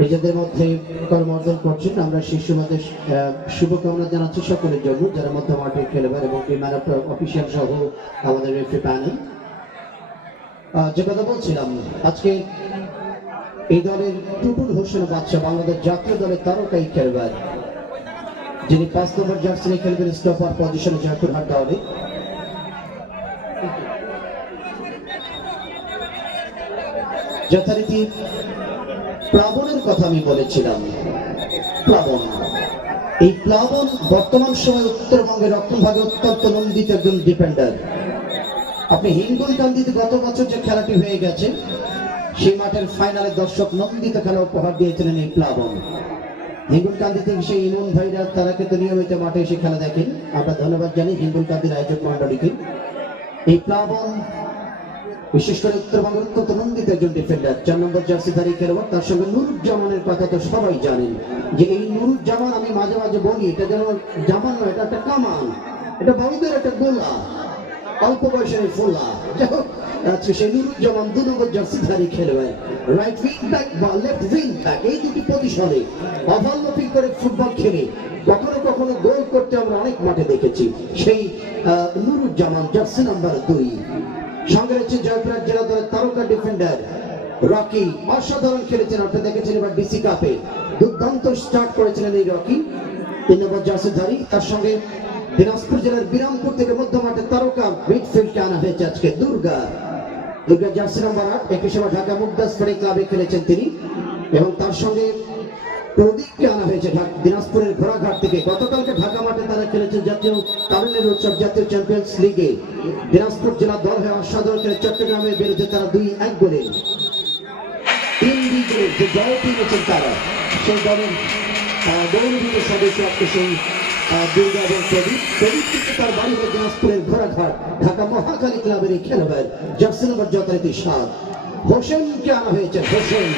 নিজেদের মধ্যে কর্মর্জন করছেন। আমরা শিশুদের শুভকামনা জানাচ্ছি সকলের জন্য, যারা মধ্য মাঠে খেলবেন এবং ম্যান অফ অফিসিয়াল সহ আমাদের রেফারি প্যানেল। যে কথা বলছিলাম, আজকে এই দলের টুটুল হোসেন বাদশা বাংলাদেশ জাতীয় দলের তারকাই খেলবেন, যিনি 5 নম্বর জার্সি খেলবেন স্টপার পজিশনে জয়পুরহাট দলে। যথারীতি প্লাবনের কথা আমি বলেছিলাম। প্লাবন, এই প্লাবন বর্তমান সময়ে উত্তরবঙ্গের রক্ষণভাগে অত্যন্ত নন্দিত একজন ডিফেন্ডার। আপনি হিঙ্গলকান্দিতে গত বছর যে খেলাটি হয়ে গেছে, সেই মাঠের ফাইনালে দর্শক নন্দিত খেলা উপহার দিয়েছিলেন এই প্লাবন। হিঙ্গলকান্দি থেকে সেই ইমন ভাইরা তারা কিন্তু নিয়মিত মাঠে এসে খেলা দেখেন। আমরা ধন্যবাদ জানি হিঙ্গলকান্দির আয়োজক মন্ডলীকে। এই প্লাবন বিশেষ করে উত্তরবঙ্গের অত্যন্ত নন্দিত একজন ডিফেন্ডার, 4 নম্বর জার্সিধারী খেলোয়াড়। তার সঙ্গে নুরুজ্জামানের কথা তো সবাই জানেন, যে এই নুরুজ্জামান, আমি মাঝে মাঝে বলি এটা যেন জামান নয়, এটা একটা কামান, এটা বড়দের একটা গোলা, অল্প বয়সের ফোলা। সেই নুরুজ্জামান 2 নম্বর জার্সিধারী খেলোয়াড়, রাইট উইং ব্যাক বা লেফট উইং ব্যাক, এই দুটি পজিশনে ওভারল্যাপিং করে ফুটবল খেলে কখনো কখনো গোল করতে আমরা অনেক মাঠে দেখেছি। সেই নুরুজ্জামান জার্সি নাম্বার 2। সঙ্গে রয়েছে জয়পুরহাট জেলা দলের তারকা ডিফেন্ডার রকি, অসাধারণ খেলেছেন। আপনি দেখেছেন এবার ডিসি কাপে দুর্দান্ত স্টার্ট করেছিলেন এই রকি, 3 নম্বর জার্সিধারী। তার সঙ্গে দিনাজপুর জেলার বিরামপুর থেকে মধ্য মাঠের তারকা মিডফিল্ডকে আনা হয়েছে আজকে দুর্গা জার্সি নাম্বার 8। একই সময় ঢাকা মুগদাস ফেরি ক্লাবে খেলেছেন তিনি, এবং তার সঙ্গে প্রদীপকে আনা হয়েছে দিনাজপুরের ঘোড়াঘাট থেকে। গতকালকে ঢাকা মাঠে তারা খেলেছেন জাতীয় তারুণ্যের উৎসব, জাতীয় চ্যাম্পিয়ন্স লিগে। দিনাজপুর জেলা দল হয়ে অসাধারণ খেলে চট্টগ্রামের বিরুদ্ধে তারা 2-1 গোলে 3 বিজয়ে যে দলটি নিয়েছেন তারা, সেই দলের গৌরবিত সদস্য আজকে সেই দুর্গা এবং প্রদীপ কিন্তু তার বাড়ি হল দিনাজপুরের ঘোড়াঘাট। ঢাকা মহাকালী ক্লাবের এই খেলোয়াড় জার্সি নম্বর যথারীতি 7। হোসেনকে আনা হয়েছে, হোসেন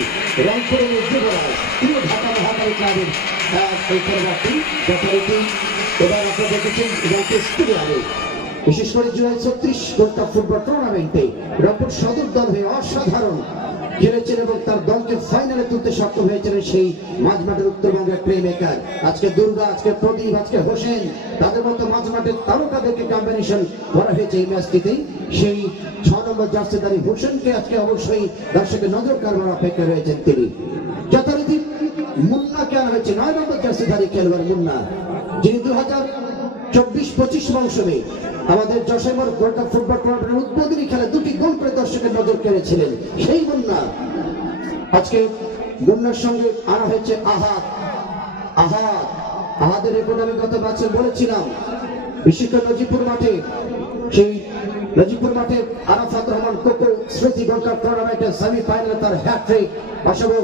রংপুরের যুবরাজ, তিনি ঢাকা মহাকালী ক্লাবের এই খেলোয়াড়টি যথারীতি। এবার আপনারা দেখেছেন রংপুর স্টেডিয়ামে, বিশেষ করে জুলাই 36 গোটা ফুটবল টুর্নামেন্টে রংপুর সদর দল হয়ে অসাধারণ খেলেছেন এবং তার দলকে ফাইনালে তুলতে সক্ষম হয়েছিলেন সেই মাঝমাঠের উত্তরবঙ্গের প্লে মেকার। আজকে দুর্গা, আজকে প্রদীপ, আজকে হোসেন, তাদের মতো মাঝমাঠের তারকাদেরকে কম্বিনেশন করা হয়েছে এই ম্যাচটিতে। সেই 6 নম্বর জার্সিধারী হোসেনকে আজকে অবশ্যই দর্শকের নজর কাড়বার অপেক্ষা রয়েছেন তিনি। যথারীতি মুন্নাকে আনা হয়েছে, 9 নম্বর জার্সিধারী খেলোয়াড় মুন্না, যিনি 2024-25 মৌসুমে আমাদের যশোর গোটা ফুটবল টুর্নামেন্টের উদ্বোধনী খেলায় 2টি গোল করে দর্শকের নজর কেড়েছিলেন সেই মুন্না। আজকে মুন্নার সঙ্গে আনা হয়েছে আহাদের রেকর্ড আমি গত ম্যাচে বলেছিলাম। বিশেষ করে নজিপুর মাঠে, সেই নজিপুর মাঠে আরাফাত রহমান কোকো স্মৃতি গোল্ড কাপ টুর্নামেন্টের সেমিফাইনালে তার হ্যাট্রিক। পাশাপাশি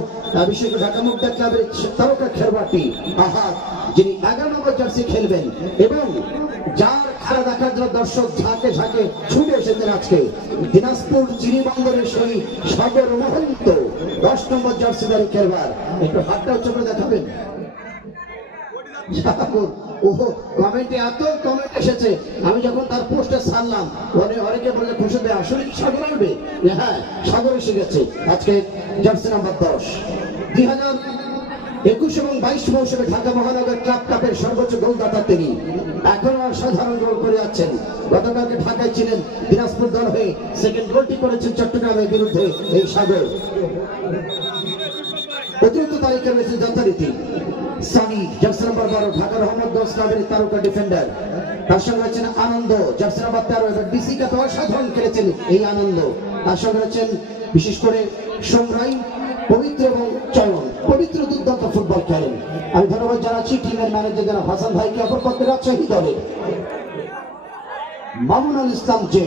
বিশেষ করে ঢাকা মুগদা ক্লাবের তারকা খেলোয়াড়টি আহাদ, যিনি 11 নম্বর জার্সি খেলবেন এবং যার খেলা দেখার জন্য দর্শক ঝাঁকে ঝাঁকে ছুটে এসেছেন আজকে দিনাজপুর চিনিবন্দরের সেই সাগর মহন্ত 10 নম্বর জার্সিধারী খেলোয়াড়। একটু হাতটা উচ্চ করে দেখাবেন। কমেন্টে এত কমেন্ট এসেছে, আমি যখন তার পোস্টে ছাড়লাম অনেকে বলে খুশি দেয়, আসলে কি সাগর আসবে? হ্যাঁ, সাগর এসে গেছে। আজকে জার্সি নাম্বার 10। 2021 এবং 22 মৌসুমে ঢাকা মহানগর ক্লাব কাপের সর্বোচ্চ গোলদাতা তিনি, এখন অসাধারণ গোল করে যাচ্ছেন। গতকালকে ঢাকায় ছিলেন, দিনাজপুর দল হয়ে সেকেন্ড গোলটি করেছেন চট্টগ্রামের বিরুদ্ধে এই সাগর। অতিরিক্ত তালিকা রয়েছে যথারীতি সানি, জার্সি নাম্বার 12, ঢাকা রহমতগঞ্জ ক্লাবের তারকা ডিফেন্ডার। তার সঙ্গে রয়েছেন আনন্দ, জার্সি নাম্বার 13, এবার ডিসি কাপে অসাধারণ খেলেছেন এই আনন্দ। তার সঙ্গে রয়েছেন বিশেষ করে সংগ্রাই, পবিত্র এবং চয়ন। পবিত্র দুর্দান্ত ফুটবল খেলেন। আমি ধন্যবাদ জানাচ্ছি টিমের ম্যানেজার জনাব হাসান ভাইকে, অপর পক্ষে রাজশাহী দলের মামুনুল ইসলাম জে।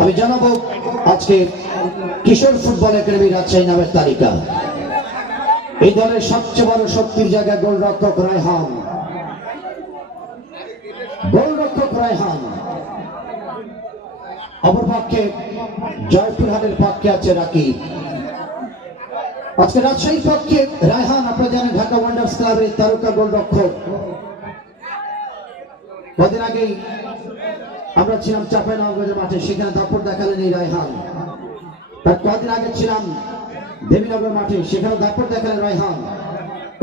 আমি জানাবো আজকে কিশোর ফুটবল একাডেমি রাজশাহী নামের তালিকা। এই দলের সবচেয়ে বড় শক্তির জায়গা গোলরক্ষক রায়হান। গোলরক্ষক রায়হান। অপরপক্ষে জয়পুরহাটের পক্ষে আছে রাকিব। আজকে রাজশাহীর পক্ষে রায়হান, আপনারা জানেন ঢাকা ওয়ান্ডার্স ক্লাবের তারকা গোলরক্ষক। কদিন আগেই আমরা ছিলাম চাঁপাইনবাবগঞ্জের মাঠে, সেখানে দাপট দেখালেন এই রায়হান। তার কদিন আগে ছিলাম দেবীনগর মাঠে, সেখানে দাপট দেখালেন রায়হান।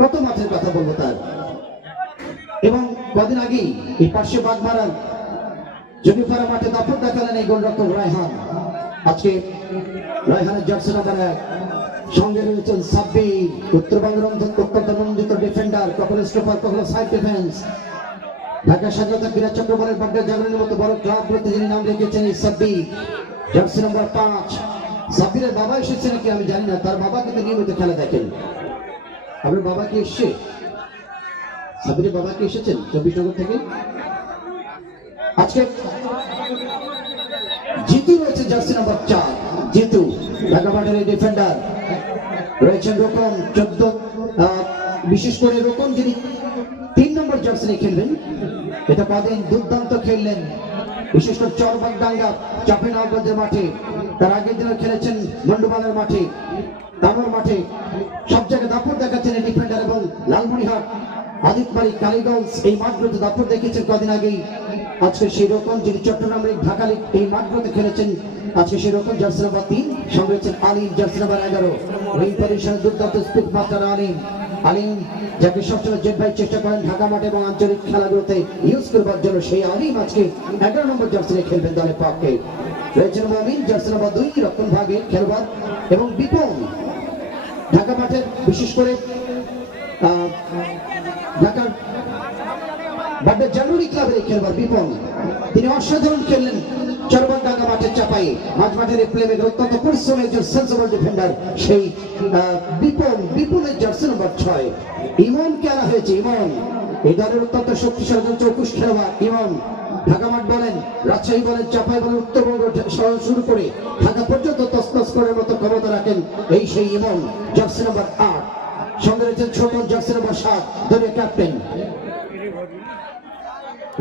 কত মাঠের কথা বলবো তার। এবং কদিন আগেই এই পাশে বাগমারার জমিপাড়া মাঠে দাপট দেখালেন এই গোলরক্ষক রায়হান। আজকে রায়হানের জার্সি নাম্বার 1, সঙ্গে রয়েছেন সাব্বির, উত্তরবঙ্গের অত্যন্ত নন্দিত ডিফেন্ডার, কখনো স্টপার কখনো সাইড ডিফেন্স। ঢাকা স্বাধীনতা ক্রীড়া চক্র বলের বাড্ডা জাগরণের মতো বড় ক্লাবগুলোতে যিনি নাম রেখেছেন এই সাব্বির, জার্সি নাম্বার 5। সাব্বিরের বাবা এসেছে নাকি আমি জানি না, তার বাবা কিন্তু নিয়মিত খেলা দেখেন। আপনার বাবা কি এসছে? সাব্বিরের বাবা কি এসেছেন 24 নগর থেকে? আজকে জিতু রয়েছে জার্সি নাম্বার 4, জিতু ঢাকা মাঠের ডিফেন্ডার। রয়েছেন রোকন 14, বিশেষ করে রোকন যিনি 3 নম্বর জার্সি নিয়ে খেলবেন। এটা কদিন দুর্দান্ত খেললেন, বিশেষ করে চরবাগডাঙ্গা চাঁপাইনবাবগঞ্জের মাঠে। তার আগের দিনে খেলেছেন মন্ডুবালার মাঠে, তামর মাঠে, সব জায়গায় দাপট দেখাচ্ছেন এই ডিফেন্ডার। এবং লালমনিরহাট, আদিতবাড়ি, কালীগঞ্জ এই মাঠগুলোতে দাপট দেখেছেন কদিন আগেই। আজকে সেই রকম যিনি চট্টগ্রাম লীগ, ঢাকা লীগ এই মাঠগুলোতে খেলেছেন, আজকে সেই রকম জার্সি নাম্বার 3, সঙ্গে রয়েছেন আলিম জার্সি নাম্বার 11। উইং পজিশনে দুর্দান্ত স্পিড মাস্টার আলিম যাকে সবসময় জেট ভাই চেষ্টা করেন ঢাকা মাঠে এবং আঞ্চলিক খেলাগুলোতে ইউজ করবার জন্য, সেই আলিম আজকে 11 নম্বর জার্সি নিয়ে খেলবেন দলের পক্ষে। রয়েছেন মমিন জার্সি নাম্বার 2, রক্ষণ ভাগের খেলোয়াড়। এবং বিপন ঢাকা মাঠের, বিশেষ করে ঢাকার বাড্ডা জানুয়ারি ক্লাবের এই খেলোয়াড় বিপন, তিনি অসাধারণ খেললেন চরবাগডাঙ্গা মাঠের চাপাই মাঝ মাঠের প্লেমেকার, অত্যন্ত পরিশ্রমী একজন সেন্সিবল ডিফেন্ডার সেই বিপুলের জার্সি নাম্বার 6। ইমনকে আনা হয়েছে। ইমন এই দলের অত্যন্ত শক্তিশালী চৌকুশ খেলোয়াড় ইমন। ঢাকা মাঠ বলেন, রাজশাহী বলেন, চাপাই বলেন, উত্তরবঙ্গ শহর শুরু করে ঢাকা পর্যন্ত তসতস করার মতো ক্ষমতা রাখেন এই সেই ইমন, জার্সি নাম্বার 8। সঙ্গে রয়েছেন ছোট জার্সি নাম্বার 7, দলীয় ক্যাপ্টেন।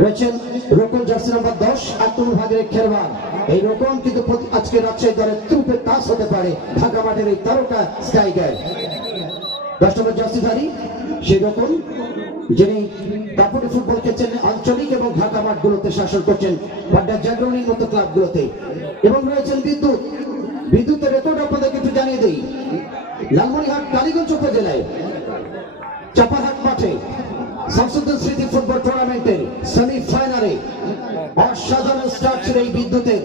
রয়েছেন রোকন জার্সি নাম্বার 10, আক্রমণ ভাগের খেলোয়াড়। এই রোকন কিন্তু আজকে রাজশাহী দলের ত্রুপের তাস হতে পারে, ঢাকা মাঠের এই তারকা স্ট্রাইকার। 10 নম্বর জার্সিধারী সেই রোকন, যিনি দাপটে ফুটবল খেলছেন আঞ্চলিক এবং ঢাকা মাঠগুলোতে, শাসন করছেন বাড্ডা জাগরণীর মতো ক্লাবগুলোতে। এবং রয়েছেন বিদ্যুতের রেকর্ড আপনাদেরকে একটু জানিয়ে দেই। লালমনিরহাট কালীগঞ্জ উপজেলায় চাপাহাট মাঠে শামসুদ্দিন স্মৃতি ফুটবল টুর্নামেন্টের সেমিফাইনালে অসাধারণ স্টার্ট ছিল এই বিদ্যুতের,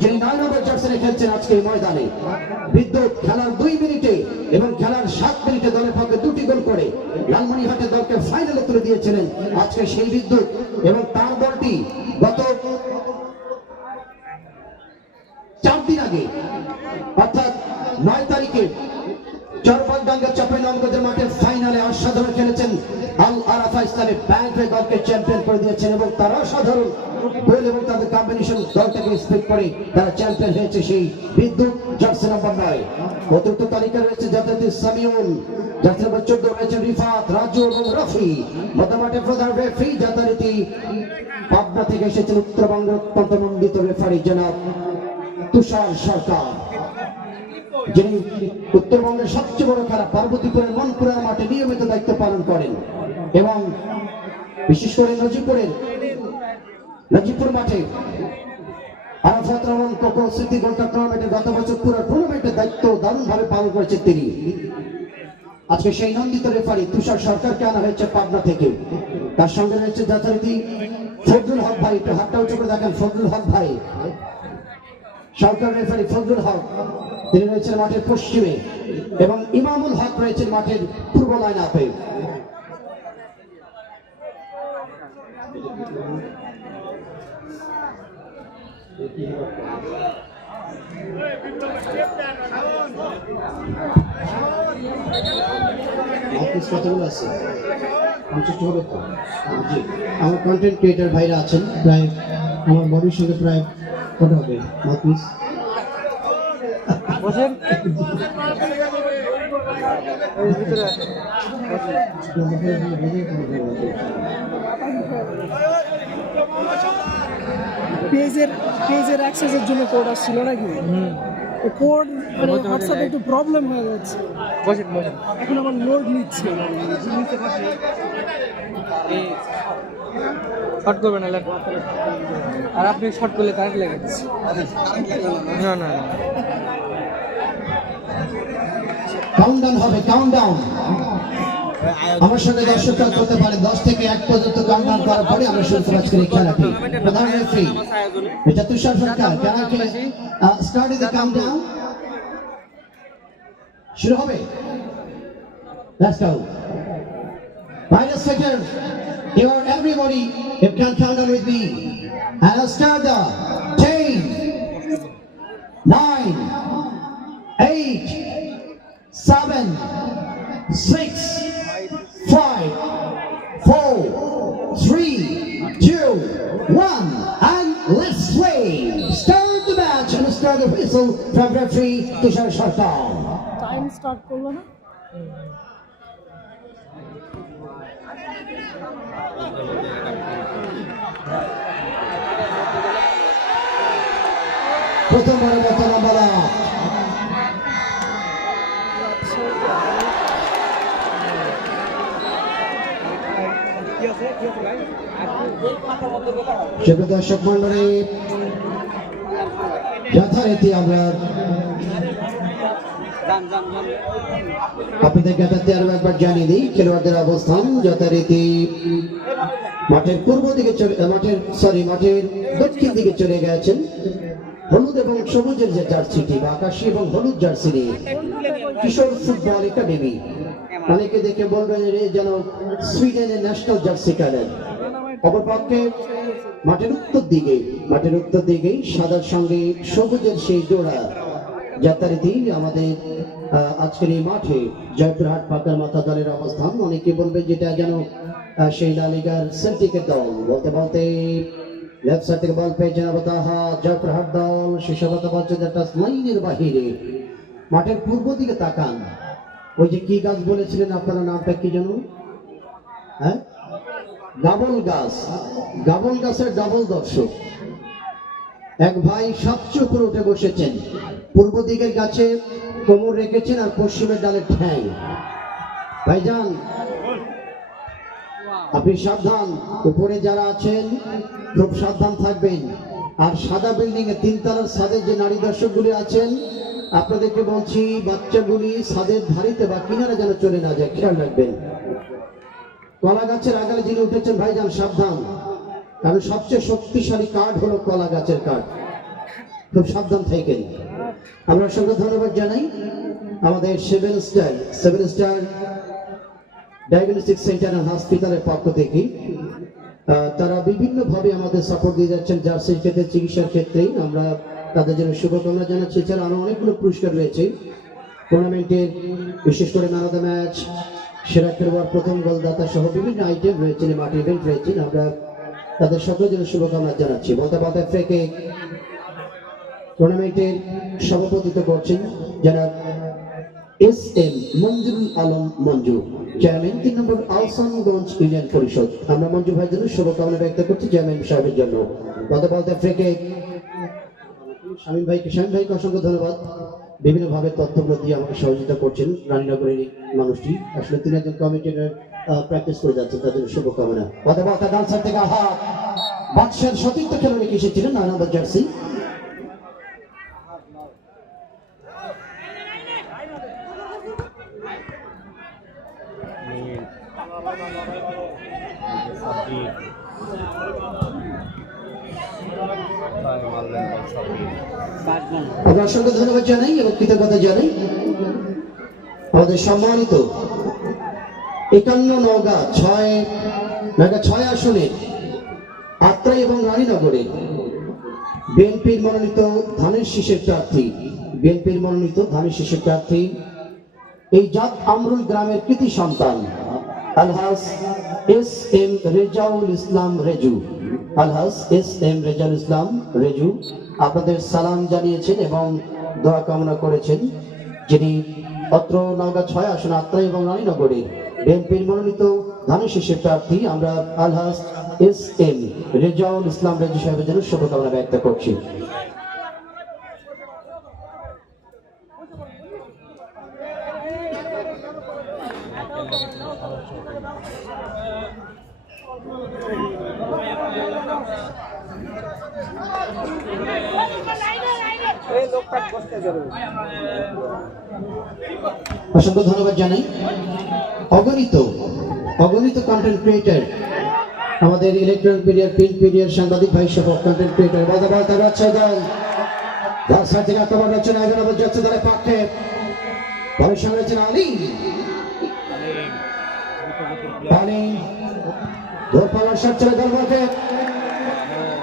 যিনি 9 নম্বর জার্সি খেলছেন আজকে এই ময়দানে। বিদ্যুৎ খেলার 2 মিনিটে এবং খেলার 7 মিনিটে দলের পক্ষে 2টি গোল করে লালমনিরহাটের দলকে ফাইনালে তুলে দিয়েছিলেন আজকে সেই বিদ্যুৎ। এবং তার দলটি গত 4 দিন আগে, অর্থাৎ 9 তারিখে চরবাগডাঙ্গা চাঁপাইনবাবগঞ্জের মাঠে ফাইনালে অসাধারণ খেলেছেন। আল আরাফা ইসলামী ব্যাংক হয়ে দলকে চ্যাম্পিয়ন করে দিয়েছেন এবং তারা অসাধারণ গোল এবং তাদের কম্বিনেশন দলটাকে স্পিড করে তারা চ্যাম্পিয়ন হয়েছে সেই বিদ্যুৎ, জার্সি নাম্বার 9। অতিরিক্ত তালিকা রয়েছে যথারীতি সামিউল, জার্সি নাম্বার 14 রয়েছে রিফাত, রাজু এবং রফি। মধ্যমাঠে প্রধান রেফারি যথারীতি পাবনা থেকে এসেছেন উত্তরবঙ্গ অত্যন্ত নন্দিত রেফারি জনাব তুষার সরকার, যিনি উত্তরবঙ্গের সবচেয়ে বড় খেলা পার্বতীপুরের মনপুরা মাঠে নিয়মিত দায়িত্ব পালন করেন। এবং বিশেষ করে নজিপুর মাঠে আরাফাত রহমান কোকো স্মৃতি গোল্ড কাপ টুর্নামেন্টের গত বছর পুরো টুর্নামেন্টের দায়িত্ব দারুণভাবে পালন করেছেন তিনি। আজকে সেই নন্দিত রেফারি তুষার সরকারকে আনা হয়েছে পাবনা থেকে। তার সঙ্গে রয়েছে যথারীতি ফজলুল হক ভাই, একটু হাতটা উঁচু করে দেখেন, ফজলুল হক ভাই সরকার রেফারি ফজলুল হক, তিনি রয়েছেন মাঠের পশ্চিমে। এবং ইমামুল হক রয়েছেন মাঠের পূর্ব লাইন আপে। আমার কন্টেন্ট ক্রিয়েটর ভাইরা আছেন, প্রায় আমার বডির সঙ্গে প্রায় কত হবে মাউথপিস? পেজের অ্যাক্সেসের জন্য কোড আসছিল নাকি? কোড মানে হোয়াটসঅ্যাপে একটু প্রবলেম হয়ে যাচ্ছে। এখন আমার লোড নিচ্ছে। শর্ট করবেন না, আর আপনি শর্ট করলে কারেন্ট লেগে যাচ্ছে। না না না, কাউন্টডাউন হবে, কাউন্টডাউন। আমার সঙ্গে দর্শকরা করতে পারে 10 থেকে 1 পর্যন্ত কাউন্টডাউন করার পরে আমরা শুরু করব আজকের এই খেলাটি। প্রধান রেফারি এটা তুষার সরকার, খেলাকে স্টার্ট দ্য কাউন্টডাউন শুরু হবে। Let's go. Right sector, you are everybody, you can count on with me. And I'll start the 10, 9, 8, 7, 6, 5, 4, 3, 2, 1, and let's play. Start the match and start the whistle from referee Tushar Sarkar. Time start করলো না? প্রথমবারের মতো number দর্শক মন্ডলী, যথারীতি আমরা আপনাদের জ্ঞাতার্থে আরো একবার জানিয়ে দিই খেলোয়াড়দের অবস্থান। যথারীতি মাঠের পূর্ব দিকে মাঠের দক্ষিণ দিকে চলে গেছেন হলুদ এবং সবুজের যে জার্সিটি বা আকাশী এবং হলুদ জার্সি নিয়ে কিশোর ফুটবল একাডেমি, অনেকে দেখে বলবেন যেন সুইডেনের ন্যাশনাল জার্সি কালার। অপরপক্ষে মাঠের উত্তর দিকে সাদার সঙ্গে সবুজের সেই জোড়া যথারীতি আমাদের আজকের এই মাঠে জয়পুরহাট পাকার মাথা দলের অবস্থান। অনেকে বলবে যেটা যেন সেই লা লিগার সেল্টিকের দল। বলতে বলতে লেফট সাইড থেকে বল পেয়ে জানাবতাহা জয়পুরহাট দল, শেষবতা বলছে যেটা লাইনের বাহিরে। মাঠের পূর্ব দিকে তাকান, ওই যে কি গাছ বলেছিলেন আপনারা, নামটা কি জানুন? হ্যাঁ, গাবল গাছ। গাবল গাছের ডাবল দর্শক। এক ভাই সবচেয়ে উপরে উঠে বসেছেন, পূর্ব দিকের গাছে কোমর রেখেছেন আর পশ্চিমের ডালে ঠ্যাং। ভাইজান আপনি সাবধান, উপরে যারা আছেন খুব সাবধান থাকবেন। আর সাদা বিল্ডিং এ 3 তলার ছাদের যে নারী দর্শকগুলি আছেন, আপনাদেরকে বলছি বাচ্চাগুলি ছাদের ধারিতে বা কিনারে যেন চলে না যায়, খেয়াল রাখবেন। কলা গাছের আগালে যিনি উঠেছেন ভাইজান সাবধান, কারণ সবচেয়ে শক্তিশালী কাঠ হলো কলা গাছের কাঠ, খুব সাবধান থাকেন। আমরা অসংখ্য ধন্যবাদ জানাই আমাদের seven star diagnostic centre and হসপিটালের পক্ষ থেকে। তারা বিভিন্নভাবে আমাদের সাপোর্ট দিয়ে যাচ্ছেন জার্সির ক্ষেত্রে, চিকিৎসার ক্ষেত্রে। আমরা তাদের জন্য শুভকামনা জানাচ্ছি। এছাড়া আরো অনেকগুলো পুরস্কার রয়েছে টুর্নামেন্টের, বিশেষ করে ম্যান অফ দ্য ম্যাচ, সেরা খেলোয়াড়, প্রথম গোলদাতা সহ বিভিন্ন আইটেম রয়েছে, মাঠ ইভেন্ট রয়েছে। আমরা তাদের সকলের জন্য শুভকামনা জানাচ্ছি। বলতে বলতে ফ্রেকে টুর্নামেন্টের সভাপতিত্ব করছেন যারা এস.এম. মঞ্জুরুল আলম মঞ্জু, চেয়ারম্যান 3 নম্বর আহসানগঞ্জ ইউনিয়ন পরিষদ। আমরা মঞ্জু ভাইয়ের জন্য শুভকামনা ব্যক্ত করছি, চেয়ারম্যান সাহেবের জন্য। বলতে বলতে ফ্রেকে শামীম ভাইকে অসংখ্য ধন্যবাদ, বিভিন্নভাবে তথ্যগুলো দিয়ে আমাকে সহযোগিতা করছেন। রানীনগরের মানুষটি আসলে তিনি একজন কমিটির প্র্যাকটিস করে যাচ্ছেন, তাদের শুভকামনা। বলতে বলতে ডান সাইড থেকে বাদশার সতীর্থ খেলোয়াড় এসেছিলেন 9 নম্বর জার্সি। আমরা অসংখ্য ধন্যবাদ জানাই এবং কৃতজ্ঞতা জানাই আমাদের সম্মানিত 51 নওগাঁ 6 আসনের আত্রাই এবং রানীনগরে বিএনপির মনোনীত ধানের শীষের প্রার্থী এই জাত আমরুল গ্রামের কৃতি সন্তান আলহাজ এস.এম. রেজাউল ইসলাম রেজু আপনাদের সালাম জানিয়েছেন এবং দোয়া কামনা করেছেন, যিনি অত্র নওগাঁ 6 আসন আত্রাই এবং রানীনগরের বিএনপির মনোনীত ধানের শীষের প্রার্থী আমরা আলহাজ SM রেজাউল ইসলাম রেজু সাহেবের জন্য শুভকামনা ব্যক্ত করছি। অসংখ্য ধন্যবাদ জানাই। অগণিত কন্টেন্ট ক্রিয়েটর, আমাদের ইলেকট্রনিক মিডিয়ার, প্রিন্ট মিডিয়ার সাংবাদিক ভাই সহ কন্টেন্ট ক্রিয়েটর বাধা রাজ্য দল রাজশাহী থেকে আক্রমণ রচনা আগানোর যাচ্ছে দলের পক্ষে দলের সঙ্গে রয়েছেন আলী দৌড়পালার শট ছেড়ে দল মাঠে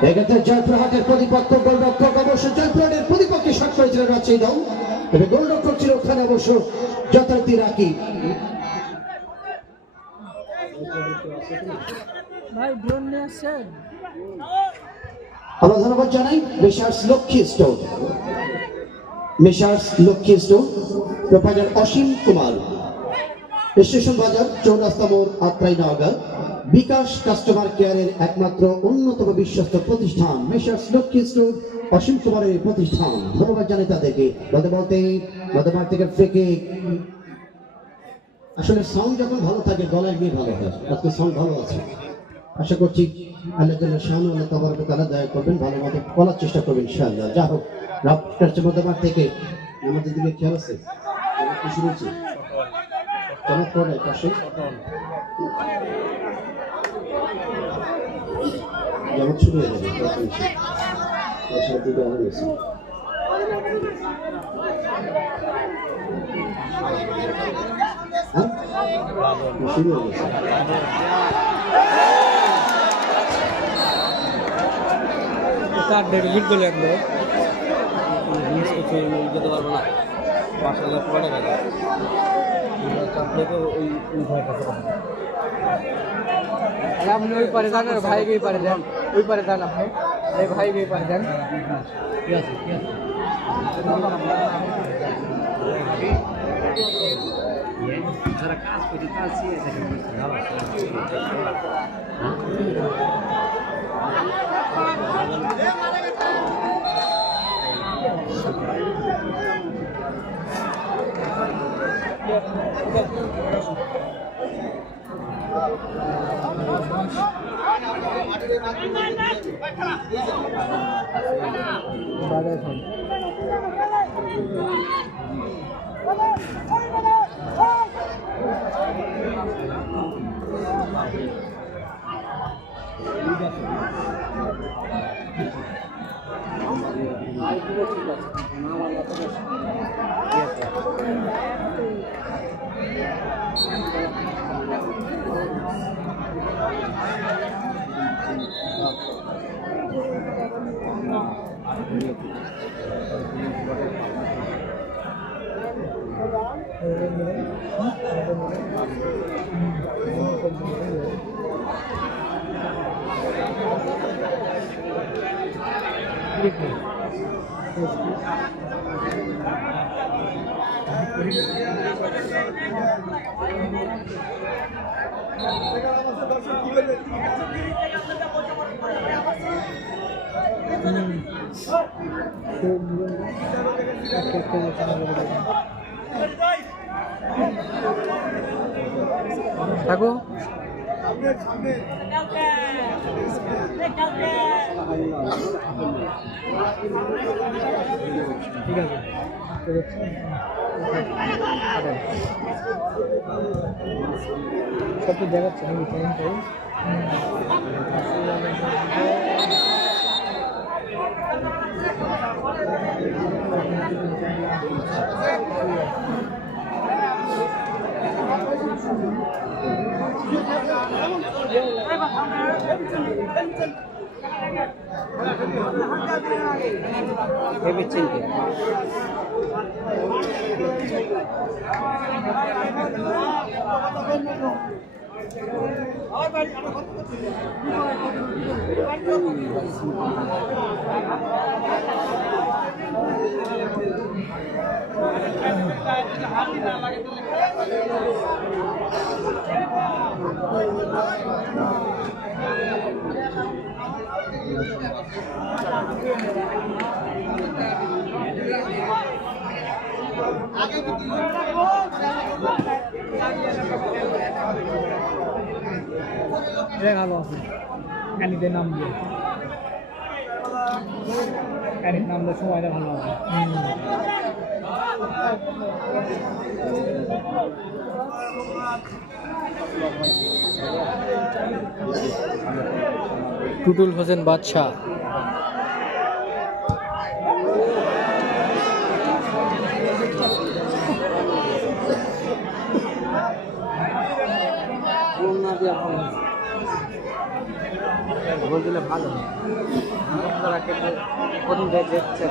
এক্ষেত্রে জয়পুরহাটের প্রতিপক্ষ গোলরক্ষক অবশ্য জয়পুরহাটের প্রতিপক্ষে শট করেছিলেন রাজশাহী দল, তবে গোলরক্ষক ছিল ওখানে অবশ্য যথার্থী রাখি। আমরা ধন্যবাদ জানাই messrs Lakshmi store proprietor Asim Kumar, station বাজার, চৌরাস্তা মোড়, আত্রাই, নওগাঁ। বিকাশ কাস্টমার কেয়ারের একমাত্র অন্যতম বিশ্বস্ত প্রতিষ্ঠান মেসার্স লক্ষ্মী স্টোর, অসীম কুমারের প্রতিষ্ঠান। ধন্যবাদ জানাই তাদেরকে। বলতে থেকে ফেকে আসলে সাউন্ড যখন ভালো থাকে গলায় গিয়ে ভালো হয়। আজকে সাউন্ড ভালো আছে, আশা করছি আল্লাহ শাহানু আল্লাহ তাবারক ওয়া তাআলা দয়া করবেন, ভালো মতো বলার চেষ্টা করবেন ইনশাআল্লাহ। যা হোক, মধ্যমাঠ থেকে আমাদের দিকে খেয়াল আছে, খুশি হয়েছি চমৎকার পাশে যেমন শুরু হয়ে যাবে শুরু হয়ে গেছে। তার ডেবিট বলে একদম মিস করতে যেতে পারবো না, 5,000 পরে গেল চাপলে তো ওই ভয়টা। আপনি ওই পারে যান, আর ভাই গিয়ে পারে যান, ওই পারে যান, আপনি এই ভাই গিয়ে পারে যান। ঠিক আছে, ঠিক আছে। যারা কাজ করছে কাজ থাকো। ঠিক আছে, সব তো দেখাচ্ছে নাকি টাইম ভেবেছেন কি ভালো আছে কানিতে নামবে কানিতে নামলে সময়টা ভালো হবে টুটুল হোসেন বাদশা গোল দিলে ভালো প্রথম দেখছে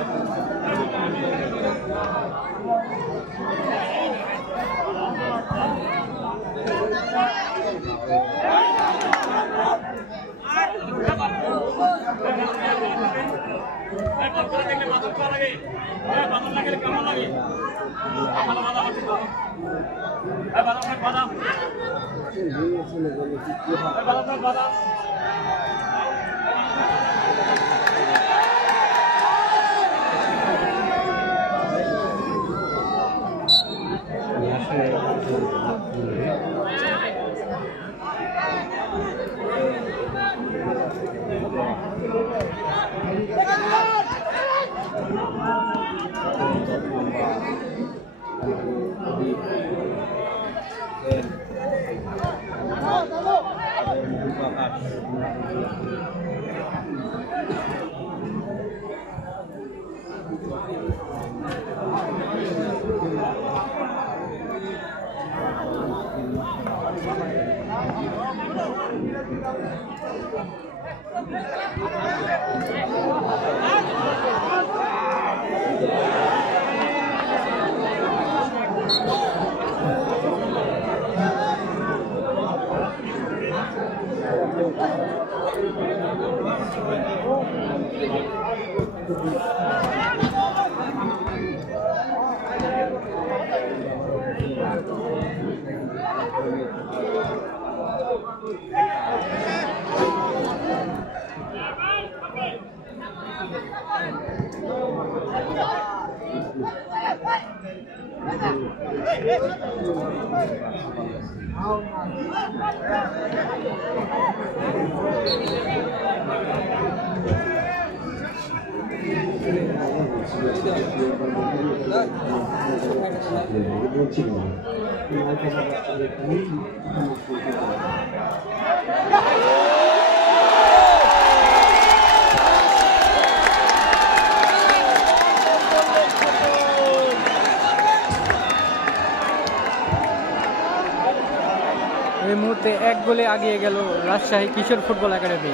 এই মুহূর্তে 1 গোলে এগিয়ে গেল রাজশাহী কিশোর ফুটবল একাডেমি।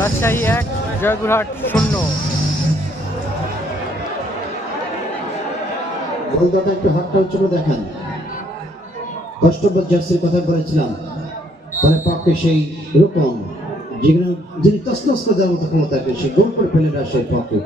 রাজশাহী 1 জয়পুরহাট 0। গোলদাতা একটু হাতটা উঁচু করে দেখেন। কষ্টবোধ জার্সির কথা বলেছিলাম, পরে পক্ষে সেই রূপম যিনি তসনস করে দেওয়ার মতো ক্ষমতা থাকে, সে গোল করে ফেলে রাজশাহীর পক্ষে।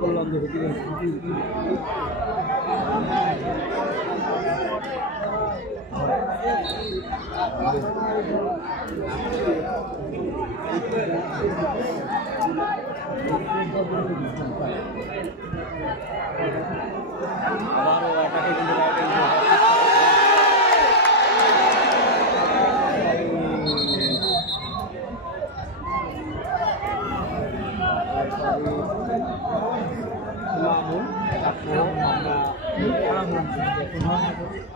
করলাম যে আবারও অ্যাটাকে কিন্তু মামুন তারপর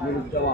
আমরা যাওয়া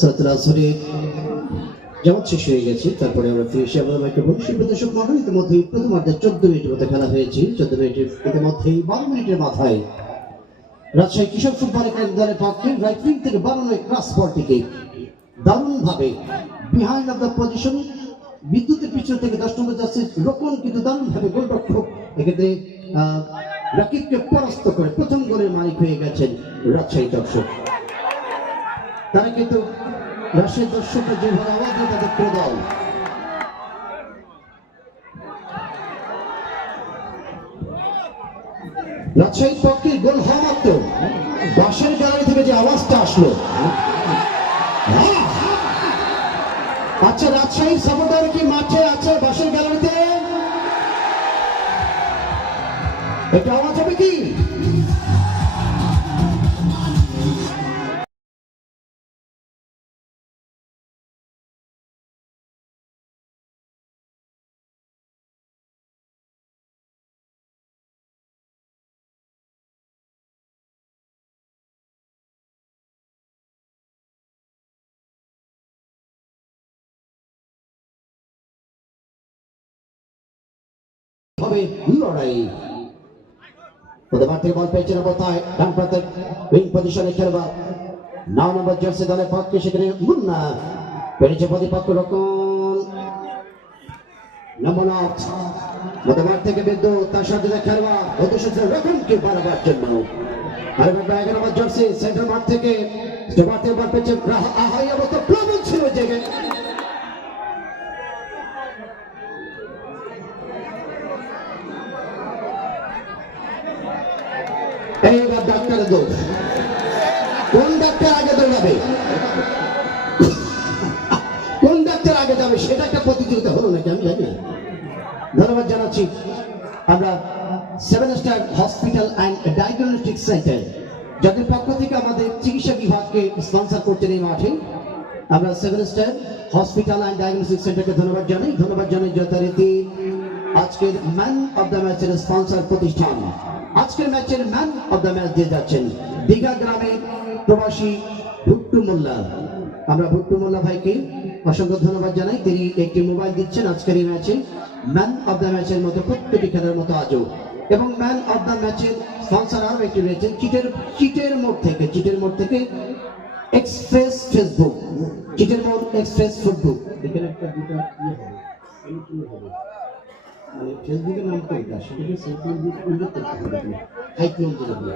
সালাতুল আসরের জামাত শেষ হয়ে গেছে, তারপরে আমরা ফিরে এসে আমরা একটা ভবিষ্যৎ দর্শক মহল ইতিমধ্যে প্রথমার্ধে 14 মিনিটের মতো খেলা হয়েছে। 14 মিনিটের ইতিমধ্যেই 12 মিনিটের মাথায় রাজশাহী কৃষক ফুটবল একাডেমি দলের পক্ষে রাইট উইং থেকে বানানো ক্রস বলটিকে দারুণভাবে বিহাইন্ড অফ দ্য পজিশন বিদ্যুতের পিছন থেকে 10 নম্বর যাচ্ছে রোকন, কিন্তু দারুণভাবে গোলরক্ষক এক্ষেত্রে রাকিবকে পরাস্ত করে প্রথম গোলের মালিক হয়ে গেছেন রাজশাহী দর্শক। তারা কিন্তু রাজশাহী দর্শকরা যেভাবে আওয়াজ দিয়ে তাদের প্রিয় দল রাজশাহীর পক্ষে গোল হওয়া মাত্র বাঁশের গ্যালারি থেকে যে আওয়াজটা আসলো, আচ্ছা রাজশাহীর সাপোর্টার কি মাঠে আছে বাঁশের গ্যালারিতে? এটা আওয়াজ হবে কি? হবে লড়াই। প্রথমার্ধে বল পেয়েছেন অবস্থায় ডান প্রান্তে উইং পজিশনে খেলবা 9 নম্বর জার্সি দলের পক্ষে, সেখানে মুন্না পেরেছে প্রতিপক্ষ রকম নমনাথ। মধ্যমাঠ থেকে বিদ্যুৎ, তার সাথে খেলবা উদ্দেশ্য রকমকে বাড়াবার জন্য। আর 11 নম্বর জার্সি সেন্টার মাঠ থেকে বল পেয়েছে আহাই অবস্থা প্লাবন ছিল জায়গায়। এইবার ডাক্তারের দোষ, কোন ডাক্তার আগে দৌড়াবে, কোন ডাক্তার আগে যাবে সেটা একটা প্রতিযোগিতা হলো নাকি আমি জানি না। ধন্যবাদ জানাচ্ছি আমরা 7 star hospital and diagnostic centre, যাদের পক্ষ থেকে আমাদের চিকিৎসা বিভাগকে স্পন্সর করছেন এই মাঠে। আমরা 7 স্টার হসপিটাল অ্যান্ড ডায়াগনস্টিক সেন্টারকে ধন্যবাদ জানাই যথারীতি আজকের ম্যান অফ দ্য ম্যাচের স্পন্সর প্রতিষ্ঠান। আজকের ম্যাচের ম্যান অফ দ্য ম্যাচ দিয়ে যাচ্ছেন দীঘা গ্রামের প্রবাসী ভুট্টু মোল্লা। আমরা ভুট্টু মোল্লা ভাইকে অসংখ্য ধন্যবাদ জানাই, তিনি একটি মোবাইল দিচ্ছেন আজকের এই ম্যাচে ম্যান অফ দ্য ম্যাচের মতো প্রত্যেকটি খেলার মতো আজও। এবং ম্যান অফ দ্য ম্যাচের স্পন্সর আরও একটি রয়েছেন চিটের মোড় থেকে এক্সপ্রেস ফেসবুক, চিটের মোড় এক্সপ্রেস ফেসবুক। এখানে একটা দুটো হবে মানে ফেসবুকের নাম কোনটা সেটাকে সেলফি উল্লেখ করতে হবে, হাইট নাম দিতে হবে।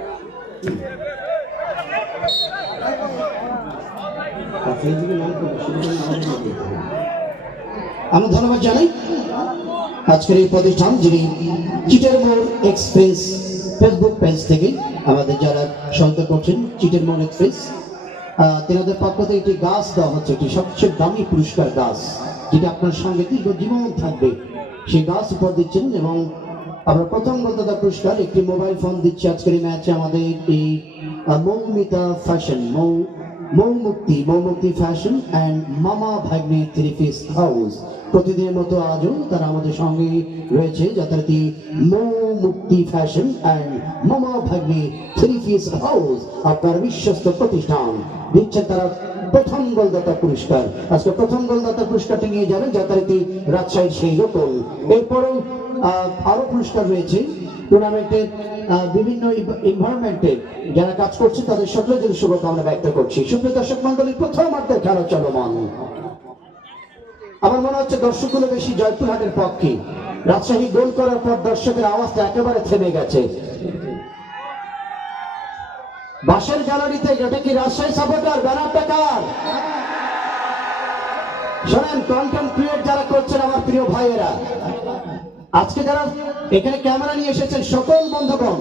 ফেসবুকের নাম কোনটা সেটাকে দিতে হবে। আমরা ধন্যবাদ জানাই আজকের এই প্রতিষ্ঠান, যিনি চিটের মোড় এক্সপ্রেস ফেসবুক পেজ থেকে আমাদের যারা সহায়তা করছেন। চিটের মোড় এক্সপ্রেস তেনাদের পক্ষ থেকে একটি গাছ দেওয়া হচ্ছে, একটি সবচেয়ে দামি পুরস্কার গাছ, যেটা আপনার সঙ্গে দীর্ঘজীবন থাকবে, সেই গাছ উপর দিচ্ছেন। এবং আমরা প্রথম বলতে পুরস্কার একটি মোবাইল ফোন দিচ্ছি আজকের এই ম্যাচে আমাদের এই মৌমিতা ফ্যাশন, মৌমুক্তি ফ্যাশন অ্যান্ড মামা ভাগ্নে 3 পিস হাউস। প্রতিদিনের মতো আজও তারা আমাদের সঙ্গে রয়েছে, যথারীতি মৌমুক্তি ফ্যাশন অ্যান্ড মামা ভাগ্নে 3 পিস হাউস, আপনার বিশ্বস্ত প্রতিষ্ঠান। দিচ্ছেন তারা প্রথম গোলদাতা পুরস্কার। আজকে প্রথম গোলদাতা পুরস্কারটি নিয়ে যাবেন যথারীতি রাজশাহীর সেই রকম। এরপরেও আরো পুরস্কার রয়েছে টুর্নামেন্টের বিভিন্ন এনভায়রনমেন্টে যারা কাজ করছে তাদের সকলের জন্য শুভকামনা ব্যক্ত করছি। সুপ্রিয় দর্শক মন্ডলীর প্রথমার্ধের খেলা চলমান। আমার মনে হচ্ছে দর্শকগুলো বেশি জয়পুরহাটের পক্ষে। রাজশাহী গোল করার পর দর্শকের আওয়াজটা একেবারে থেমে গেছে। বাসের গ্যালারিতে এটা কি রাজশাহী সাপোর্টার? ব্যানারটা কার? শোনেন, কন্টেন্ট ক্রিয়েট যারা করছেন আমার প্রিয় ভাইয়েরা, আজকে যারা এখানে ক্যামেরা নিয়ে এসেছেন সকল বন্ধুগণ,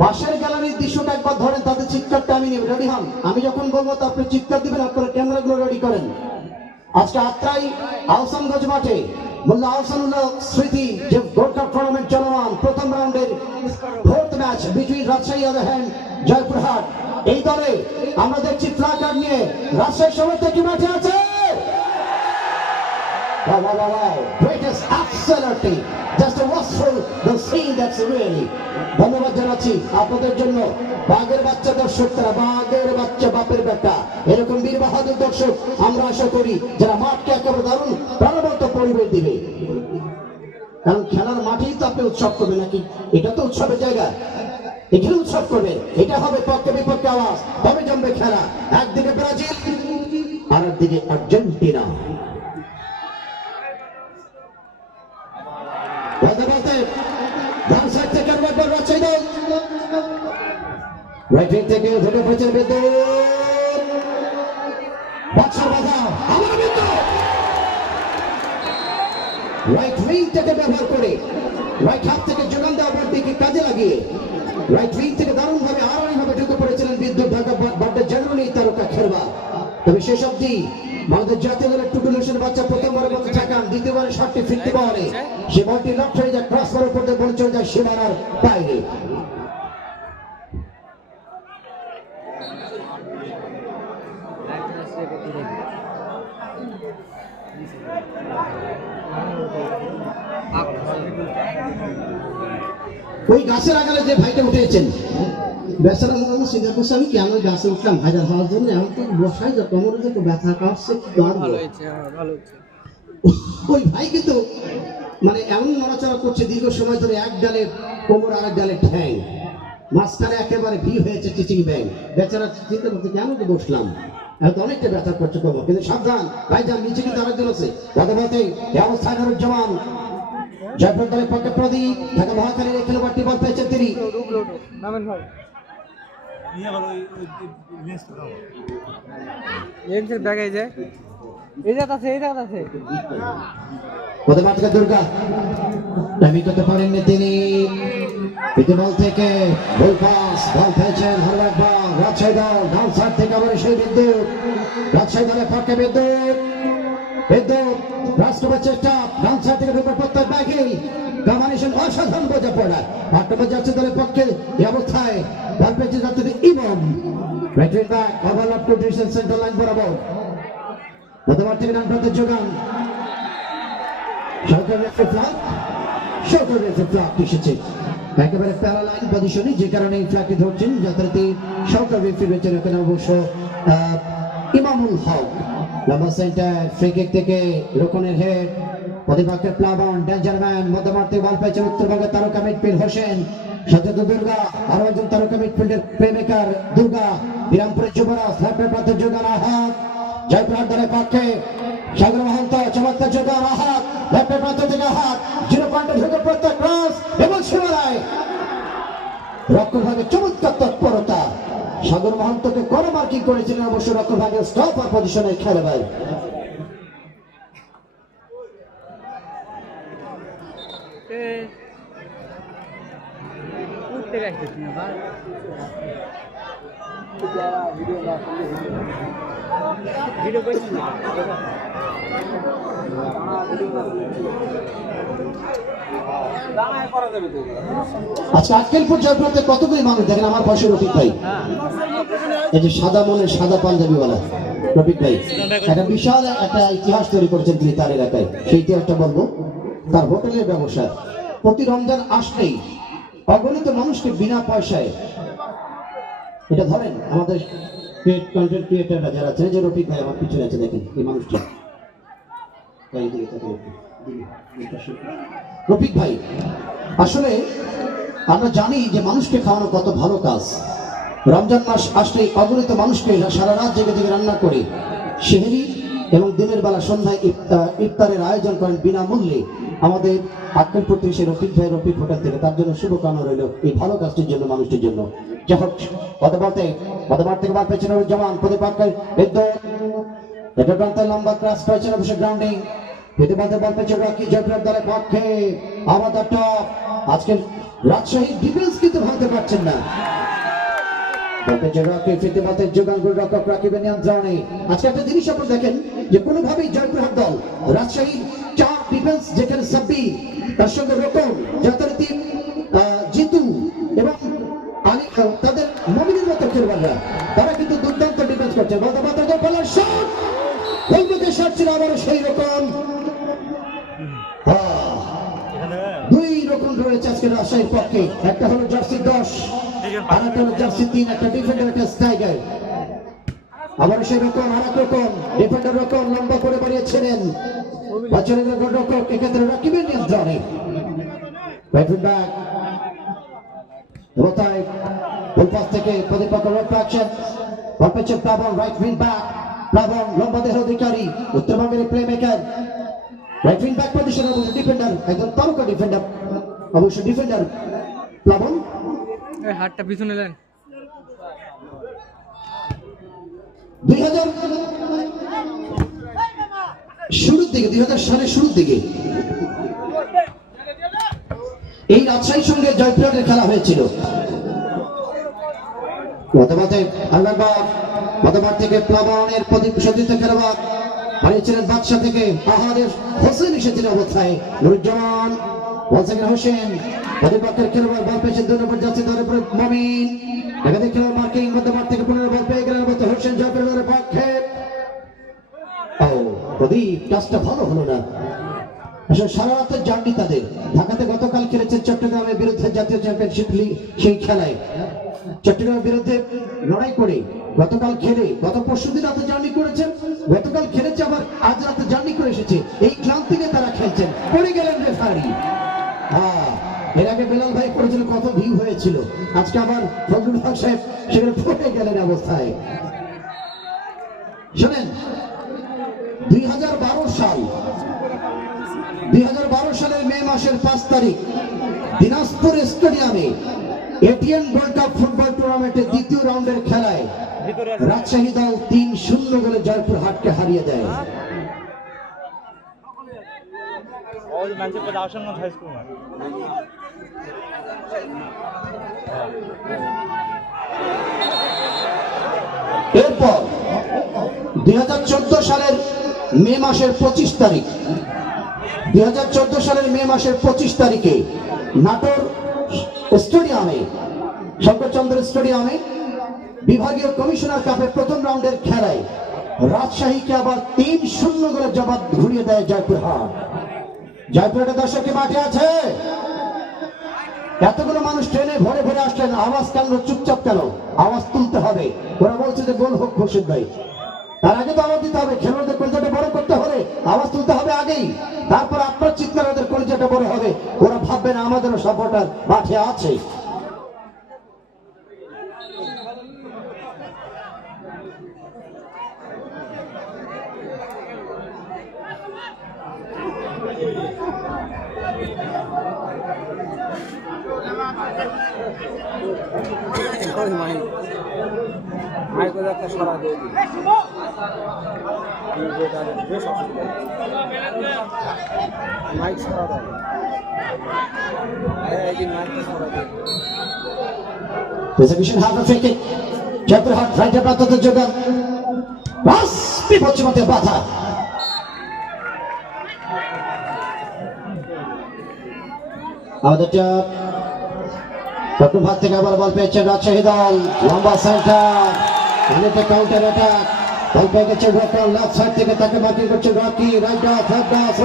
বাসের গ্যালারির দৃশ্যটা একবার ধরেন, তাদের চিৎকারটা আমি নেব। রেডি হন, আমি যখন বলবো তো আপনি চিৎকার দিবেন, আপনারা ক্যামেরাগুলো রেডি করেন। আজকে আত্রাই আহসানগঞ্জ মাঠে মোল্লা আহসানুল্লাহ স্মৃতি যে গোল্ড কাপ টুর্নামেন্ট চলমান, প্রথম রাউন্ডের fourth match between Rajshahi and Joypurhat. এই দলে আমরা দেখছি প্ল্যাকার্ড নিয়ে রাজশাহী সমর্থক কি মাঠে আছে? Greatest, absolutely, just a wonderful the scene, that's really. ধন্যবাদ জানাচ্ছি আপনাদের জন্য। বাঘের বাচ্চা দর্শক, তারা বাঘের বাচ্চা বাপের বেটা, এরকম বীর বাহাদুর দর্শক আমরা আশা করি যারা মাঠকে একেবারে দারুণ প্রাণবন্ত পরিবেশ দিবে। কারণ খেলার মাঠেই তো আপনি উৎসব করবেন নাকি? এটা তো উৎসবের জায়গা, এখানে উৎসব করবে। এটা হবে পক্ষে বিপক্ষে আওয়াজ, তবে জমবে খেলা। একদিকে ব্রাজিল আর একদিকে আর্জেন্টিনা। বলতে বলতে ডান সাইড থেকে রাজশাহী দল, রাইট উইং থেকে ধরে পড়েছেন বিদ্যুৎ, বাদশার বাধা, আবার বিদ্যুৎ। রাইট উইং থেকে ব্যবহার করে রাইট হাফ থেকে যোগান দেওয়া বলটিকে কাজে লাগিয়ে রাইট উইং থেকে দারুণ ভাবে আড়াআড়ি ঢুকে পড়েছিলেন বিদ্যুৎ। ঢাকা বাড্ডা জেনারেলি তারকা খেলবা। তবে শেষ অব্দি আমাদের জাতীয় দলের টুটুল হোসেন বাচ্চা প্রথমবারের মতো ঠেকান, দ্বিতীয়বারে শটটি ফিরতে পারে, সে বলটি লক হয়ে যায়, ক্রস করার পর বল চলে যায় সীমানার বাইরে। ওই গাছের আগালে যে ভাইটা উঠেছেন, বেচারা মনে হলো সিদ্ধার করছে আমি কেন গাছে উঠলাম ভাইজার হওয়ার জন্য, এখন তো বসাই যা কোমরে যত ব্যথা কাটছে। ওই ভাই কিন্তু মানে এমন নড়াচড়া করছে দীর্ঘ সময় ধরে, এক ডালে কোমর আর এক ডালে ঠ্যাং, মাঝখানে একেবারে ভিড় হয়েছে চিচিং ব্যাং। বেচারা চিন্তা করতে কেন যে বসলাম, এখন অনেকটা ব্যথা করছে কোমর। কিন্তু সাবধান ভাইজান, নিচে কিন্তু আরেকজন আছে। বলতে এই অবস্থায় নুরুজ্জামান, জয়পুর দলের পক্ষে প্রদীপ, ঢাকা মহাখালীর এই খেলোয়াড়টি বল পেয়েছেন তিনি। দুর্গা দাবি করতে পারেননি তিনি, বল থেকে বল পাস, বল পেয়েছেন হারবাক বল রাজশাহী দল। ডাউন সাইড থেকে আবার সেই বিদ্যুৎ, রাজশাহী দলের পক্ষে বিদ্যুৎ, বিদ্যুৎ রাষ্ট্রপতি চেষ্টা, ডাউন সাইড থেকে ঢুকার প্রত্যেক ব্যাগে কম্বিনেশন অসাধারণ বোঝা পড়া। আক্রমণ যাচ্ছে দলের পক্ষে এই অবস্থায় বল পেয়েছে যাচ্ছে Imam, right wing back, overlap to direction centre line বরাবর। প্রথমার্ধ থেকে ডান প্রান্তের যোগান, সরকারের ফ্ল্যাগ এসেছে একেবারে প্যারালাইন পজিশনে, যে কারণে এই ফ্ল্যাগটি ধরছেন যথারীতি সরকার রেফারি রয়েছেন এখানে অবশ্য ইমামুল হক। লম্বা সেন্টার, ফ্রি কিক থেকে রোকনের হেড, প্রতিপক্ষের প্লাবন ডেঞ্জারম্যান, মধ্যমার্থে বল পেয়েছেন উত্তরবঙ্গের তারকা মিডফিল্ড হোসেন, সাথে দুর্গা আরো একজন তারকা মিডফিল্ডের প্লেমেকার দুর্গা। বিরামপুরের যুবরাজ ল্যাপের পথে যোগান আহাত, জয়পুরহাট দলের পক্ষে সাগর মহন্ত চমৎকার যোগান আহাত, ল্যাপের প্রান্ত থেকে আহাত, 0 পয়েন্টে ঢুকে প্রত্যেক ক্রস এবং সীমানায় রক্ষণ ভাগে চমৎকার তৎপরতা। সাগর মহন্তকে কোনো মার্কিং করেছিলেন অবশ্য রক্ষণ ভাগে স্টপার পজিশনের খেলোয়াড়। আজকে আজকেলপুর জয়পুরহাটে কতগুলি মানুষ দেখেন, আমার বয়সের রফিক ভাই, এই যে সাদা মনের সাদা পাঞ্জাবিওয়ালা রফিক ভাই, একটা বিশাল একটা ইতিহাস তৈরি করেছেন তিনি তার এলাকায়। সেই ইতিহাসটা বলবো। তার হোটেলের ব্যবসা, প্রতি রমজান আসলেই অগণিত মানুষকে বিনা পয়সায়, এটা ধরেন আমাদের কন্টেন্ট ক্রিয়েটাররা যারা আছে, যে রফিক ভাই আমার পিছনে আছে, দেখেন এই মানুষটা, রফিক ভাই। আসলে আমরা জানি যে মানুষকে খাওয়ানো কত ভালো কাজ। রমজান মাস আসলে অগণিত মানুষকে সারা রাত জেগে জেগে রান্না করে সেহরি এবং দিনের বেলা সন্ধ্যায় ইফতারের আয়োজন করেন বিনামূল্যে আমাদের আক্কেল প্রতিবেশী রফিক ভাই, রফিক হোটেল থেকে। তার জন্য শুভকামনা রইল এই ভালো কাজটির জন্য, মানুষটির জন্য। যাই হোক, গতবার থেকে বার পেয়েছেন জামান প্রতিপাদকের বিদ্যুৎ এটা প্রান্তের লম্বা ক্রাস পেয়েছেন অবশ্যই গ্রাউন্ডিং প্রতিপাদক বল পেয়েছে রকি জয়পুরের দলের পক্ষে। আমাদের টপ আজকের রাজশাহী ডিফেন্স কিন্তু ভাঙতে পারছেন না। আজকে একটা জিনিস আপনারা দেখেন যে কোনোভাবেই জয়পুরহাট দল রাজশাহী চার ডিফেন্স যেখানে সাব্বি, তার সঙ্গে রতন, যথারীতি জিতু এবং আলী, তাদের মমিনের মতো খেলোয়াড়রা, তারা কিন্তু দুর্দান্ত ডিফেন্স করছে। শট ছিল আবারও সেই রকম, দুই রকম রয়েছে আজকে রাজশাহীর পক্ষে। একটা হলো জার্সি 10, আর একটা হলো জার্সি 3, একটা ডিফেন্ডার, একটা স্ট্রাইকার। আবার সেই রকম আর এক রকম ডিফেন্ডার রকম লম্বা করে বাড়িয়েছিলেন এক্ষেত্রে রাকিবের নিয়ন্ত্রণে। থেকে প্রতিপক্ষ প্লাবন রাইট উইং ব্যাক, প্লাবন লম্বা দেহ অধিকারী, উত্তরবঙ্গের play maker. Right wing back পজিশনে অবশ্য ডিফেন্ডার, একজন তারকা ডিফেন্ডার, অবশ্য ডিফেন্ডার প্লাবন। হাতটা পিছনে নেন। 2000 শুরুর দিকে, 2000 সালের শুরুর দিকে এই রাজশাহীর সঙ্গে জয়পুরহাটের খেলা হয়েছিল। গতবার থেকে প্লাবনের প্রতিশোধিত খেলোয়াড় হারিয়েছিলেন বাদশা থেকে আহারের হোসেন এসেছিল অবস্থায়। নুরুজ্জামান হোসেন প্রতিপক্ষের খেলোয়াড় বল পেয়েছেন, 2 নম্বর যাচ্ছে তার উপরে মমিন, একাধিক খেলোয়াড় মার্কিং। গতবার থেকে 15 বল পেয়ে গেলেন হোসেন জয়পুরহাটের পক্ষে। প্রদীপ কাজটা ভালো হলো না। আসলে সারা রাতের জার্নি তাদের। ঢাকাতে গতকাল খেলেছেন চট্টগ্রামের বিরুদ্ধে জাতীয় চ্যাম্পিয়নশিপ লিগ, সেই খেলায় চট্টগ্রামের বিরুদ্ধে লড়াই করে গতকাল খেলে, গত পরশুদিন রাতে জার্নি করেছেন, গতকাল খেলেছে, আবার আজ রাতে জার্নি করে এসেছে। এই ক্লান্তিকে তারা খেলছেন, পড়ে গেলেন রেফারি। এর আগে বেলাল ভাই করেছিল, কত ভিউ হয়েছিল। আজকে আবার ফজলুল হক সাহেব সেখানে পড়ে গেলেন অবস্থায়। শোনেন, 2012 সালের মে মাসের 5 তারিখ দিনাজপুর স্টেডিয়ামে এটিএন গোল্ড কাপ ফুটবল টুর্নামেন্টের দ্বিতীয় রাউন্ডের খেলায় রাজশাহী দল 3-0 গোলে জয়পুরহাটকে হারিয়ে দেয়। এরপর 2014 সালের মে মাসের 25 তারিখ, 2014 সালের মে মাসের 25 তারিখে নাটোর স্টেডিয়ামে, শঙ্করচন্দ্র স্টেডিয়ামে বিভাগীয় কমিশনার কাপের প্রথম রাউন্ডের খেলায় রাজশাহীকে আবার 3-0 গোলে জবাব ঘুরিয়ে দেয় জয়পুরহাট। জয়পুরহাটের দর্শক মাঠে আছে, এতগুলো মানুষ ট্রেনে ভরে ভরে আসলেন, আওয়াজ কেন চুপচাপ কেন? আওয়াজ তুলতে হবে। ওরা বলছে যে গোল হোক খুরশিদ ভাই, তার আগে তো আওয়াজ দিতে হবে। খেলোয়াড়দের কলিজাটা বড় করতে হলে আওয়াজ তুলতে হবে আগেই, তারপর আপনার চিৎকার ওদের কলিজাটা বড় হবে। ওরা ভাববে না আমাদেরও সাপোর্টার মাঠে আছে। একটা সরা দিয়ে দিই। মাইক সরা দেয়, মাইকটা সরা দিয়ে। Exhibition half a free kick. Joypurhat রাইটের প্রান্ততে যোগান, বাস বিপজ্জনক বাধা। আমাদের চট্টগ্রাম থেকে আবার বল পেয়েছে রাজশাহী দল, লম্বা সেন্টার, কাউন্টার অ্যাটাক। বল পেয়ে গেছে রকম, লেফট সাইড থেকে তাকে মার্কিং করছে Rocky, right off, left off,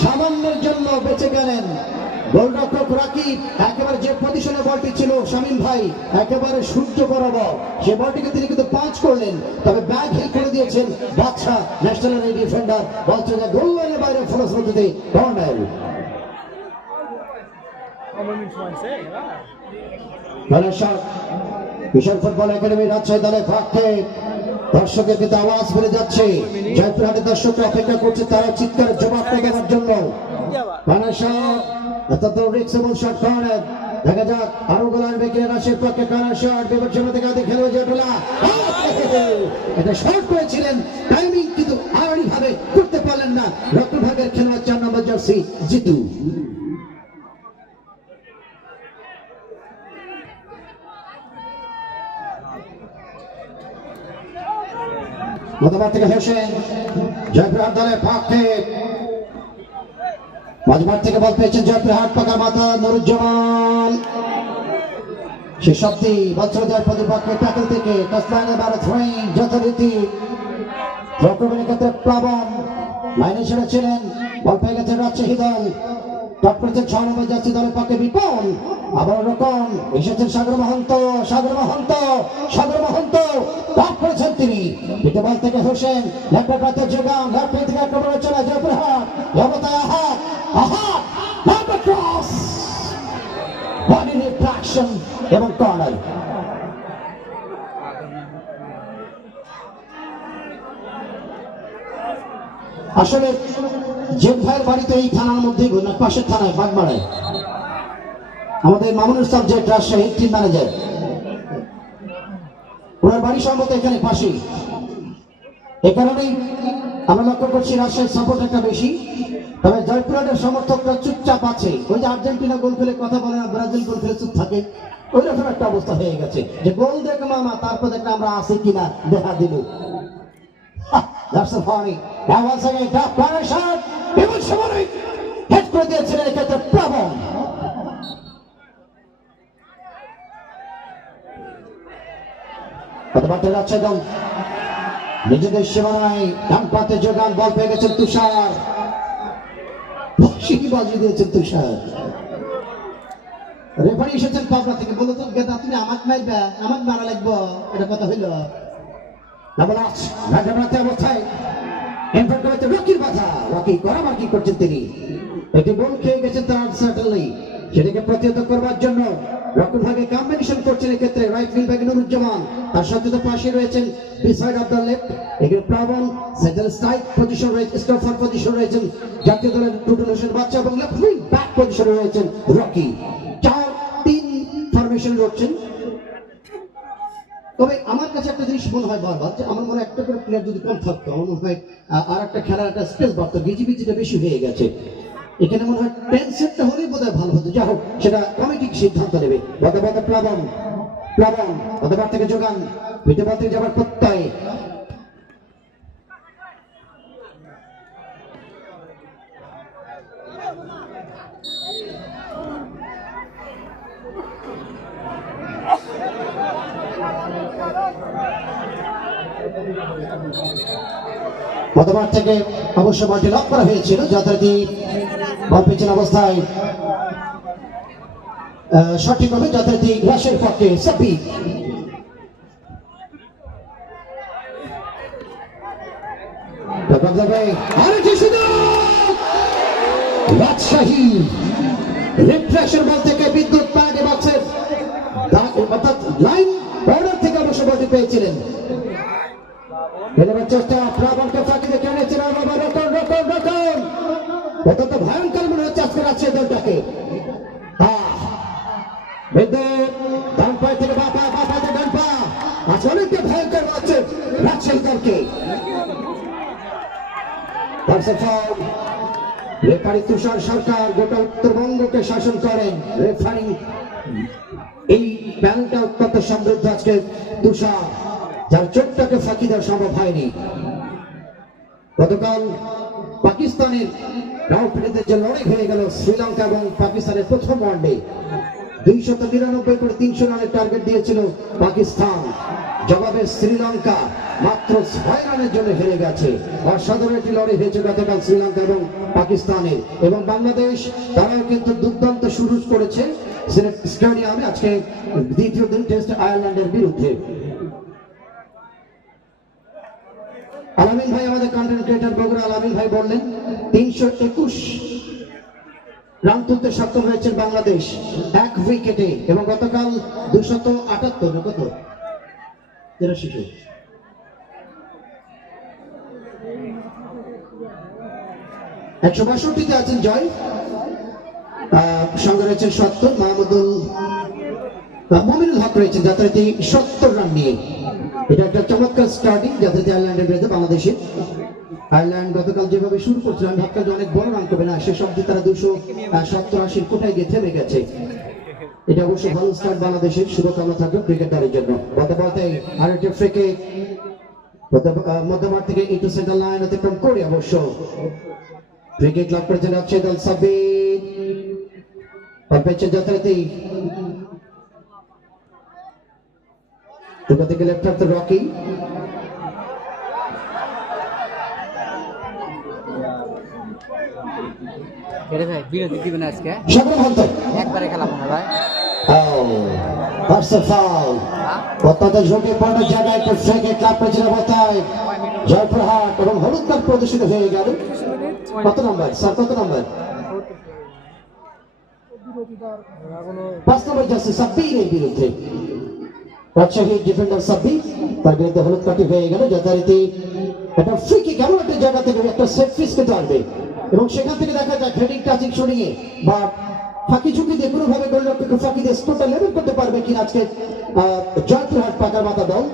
সামান্যের জন্য বেঁচে গেলেন গোলরক্ষক রাকিব একেবারে যে পজিশনে বলটি ছিল শামীম ভাই একেবারে সূর্য বরাবর সে বলটিকে তিনি কিন্তু পাঁচ করলেন, তবে ব্যাগ হিল করে দিয়েছেন বাদশাহ ন্যাশনাল এই ডিফেন্ডার। বল চলে গোল লাইনের বাইরে ফলশ্রুতিতে কর্নার। কিশোর ফুটবল একাডেমি রাজশাহী দলের পক্ষে দর্শকের কিন্তু আওয়াজ বেড়ে যাচ্ছে। জয়পুরহাটের দর্শকরা অপেক্ষা করছে তারা চিৎকার জবাব দেওয়ার জন্য। দেখা যাক আরো গোলার বেঁকে রাশির পক্ষে কর্নার শট বিপজ্জনক থেকে খেলোয়াড় জটলা এটা শট করেছিলেন, টাইমিং কিন্তু আড়াআড়ি ভাবে করতে পারলেন না রক্তভাগের খেলোয়াড় 4 নম্বর জার্সি জিতু। মধ্যমাঠ থেকে হোসেন জয়পুরহাট দলের পক্ষে মাঝমাঠ থেকে বল পেয়েছেন জয়পুরহাট পাকা মাথা নুরুজ্জামান সে শক্তি বছর দেওয়ার প্রতিপক্ষে ট্যাকল থেকে কাসলাইনে বারে থ্রোয়িং যথারীতি রক্ষকের ক্ষেত্রে প্লাবন লাইনে ছেড়েছিলেন বল পেয়ে গেছেন রাজশাহী দল টপ করেছেন 6 নম্বর জার্সি দলের পক্ষে বিপন আবার রকম এসেছেন সাগর মহন্ত টপ করেছেন তিনি পিঠে বল থেকে হোসেন লেফট প্রান্তে যোগান লেফট থেকে একেবারে চলে জয়পুরহাট লবতায় আহাত নাম্বার ক্রস বডি রিফ্লেকশন এবং কর্নার। আসলে জেদ ভাইয়ের বাড়িতে এই থানার মধ্যেই না পাশের থানায় বাগমারায় আমাদের Mamunur subject Rajshahi team manager ওনার বাড়ি সম্ভবত এখানে পাশেই। এ কারণেই আমরা লক্ষ্য করছি রাজশাহীর সাপোর্ট একটা বেশি, তবে জয়পুরহাটের সমর্থকরা চুপচাপ আছে। ওই যে আর্জেন্টিনা গোল ফেলে কথা বলে না, ব্রাজিল গোল ফেলে চুপ থাকে, ওই রকম একটা অবস্থা হয়ে গেছে যে গোল দেখ মামা তারপর দেখলে আমরা আছি কিনা দেখা দিব। That's the funny. Now once again, top corner shot. Even Shamari head করে দিয়েছিলেন এক্ষেত্রে প্লাবন। কতবারটা যাচ্ছে দল নিজেদের সীমানায় ডান পাতে যোগান বল পেয়ে গেছেন তুষার বক্সিটি বাজিয়ে দিয়েছেন তুষার। রেফারি এসেছেন পাবনা থেকে, বলো তো গেদা তুমি আমাকে মারবে আমাকে মারা লাগবো, এটা কথা হইল। অবস্থায় রকির বাধা রকি করামার্কি করছেন তিনি, একটি বল খেয়ে গেছেন তার সার্টেনলি সেটাকে প্রতিহত করবার জন্য রকম ভাগে কম্বিনেশন করছেন এক্ষেত্রে রাইট ফিল্ড ব্যাক নুরুজ্জামান, তার সাথে তো পাশে রয়েছেন বিসাইড অফ দ্য লেফট এখানে প্লাবন সেন্টার স্ট্রাইক পজিশন রয়েছে স্টপার পজিশন রয়েছেন জাতীয় দলের টুটুল হোসেন বাচ্চা এবং লেফট উইং ব্যাক পজিশনে রয়েছেন রকি। 4-3 ফরমেশন রয়েছেন। তবে আমার কাছে একটা জিনিস মনে হয় বারবার যে আমার মনে হয় একটা করে প্লেয়ার যদি কম থাকতো আমার মনে হয় আর একটা খেলার একটা স্পেস বাড়তো, গিজিবিজিটা বেশি হয়ে গেছে এখানে মনে হয় 10 সেটটা হলেই বোধহয় ভালো হতো। যা হোক সেটা কমিটি সিদ্ধান্ত নেবে। গতবার প্লাবন গতবার থেকে যোগান পিঠে বল থেকে যাবার প্রত্যয় গতবার থেকে অবশ্য বলটি লক করা হয়েছিল যথারীতি বল পেছন অবস্থায় সঠিক হবে যথারীতি রাশের পক্ষে সাপি রাজশাহী রিফ্রেশন বল থেকে বিদ্যুৎ প্যাডে বক্সের অর্থাৎ লাইন বর্ডার থেকে অবশ্য বলটি পেয়েছিলেন। চেষ্টা প্লাবনকে ফাঁকি দেখে এনেছেন অত্যন্ত ভয়ঙ্কর মনে হচ্ছে আজকে রাজশাহী দলটাকে। বিদ্যুৎ ডান পায়ে থেকে বাঁ পায়ে ডান পা আজ অনেকটা ভয়ঙ্কর হচ্ছে রাজশাহী দলকে। রেফারি তুষার সরকার গোটা উত্তরবঙ্গকে শাসন করেন। রেফারি এই প্যানেলটা অত্যন্ত সমৃদ্ধ আজকে তুষার, যার চোখটাকে ফাঁকি দেওয়া সম্ভব হয়নি। গতকাল পাকিস্তানের রাউন্ডে যে লড়াই হয়ে গেল শ্রীলঙ্কা এবং পাকিস্তানের প্রথম ওয়ানডে 299 করে 300 রানের টার্গেট দিয়েছিল পাকিস্তান, জবাবে শ্রীলঙ্কা মাত্র 6 রানের জন্য হেরে গেছে। অসাধারণ একটি লড়াই হয়েছে গতকাল শ্রীলঙ্কা এবং পাকিস্তানের। এবং বাংলাদেশ তারাও কিন্তু দুর্দান্ত শুরু করেছে সিলেট স্টেডিয়ামে আজকে দ্বিতীয় দিন টেস্ট আয়ারল্যান্ডের বিরুদ্ধে। আলামিন ভাই আমাদের কন্টেন্ট ক্রিয়েটর বগুড়া আলামিন ভাই বললেন 321 রান তুলতে সক্ষম হয়েছে বাংলাদেশ 1 উইকেটে, এবং গতকাল 278 কত 83 162তে আছেন জয়, সঙ্গে রয়েছেন 70 মমিনুল হক রয়েছেন যাত্রাতে 70 রান নিয়ে। এটা একটা চমৎকার স্টার্টিং যাত্রাতে আয়ারল্যান্ডের বিরুদ্ধে বাংলাদেশের। আয়ারল্যান্ড গতকাল যেভাবে শুরু করছিলেন ভাবতাম যে অনেক বড় রান করবে না, শেষ অব্দি তারা 270-80 কোটায় গিয়ে থেমে গেছে। এটা অবশ্যই ভালো স্টার্ট বাংলাদেশের, শুভকামনা থাকবে ক্রিকেটারের জন্য। বলতে বলতে আর একটা ফ্রিকে মধ্যমাঠ থেকে ইন্টু সেন্টার লাইন অতিক্রম করে অবশ্য ক্রিকেট ক্লাব করেছেন রাজশাহী দল সাব্বির পেয়েছে যাত্রাতেই থেকে লেফট হাত রকি বিরতি দিবেন আজকে সাগর হন্ত একবারে খেলাবো না ভাই। অত্যন্ত ঝুঁকিপূর্ণ জায়গায় একটু ফ্রিকে ক্লাব করেছেন অবস্থায় জয়পুরহাট এবং হলুদ কার্ড প্রদর্শিত হয়ে গেল। কত নম্বর স্যার, কত নম্বর? 5 নম্বর জার্সি সাব্বিরের বিরুদ্ধে রাজশাহী ডিফেন্ডার সাব্বির, তার বিরুদ্ধে হলুদ কার্ড হয়ে গেল। যথারীতি একটা ফ্রি কিক এমন একটা জায়গা থেকে একটা সেট পিস পেতে পারবে, এবং সেখান থেকে দেখা যায় হেডিং টাচিং সরিয়ে বা ফাঁকি ঝুঁকি দিয়ে কোনোভাবে গোলরক্ষককে ফাঁকি দিয়ে স্কোরটা লেভেল করতে পারবে কিনা আজকে জয়পুরহাট পাকার মাথা দল।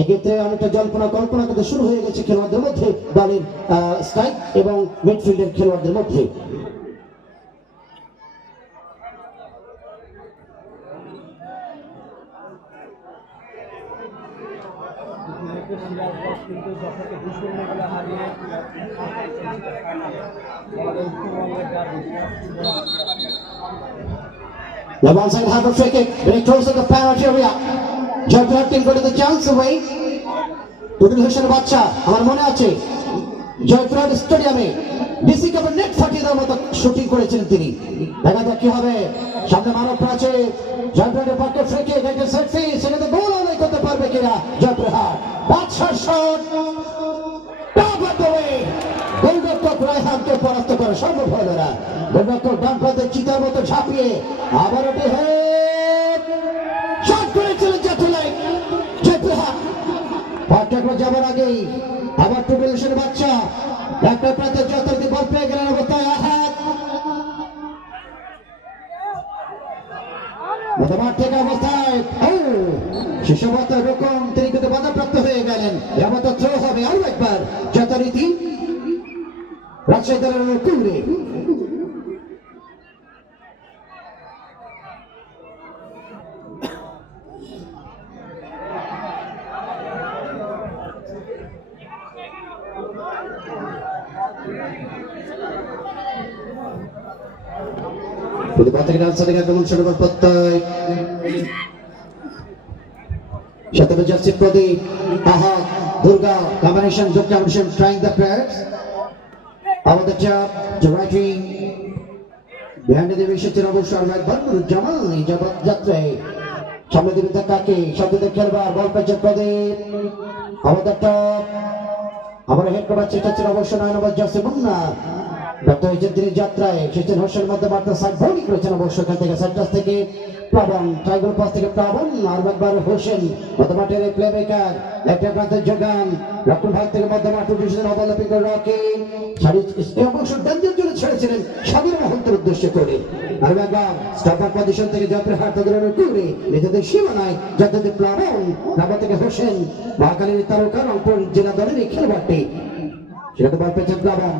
এক্ষেত্রে অনেকটা জল্পনা কল্পনা করতে শুরু হয়ে গেছে খেলোয়াড়দের মধ্যে, দলের স্ট্রাইক এবং মিডফিল্ডের খেলোয়াড়দের মধ্যে। The one side half a free kick, very close to the penalty area. Jaypurhat team got the chance away. পুতুল হোসেন বাচ্চা আমার মনে আছে জয়পুরহাট স্টেডিয়ামে ডিসি কাপের নেট ফাটিয়ে দেওয়ার মতো শুটিং করেছিলেন তিনি। দেখা যাক কি হবে, সামনে মানব আছে জয়পুরহাটের পক্ষে ফ্রি কিক, একটা সেট পিস, সেটাতে গোল আদায় করতে পারবে কিনা জয়পুরহাট। বাদশার shot top of the way, গোলরক্ষক রায়হানকে পরাস্ত করা সম্ভব হলো না। গোলরক্ষক ডান প্রান্তে চিতার মতো ঝাঁপিয়ে আবার ওটি হেড শট করেছিলেন জয়পুরহাট। পাঁচটা যাবার আগেই আবার পুতুল হোসেন বাচ্চা একটা প্রান্তে যথারীতি বল পেয়ে গেলেন, অবস্থায় আঘাত মধ্যমাঠ থেকে অবস্থায় শিশুবত রকম তিনি কিন্তু বাধাপ্রাপ্ত হয়ে গেলেন। এবার তো থ্রো হবে আরো একবার যথারীতি রাজশাহী দলের কুড়ে। Jersey Pradip Ahad Durga combination trying the players আমাদের রাইটিং বিহাইন্ড দ্য এসেছেন অবশ্য একবার জামাই জবাব যাত্রায় সামনে দিকে কাকে সাথে খেলবার বল পেয়েছে প্রদীপ আমাদের আবার হেড করার চেষ্টা ছিল অবশ্য 9 নম্বর জার্সি মুন্না ডক্টর হয়েছেন তিনি যাত্রায় এসেছেন হোসেন মধ্যে মাত্রা সাইড বোলিং করেছেন অবশ্য এখান থেকে সেন্টার থেকে প্লাবন ট্রাইগল পাস থেকে প্লাবন আর একবার হোসেন মধ্যমাঠের প্লে মেকার লেফট প্রান্তের যোগান রক্ষণ ভাগ থেকে মধ্যমাঠ উঠেছিলেন অবলম্বন করে রকি অবশ্য ডেঞ্জার জন্য ছেড়েছিলেন সাবির মহন্তের উদ্দেশ্য করে আর একবার স্টপার পজিশন থেকে জয়পুরহাট তাদের করে নিজেদের সীমানায় যাতে প্লাবন রাবা থেকে হোসেন মহাকালীর তারকা রংপুর জেলা দলের এই খেলোয়াড়টি সেটাতে বল পেয়েছেন প্লাবন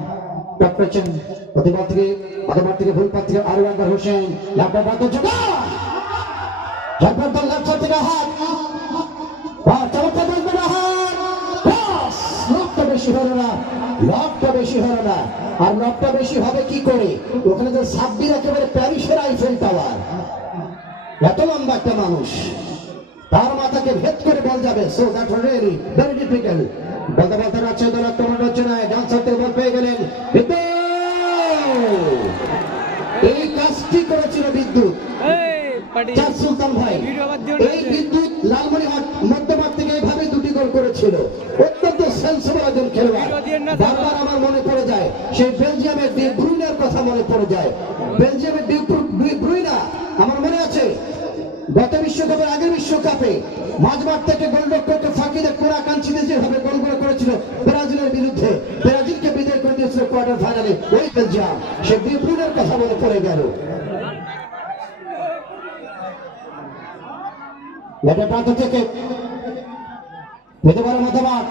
পেয়েছেন প্রতিবার থেকে অতবার থেকে ভুল পাত থেকে আরো একবার হোসেন ল্যাপটপ হাতে জোগা জয়পুরহাট লেফট সাইড থেকে হাত চমৎকার বলবেন হাত লকটা বেশি হলো না আর লকটা বেশি হবে কি করে ওখানে তো সাব্বির একেবারে প্যারিসের আইফেল টাওয়ার এত লম্বা একটা মানুষ তার মাথাকে ভেদ করে বল যাবে। So that was really very difficult. বলতে বলতে রাজশাহী দল আক্রমণ রচনায় ডান সাইড থেকে বল পেয়ে গেলেন বিদ্যুৎ। এই কাজটি করেছিল বিদ্যুৎ চাঁদ সুলতান ভাই। এই বিদ্যুৎ লালমনিরহাট মধ্যমাঠ থেকে এইভাবে দুটি গোল করেছিল। অত্যন্ত সেন্সিবল একজন খেলোয়াড়। বারবার আমার মনে পড়ে যায় সেই বেলজিয়ামের ডি ব্রুইনার কথা মনে পড়ে যায়। বেলজিয়ামের ডি ব্রুইনা আমার মনে আছে গত বিশ্বকাপের আগের বিশ্বকাপে মাঝমাঠ থেকে গোলরক্ষককে ফাঁকি দিয়ে কোরাকাঞ্চিতে যেভাবে গোলগুলো করেছিল ব্রাজিলের বিরুদ্ধে, ব্রাজিলকে বিজয় করে দিয়েছিল কোয়ার্টার ফাইনালে ওই বেলজিয়াম। সে ডি ব্রুইনার কথা মনে পড়ে গেল। লেটের প্রান্ত থেকে পেতে পারে মতামত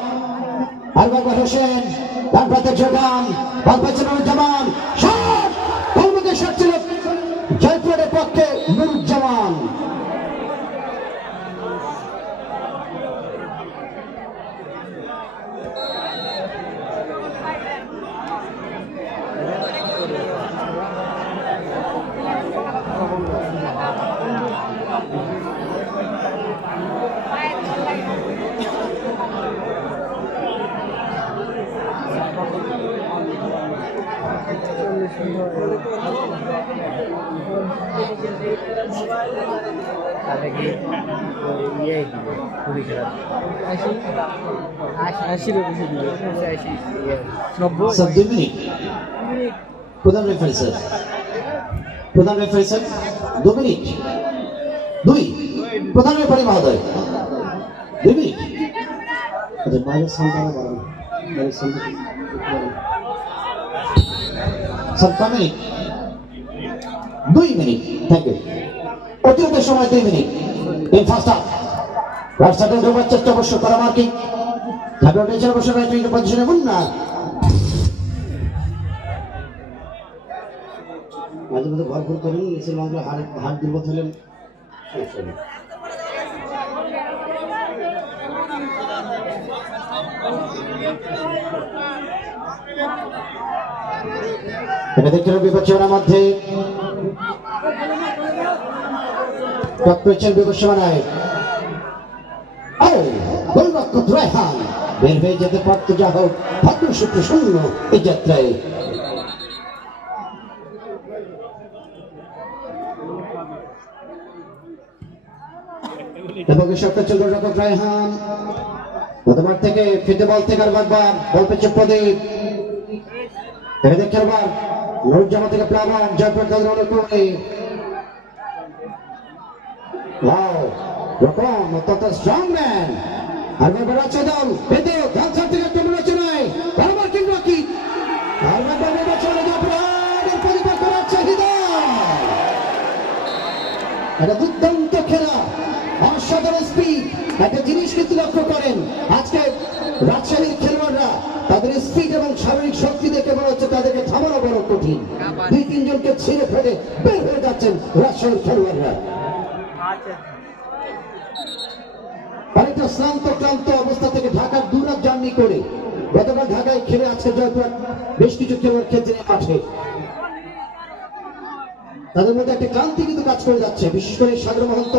আলবাকর হোসেন ডান প্রান্তের যোগান বল পাচ্ছেন নুরুজ্জামান। শট গোলমুখে শট ছিল জয়পুরের পক্ষে নুরুজ্জামান। স্যার 2 মিনিট প্রধান রেফারি স্যার, প্রধান রেফারি স্যার 2 মিনিট। 2 প্রধান রেফারি মহোদয় 2 মিনিট। আচ্ছা বাইরের সাউন্ডটা বাড়ান, বাইরের sound sir 5 minute. 2 minute, thank you. অতিরিক্ত সময় 2 minute in first half. Right সাইডে ঢোকার চেষ্টা অবশ্য করা মার্কিং ঝাঁপে উঠেছে অবশ্য রাইট উইং পজিশনে মুন্না। মাঝে মাঝে ভরপুর করেন নিচের মামলা হাত দুর্বল হলেন সমস্যা নেই। এটা দেখতে হবে বিপজ্জনকের মধ্যে পেয়েছেন বিপজ্জনায়। ও গোলরক্ষক রায়হান বের হয়ে যেতে পারত, যা হোক ভাগ্য সূত্র শূন্য এই যাত্রায়। এবং সপ্তাহ গোলরক্ষক রায়হান মধ্যমাঠ থেকে ফিতে বল থেকে আর বারবার বল পেয়েছে প্রদীপ। এখানে খেলবার নুরুজ্জামান থেকে প্লাবন জয়পুর দলের অনুকূলে রকম অত্যন্ত স্ট্রং ম্যান। আর বেড়াচ্ছে দল পেতে ধান সার থেকে একটা রচনায় বারবার কিন্তু কি আর একটা দুর্দান্ত খেলা, অসাধারণ স্পিড। একটা জিনিস কিন্তু লক্ষ্য করেন আজকে রাজশাহীর খেলোয়াড়রা তাদের স্পিড এবং শারীরিক শক্তি দেখে মনে হচ্ছে তাদেরকে থামানো বড় কঠিন। 2-3 জনকে ছিঁড়ে ফেলে বের হয়ে যাচ্ছেন রাজশাহীর খেলোয়াড়রা। অনেকটা ক্লান্ত অবস্থা থেকে ঢাকার 2 রাত জার্নি করে গতকাল ঢাকায় খেলে আজকে জয়পুর বেশ কিছু খেলোয়াড় খেলছে মাঠে। তাদের মধ্যে একটা ক্লান্তি কিন্তু কাজ করে যাচ্ছে, বিশেষ করে সাগর মহন্ত,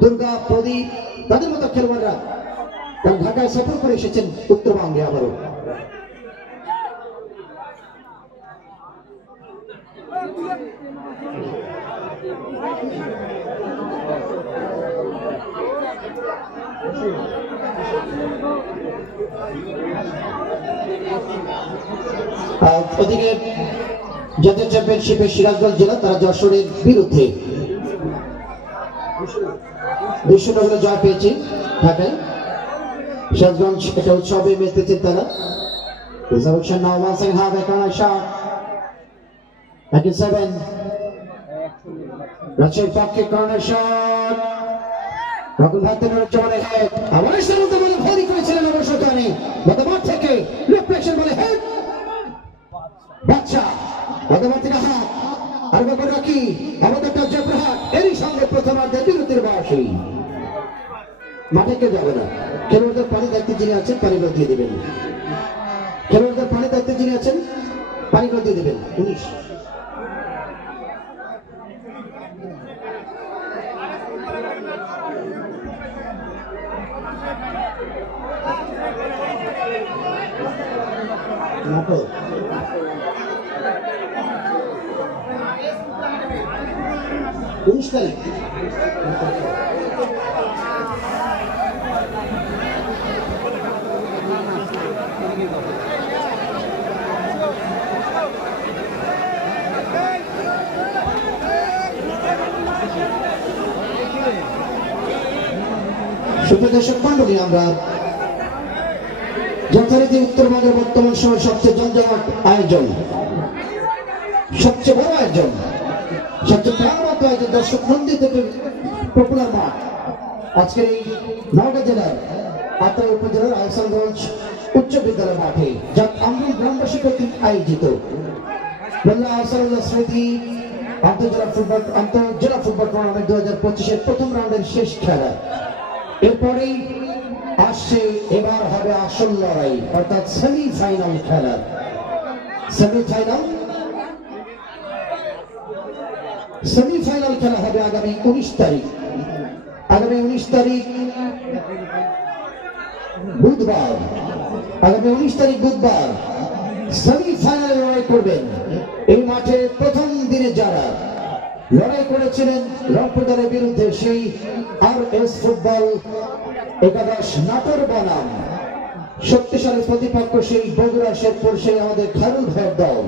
দুর্গা, প্রদীপ, তাদের মতো খেলোয়াড়রা তারা ঢাকায় সফর করে এসেছেন উত্তরবঙ্গে আবারও। ওদিকে জাতীয় চ্যাম্পিয়নশিপে সিরাজগঞ্জ জেলা তারা যশোরের বিরুদ্ধে 200 জয় পেয়েছে ঢাকায়। সিরাজগঞ্জ একটা উৎসবে মেতেছেন তারা। রাজশাহীর পক্ষে কর্নার শট রকম ভাতে নুরুজ্জামানের হেড আবার ভরি করেছিলেন অবশ্য কানে মধ্যমাঠ থেকে রিফ্লেকশন বলে হেড বাচ্চা মধ্যমাঠ থেকে হাত আর বাবার রাখি আমাদের জয়প্রহাট এরই সঙ্গে প্রথমার্ধে বিরতির বয়সী মাঠে কেউ যাবে না। খেলোয়াড়দের পানি দায়িত্বে যিনি আছেন পানিগুলো দিয়ে দেবেন। খেলোয়াড়দের পানি দায়িত্বে যিনি আছেন পানিগুলো দিয়ে দেবেন। 19 ও নাটক 19 তারিখ সুপ্রদর্শক মন্ডলী, আমরা যথারীতি উত্তরবঙ্গের বর্তমান সময় সবচেয়ে জমজমাট আয়োজন, সবচেয়ে বড় আয়োজন, সবচেয়ে প্রাণবন্ত আয়োজন দর্শক মন্দির থেকে পপুলার মাঠ আজকের এই নওগাঁ জেলার আত্রাই উপজেলার আহসানগঞ্জ উচ্চ বিদ্যালয় মাঠে, যা আমরুল গ্রামবাসী কর্তৃক আয়োজিত মোল্লা আহসানুল্লাহ স্মৃতি আন্তঃজেলা ফুটবল টুর্নামেন্ট 2025-এর প্রথম রাউন্ডের শেষ খেলা। এরপরেই আসছে, এবার হবে আসল লড়াই, অর্থাৎ সেমিফাইনাল খেলা। সেমিফাইনাল খেলা হবে আগামী 19 তারিখ। আগামী 19 তারিখ বুধবার, আগামী 19 তারিখ বুধবার সেমিফাইনালে লড়াই করবেন। এই মাঠে প্রথম দিনে যারা লড়াই করেছিলেন রংপুর দলের বিরুদ্ধে, সেই RS ফুটবল একাদশ নাটোর বনাম শক্তিশালী প্রতিপক্ষ সেই বগুড়া শেরপুর, সেই আমাদের খায়রুল ভাইয়ের দল।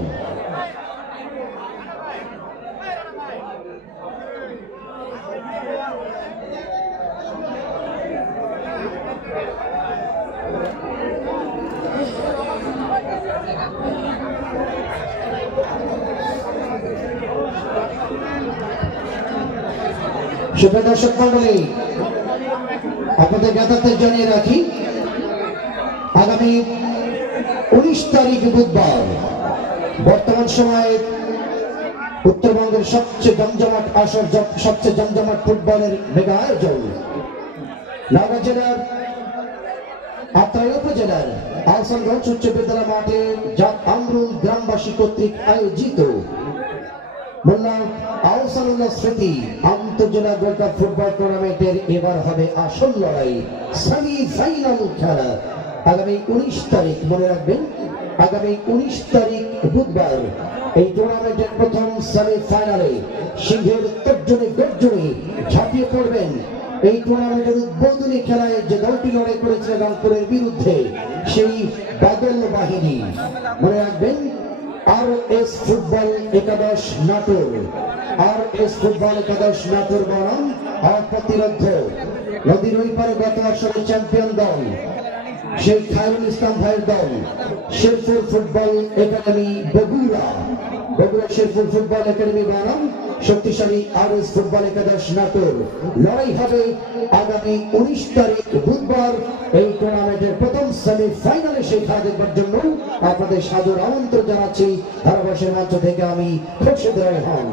সুপ্রিয় দর্শক মন্ডলী, আপনাদের জ্ঞাতার্থে জানিয়ে রাখি, আগামী 19 তারিখ বুধবার বর্তমান সময়ে উত্তরবঙ্গের সবচেয়ে জমজমাট আসর, সবচেয়ে জমজমাট ফুটবলের মেগা আয়োজন নওগাঁ জেলার আত্রাই উপজেলার আহসানগঞ্জ উচ্চ বিদ্যালয় মাঠে, যা আমরুল গ্রামবাসী কর্তৃক আয়োজিত মোল্লা আহসানুল্লাহ স্মৃতি আন্তঃজেলা গোল্ড কাপ ফুটবল টুর্নামেন্টের এবার হবে আসল লড়াই, সেমিফাইনাল খেলা। আগামী 19 তারিখ, মনে রাখবেন, আগামী 19 তারিখ বুধবার এই টুর্নামেন্টের প্রথম সেমিফাইনালে সিংহের তর্জনী গর্জনী ঝাঁপিয়ে পড়বেন এই টুর্নামেন্টের উদ্বোধনী খেলায় যে দলটি লড়াই করেছে রংপুরের বিরুদ্ধে, সেই বাদল বাহিনী। মনে রাখবেন, RS ফুটবল একাদশ নাটোর, RS ফুটবল একাদশ নাটোর বনাম অপ্রতিরোধ্য নদীর ওই পারে গত আসরে চ্যাম্পিয়ন দল সেই খায়রুল ইসলাম ভাইয়ের দল Sherpur football academy Bogura, Bogura Sherpur football academy বনাম শক্তিশালী RS ফুটবল একাদশ নাটোর। লড়াই হবে আগামী 19 তারিখ বুধবার এই টুর্নামেন্টের প্রথম সেমিফাইনালে। সেই খেলা দেখবার জন্য আপনাদের সাদর আমন্ত্রণ জানাচ্ছি। ধারাভাষের মঞ্চ থেকে আমি খোরশেদ রায়হান।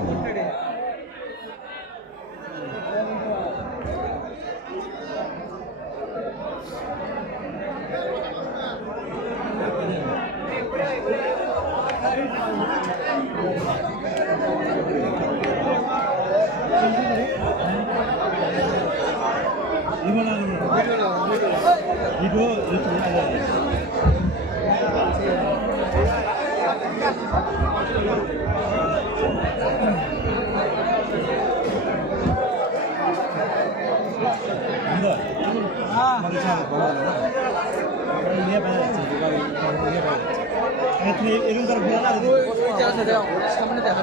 সামনে দেখা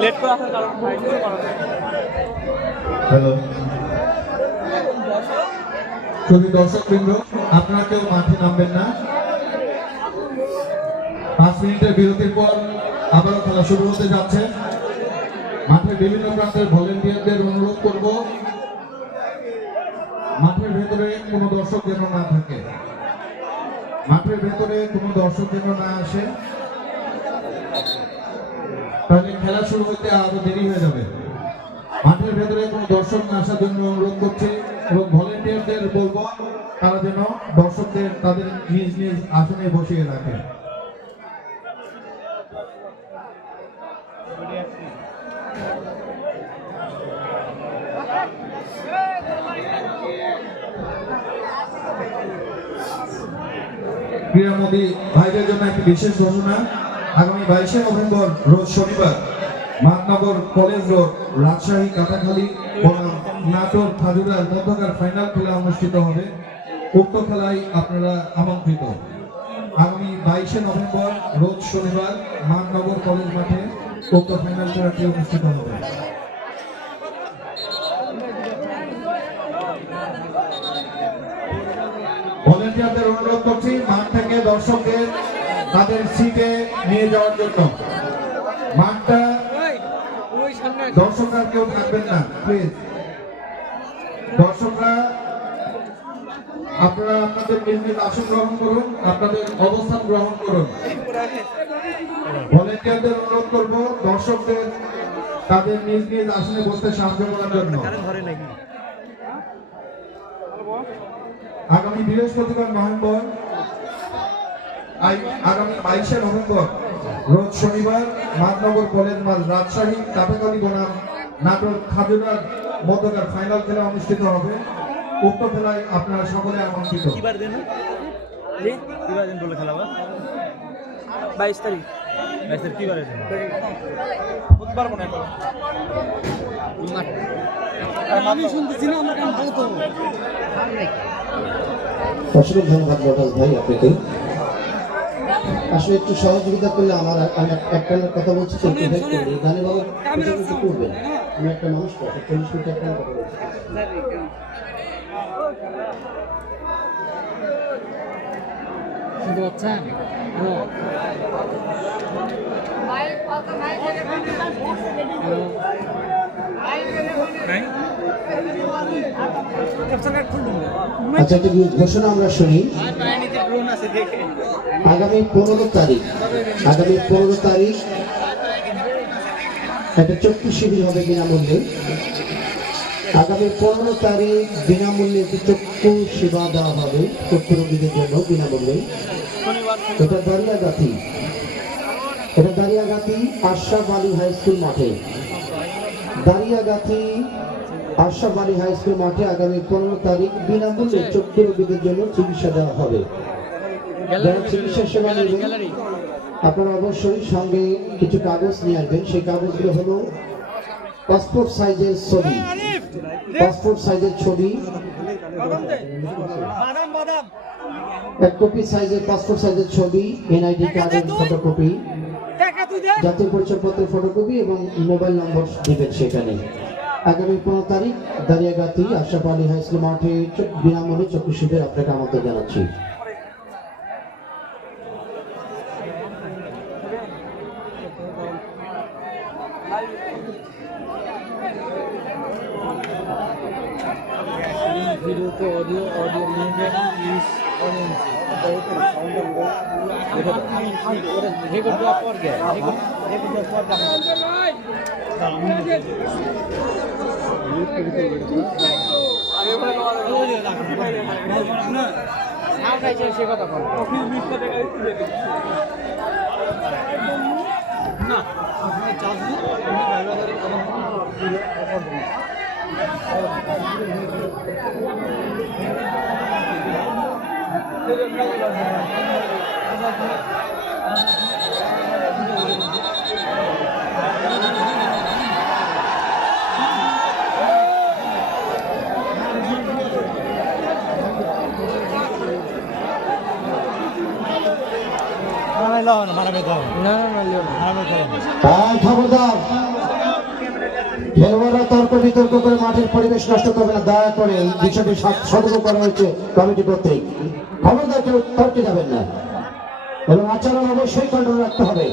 লেট করে আসার কারণ হ্যালো শুধু দর্শকবৃন্দ, আপনারা কেউ মাঠে নামবেন না। 5 মিনিটের বিরতির পর আবারও খেলা শুরু হতে যাচ্ছে। মাঠের বিভিন্ন প্রান্তের ভলেন্টিয়ারদের অনুরোধ করব, মাঠের ভেতরে কোনো দর্শক যেন না থাকে, মাঠের ভেতরে কোনো দর্শক যেন না আসে, তাহলে খেলা শুরু হতে আরো দেরি হয়ে যাবে। মাঠের ভেতরে কোনো দর্শক না আসার জন্য অনুরোধ করছি এবং ভলেন্টিয়ারদের বলবো তারা যেন দর্শকদের তাদের নিজ নিজ আসনে বসিয়ে রাখে। ক্রীড়ামোদী ভাইদের জন্য একটি বিশেষ ঘোষণা। আগামী 22শে নভেম্বর রোজ শনিবার মাতনগর কলেজ রোড, রাজশাহী কাটাখালী বনাম নাটোর খাজুরার মধ্যকার ফাইনাল খেলা অনুষ্ঠিত হবে। উক্ত খেলায় আপনারা আমন্ত্রিত। আগামী 22শে নভেম্বর রোজ শনিবার মাতনগর কলেজ মাঠে উক্ত ফাইনাল খেলাটি অনুষ্ঠিত হবে। ভলেন্টিয়ারদের অনুরোধ করছি মাঠ থেকে দর্শকদের তাদের সিটে নিয়ে যাওয়ার জন্য। মাঠটা দর্শকরা কেউ থাকবেন না প্লিজ। দর্শকরা আপনারা আপনাদের নিজ নিজ আসন গ্রহণ করুন, আপনাদের অবস্থান গ্রহণ করুন। ভলেন্টিয়ারদের অনুরোধ করব দর্শকদের তাদের নিজ নিজ আসনে বসতে সাহায্য করার জন্য। আগামী বৃহস্পতিবার নভেম্বর আগামী 22শে নভেম্বর রোজ শনিবার মাতনগর কলেজ মাঠ, রাজশাহী কাটাখালী বনাম নাটোর খাজুরার মধ্যকার ফাইনাল খেলা অনুষ্ঠিত হবে। উক্ত খেলায় আপনারা সকলে আমন্ত্রিত। 22 তারিখ কি বারে? বুধবার মনে হয়। আমি শুনতেছি না, আমার কাম ভালো তো। অসংখ্য ধন্যবাদ লোটাস ভাই আপনাকে। আসলে একটু সহযোগিতা করলে আমি একটা কথা বলছি তো একটু হেল্প করবেন। গানে বাবা একটু করবেন। আমি একটা মানুষ 40 মিনিট একটা কথা বলছি। শুনতে পাচ্ছেন? আচ্ছা, একটি ঘোষণা আমরা শুনি। আগামী 15 তারিখ একটা চক্ষু শিবির হবে বিনামূল্যে। আগামী 15 তারিখ বিনামূল্যে একটি চক্ষু সেবা দেওয়া হবে চক্ষু রোগীদের জন্য বিনামূল্যে। এটা দাঁড়িয়াগাতি আশরাফ আলী হাই স্কুল মাঠে। দাঁড়িয়াগাতি আশরাফ আলী হাই স্কুল মাঠে আগামী 15 তারিখ বিনামূল্যে চক্ষু রোগীদের জন্য চিকিৎসা দেওয়া হবে। যারা চিকিৎসা সেবা নেবেন আপনারা অবশ্যই সঙ্গে কিছু কাগজ নিয়ে আসবেন। সেই কাগজগুলো হলো পাসপোর্ট সাইজের ছবি, 1 কপি সাইজের পাসপোর্ট সাইজের ছবি, এনআইডি কার্ডের ফটোকপি, জাতীয় পরিচয়পত্রের ফটোকপি এবং মোবাইল নম্বর দিবেন সেখানে। আগামী 15 তারিখ দাঁড়িয়াগাতি আশরাফ আলী হাই স্কুল মাঠে বিনামূল্যে চক্ষু শিবির আপনাকে আমন্ত্রণ জানাচ্ছি। ऑडियो म्यूजिक इज খবরদার, খেলোয়াড়রা তর্ক বিতর্ক করে মাঠের পরিবেশ নষ্ট করবে না, দয়া করে এই বিষয়টি সতর্ক করা হয়েছে কমিটি কর্তৃক। খবরদার কেউ তর্কে যাবেন না এবং আচরণ অবশ্যই কন্ট্রোল রাখতে হবে।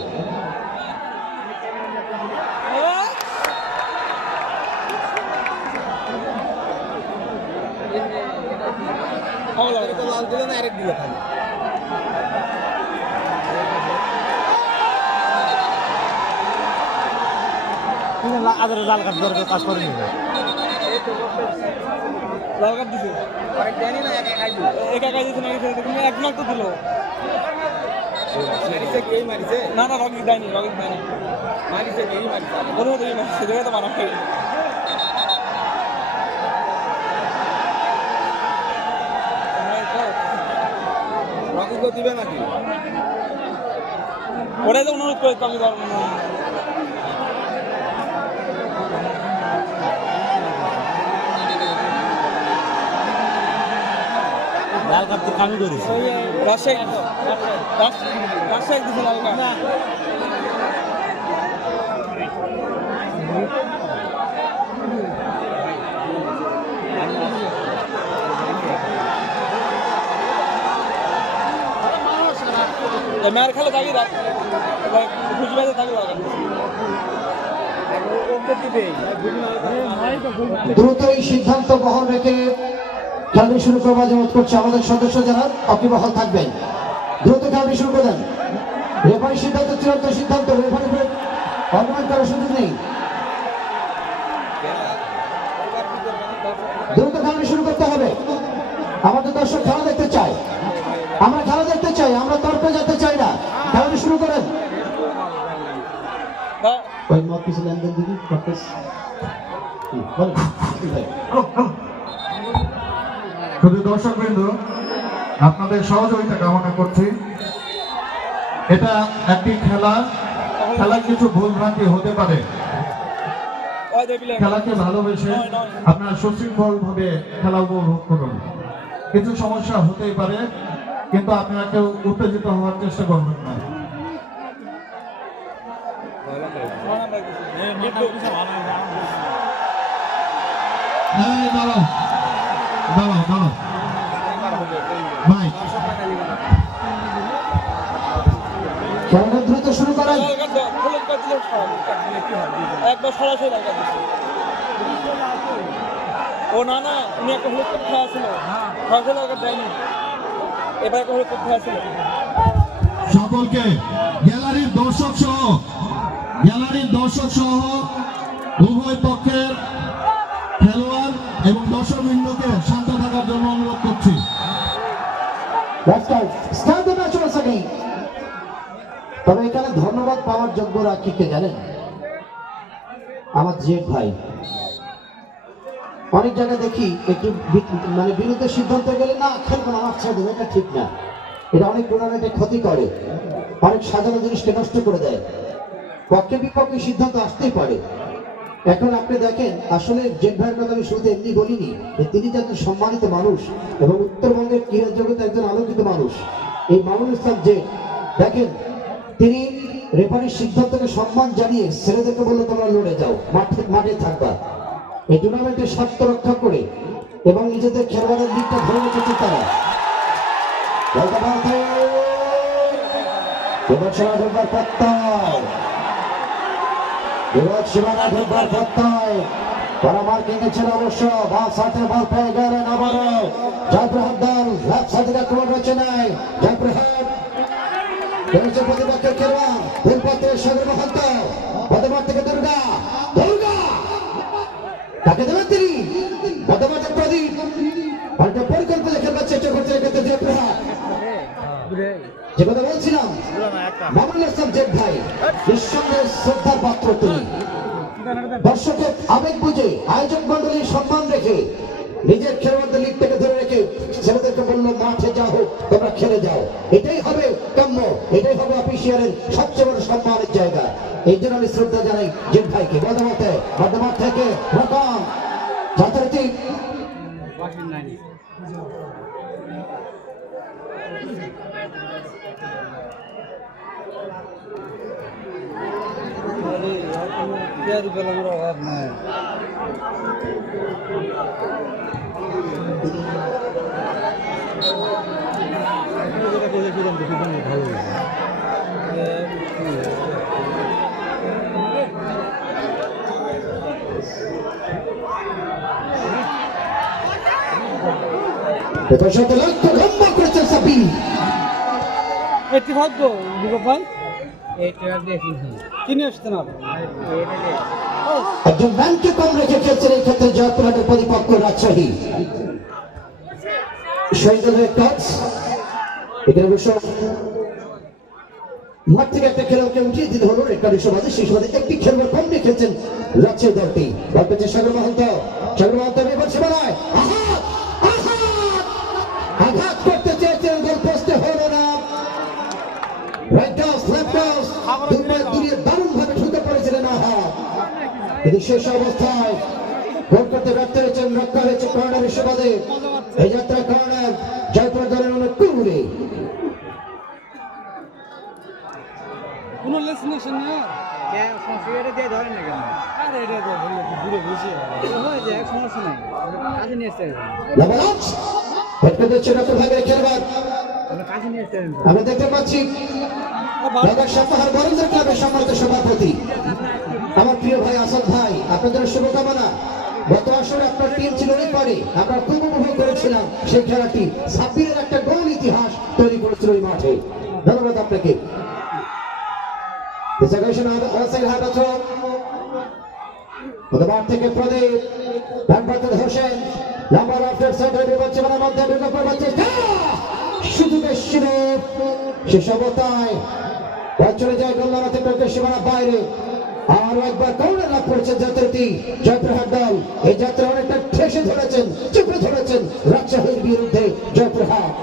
লাল কার্ড ধরে কাজ করে নিবে, লাল কার্ড দিছে একা কাজ দিছে না, তুমি এক মাস তো দিল মারিছে না না রগি দেয়নি মারিছে এই মারিছে বলো তো এই মারিছে দেখে তো মারা হয়। রগি দিবে নাকি ওরাই তো অনুরোধ করে আমি পারবো না লাল কার্ড তো কামি করিস রাজশাহী দিছে লাল কার্ড মেয়ের খেলে থাকি খুঁজবে থাকি দ্রুত এই সিদ্ধান্ত বহাল রেখে খেলাটি শুরু করবার জন্য করছে আমাদের সদস্য যারা অকিবহাল থাকবেন। দ্রুত খেলাটি শুরু করেন। রেফারি সিদ্ধান্ত চূড়ান্ত সিদ্ধান্ত, রেফারি অপমান করার সুযোগ নেই। দ্রুত খেলাটি শুরু করতে হবে। আমাদের দর্শক খেলা দেখতে চায়, আমরা খেলা দেখতে চাই, আমরা তর্কে যেতে চাই না। খেলাটি শুরু করেন। ওই মত কিছু লেনদেন দিবি প্রফেস বলেন ভাই। শুধু দর্শকবৃন্দ আপনাদের সহযোগিতা কামনা করছি। এটা একটি খেলা, খেলায় কিছু ভুলভ্রান্তি হতে পারে। খেলাকে ভালোবেসে আপনারা সুশৃঙ্খল ভাবে খেলা উপভোগ করুন। কিছু সমস্যা হতেই পারে, কিন্তু আপনারা কেউ উত্তেজিত হওয়ার চেষ্টা করবেন না। ভাই খেলাটা দ্রুত শুরু করেন। একবার সরাসরি ও না না উনি একটা হলুদ কার্ড খাওয়া ছিল, সরাসরি লাল কার্ড দেয়নি, এবার একটা হলুদ কার্ড খাওয়া ছিল। সকলকে গ্যালারির দর্শক সহ উভয় পক্ষের খেলোয়াড় এবং দর্শকবৃন্দকে শান্ত থাকার জন্য অনুরোধ করছি। তবে এখানে ধন্যবাদ পাওয়ার যোগ্যরা কি কে জানেন? আমার জেড ভাই। অনেক জায়গায় দেখি একটু মানে বিরুদ্ধে সিদ্ধান্ত গেলে না খেলবো না, আমার ছেড়ে দেবে, এটা ঠিক না। এটা অনেক টুর্নামেন্টে ক্ষতি করে, অনেক সাজানো জিনিসকে নষ্ট করে দেয়। পক্ষে বিপক্ষে সিদ্ধান্ত আসতেই পারে। এখন আপনি দেখেন, আসলে জেড ভাইয়ের কথা আমি শুরুতে এমনি বলিনি যে তিনি যে একজন সম্মানিত মানুষ এবং উত্তরবঙ্গের ক্রীড়া জগতে একজন আলোকিত মানুষ। এই মামুন ইসলাম জেড দেখেন, তিনি রেফারির সিদ্ধান্তকে সম্মান জানিয়ে ছেলেদেরকে বললো তোমরা লড়ে যাও, মাঠে থাকবা। এই টুর্নামেন্টের স্বার্থ রক্ষা করে এবং নিজেদের খেলোয়াড়ের দিকটা ধরে রেখেছে তারা। সীমানা ঢোকবার প্রত্যয় মার্কিং ছিল অবশ্য। বাম সাইডে বল পেয়ে গেলেন আবারও জয়প্রহাট দল। লেফট সাইডে আক্রমণ রয়েছে নাই জয়প্রহাট প্রতিপক্ষের খেলোয়াড় ভুলপথে সাগর মহন্ত বদমার থেকে দুর্গা তাকে দেবেন তিনি বদমার প্রদীপ পাল্টা পরিকল্পনা খেলবার চেষ্টা করছে এক্ষেত্রে জয়প্রহাট। যে কথা বলছিলাম মামুন ইসলাম জেড ভাই নিঃসন্দেহে শ্রদ্ধার পাত্র তিনি। দর্শকের আবেগ বুঝে আয়োজক মন্ডলীর সম্মান রেখে নিজের খেলোয়াড়দের লিগ থেকে ধরে রেখে ছেলেদেরকে বললো মাঠে যাও, তোমরা খেলে যাও। এটাই হবে কাম্য, এটাই হবে অফিসিয়ালের সবচেয়ে বড় সম্মানের জায়গা। এই জন্য আমি শ্রদ্ধা জানাই জেড ভাইকে। বর্ধমান থেকে রকম যথারীতি অভাব নাই। একজন ম্যানকে কম রেখে খেলছেন এই ক্ষেত্রে জয়পুরহাটের প্রতিপক্ষ রাজশাহী। মাঠ থেকে একটা খেলোয়াড়কে উঠিয়ে দিতে হলো রেড সমাজে। সেই সমাজে একটি খেলোয়াড় কম নিয়ে খেলছেন রাজশাহী দলটি। বল পেয়েছে সাগর মহন্ত। সাগর মহন্ত এবার সীমানায় আঘাত করতে চেয়েছেন, গোল পোস্টে হলো না। রাইট টস লেফট টস দুনিয়া দারুণ ভাবে ঢুকে পড়েছিলেন আহা, কিন্তু শেষ অবস্থায় গোল করতে ব্যর্থ হয়েছেন। রক্ষা হয়েছে কর্নারের সুবাদে। এই যাত্রা কর্নার জয়পুর দলের অনুকূলে। কোনো লেসনেশন না এটা দিয়ে ধরেন না কেন? আরে এটা তো বললে কি দূরে বসে হয়ে যায়, সমস্যা নাই, কাছে নিয়ে আসতে হবে। লাভালাক্স হেড করে দিচ্ছে ডক্টর ভাগের খেলোয়াড়। আমরা কাছে নিয়ে আসতে হবে। আমরা দেখতে পাচ্ছি ঢাকা সাপাহার বরেন্দ্র ক্লাবের সম্মানিত সভাপতি আমার প্রিয় ভাই আসাদ ভাই, আপনাদের শুভকামনা। গত আসরে আপনার টিম ছিল অনেক পরে, আমরা খুব উপভোগ করেছিলাম সেই খেলাটি। সাব্বিরের একটা গোল ইতিহাস তৈরি করেছিল এই মাঠে। ধন্যবাদ আপনাকে। মাঠ থেকে প্রদীপ হোসেন লম্বা রাফটের সাইডে বিপজ্জনকের মধ্যে ঢুকে পড়বার চেষ্টা, সুযোগের ছিল শেষ অবস্থায় চলে যায় গোললানা থেকে সীমানা বাইরে। আরো একবার কর্নার লাভ করেছেন যাত্রাটি জয়পুরহাট দল। এই যাত্রা অনেকটা ঠেসে ধরেছেন, চেপে ধরেছেন রাজশাহীর বিরুদ্ধে জয়পুরহাট।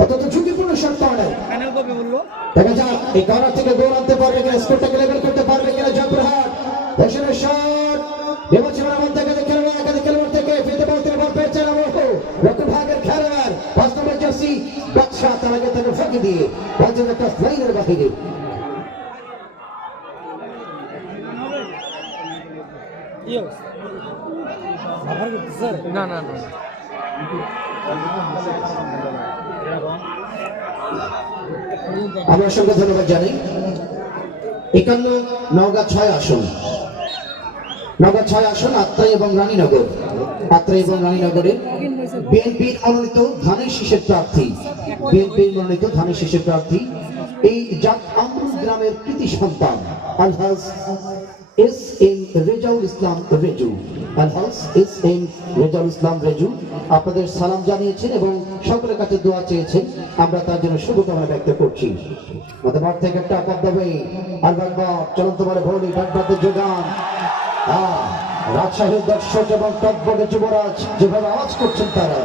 অত্যন্ত ঝুঁকিপূর্ণ শট কর্নার। ফাইনাল কবে বললো? দেখা যাক এই কর্নার থেকে গোল আনতে পারবে কিনা, স্কোরটাকে লেভেল করতে পারবে কিনা জয়পুরহাট। হোসেনের শট বিপজ্জনকের মধ্যে খেলোয়াড় থেকে ফিরতে বল থেকে বল পেয়েছেন রক্ষণ ভাগের খেলোয়াড় 5 নম্বর জার্সি বাদশা, তার আগে তাকে ফাঁকি দিয়ে বলছেন একটা লাইনের বাহিরে। না না না আমরা সঙ্গে ধন্যবাদ জানাই। 51 নওগাঁ 6 আসন, নওগাঁ 6 আসন আত্রাই এবং রানীনগর। আত্রাই এবং রানীনগরে বিএনপির মনোনীত ধানের শীষের প্রার্থী, বিএনপির মনোনীত ধানের শীষের প্রার্থী এই আমরুল গ্রামের কৃতি সন্তান আলহাজ এস এম রেজাউল ইসলাম রেজু, আলহাজ এস এম রেজাউল ইসলাম রেজু আপনাদের সালাম জানিয়েছেন এবং সকলের কাছে দোয়া চেয়েছেন। আমরা তার জন্য শুভকামনা ব্যক্ত করছি। মাঠ থেকে একটা পদ্মাবে আর চলন্ত বলে ভরলি ডাকবাদের যোগান। রাজশাহীর দর্শক এবং টকবগে যুবরাজ যেভাবে আওয়াজ করছেন তারা।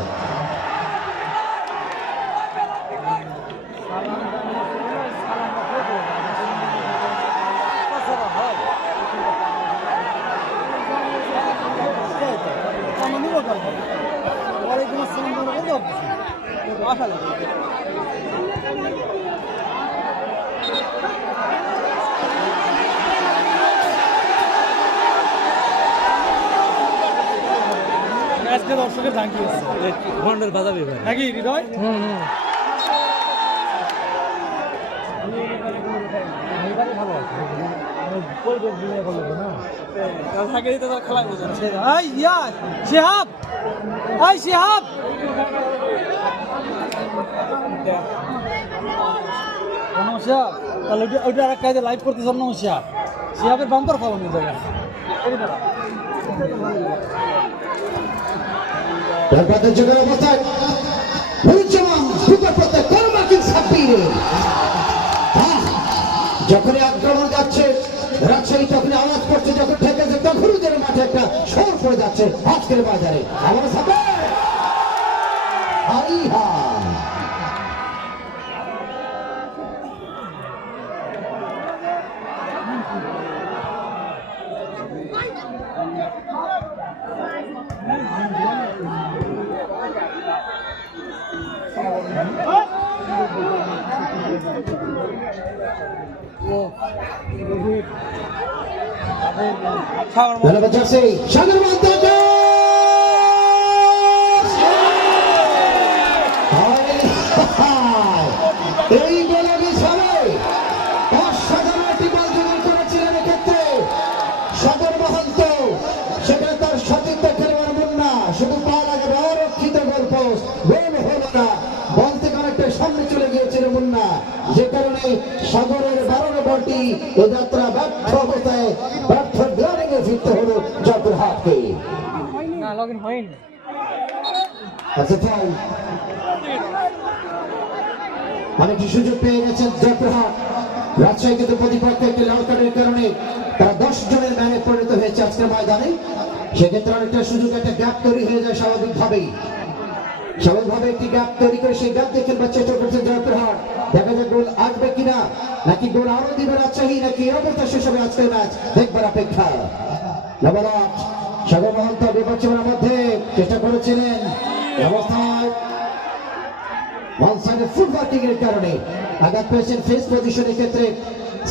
আজকে দর্শকের ঝাঁকি আছে ঘন্টার বাজাবে ভাই নাকি হৃদয়? খেলায় বোঝাচ্ছে। শিহাব শিহাব নমস্কার, তাহলে ওইটা আর এক কাজে লাইভ করতেছ। নমস্কার, শিহাবের বাম্পার ফলন হয়ে যাবে। অবস্থায় যখনই আক্রমণ যাচ্ছে রাজশাহী, তখনই আওয়াজ করছে, যখন ঠেকেছে তখনই যেন মাঠে একটা শোর পড়ে যাচ্ছে আজকের বাজারে। আমার সাথে সাগর এই গোলামি ছাড়ে অসাধারণ একটি বল যোগান করেছিলেন এক্ষেত্রে সাগর মহন্ত। সেখানে তার সতীর্থ খেলোয়াড় মুন্না শুধু পা লাগে অরক্ষিত গোল পোস্ট, গোল হলো না। বল থেকে অনেকটা সামনে চলে গিয়েছিল মুন্না, যে কারণে সাগরের 12 বলটি এ যাত্রা ব্যর্থ অবস্থায় ব্যর্থ গ্রাউন্ডিং এ ফিরতে হলো জয়পুরহাটকে। না লগইন হয়নি। আচ্ছা তাই অনেকটি সুযোগ পেয়ে গেছেন জয়পুরহাট। রাজশাহী কিন্তু প্রতিপক্ষ একটি লাল কার্ডের কারণে তারা 10 জনের ম্যানে পরিণত হয়েছে আজকের ময়দানে। সেক্ষেত্রে অনেকটা সুযোগ, একটা গ্যাপ তৈরি হয়ে যায় স্বাভাবিকভাবেই। স্বাভাবিকভাবে একটি গ্যাপ তৈরি করে সেই গ্যাপ দিয়ে খেলবার চেষ্টা করছে জয়পুরহাট। দেখা যাক গোল আসবে কিনা, নাকি গোল আরো দিবে রাজশাহী, নাকি এই অবস্থা শেষ হবে আজকের ম্যাচ, দেখবার অপেক্ষা। নবরাট সাগর মহন্ত বিপক্ষের মধ্যে চেষ্টা করেছিলেন অবস্থায় ওয়ান সাইডে ফুট ওয়ার্কিং এর কারণে আঘাত পেয়েছেন ফেস পজিশনের ক্ষেত্রে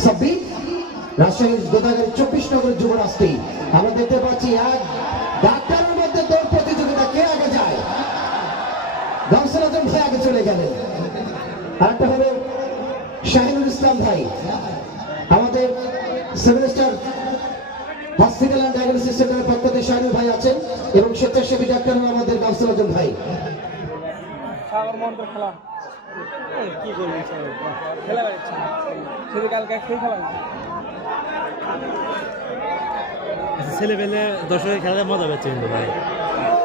সাব্বির। রাজশাহীর গোদাগাড়ি 24 নম্বর যুবরাজটি আমরা দেখতে পাচ্ছি এক ডাক্তারের মধ্যে দৌড় প্রতিযোগিতা, কে আগে যায়। গাউসুল আজম ভাই আগে চলে গেলেন, আরেকটা হলো শাহিনুল ইসলাম ভাই, আমাদের civil star hospital and diagnosis সেন্টারের পক্ষ থেকে শাহিনুল ভাই আছেন এবং স্বেচ্ছাসেবী ডাক্তার হলো আমাদের গাউসুল আজম ভাই। সাগর মন্ত্র খেলা কি করবি খেলা বেড়াচ্ছে শুধু কালকে খেয়ে খেলা ছেলে পেলে দর্শকের খেলাতে মজা পাচ্ছে কিন্তু ভাই,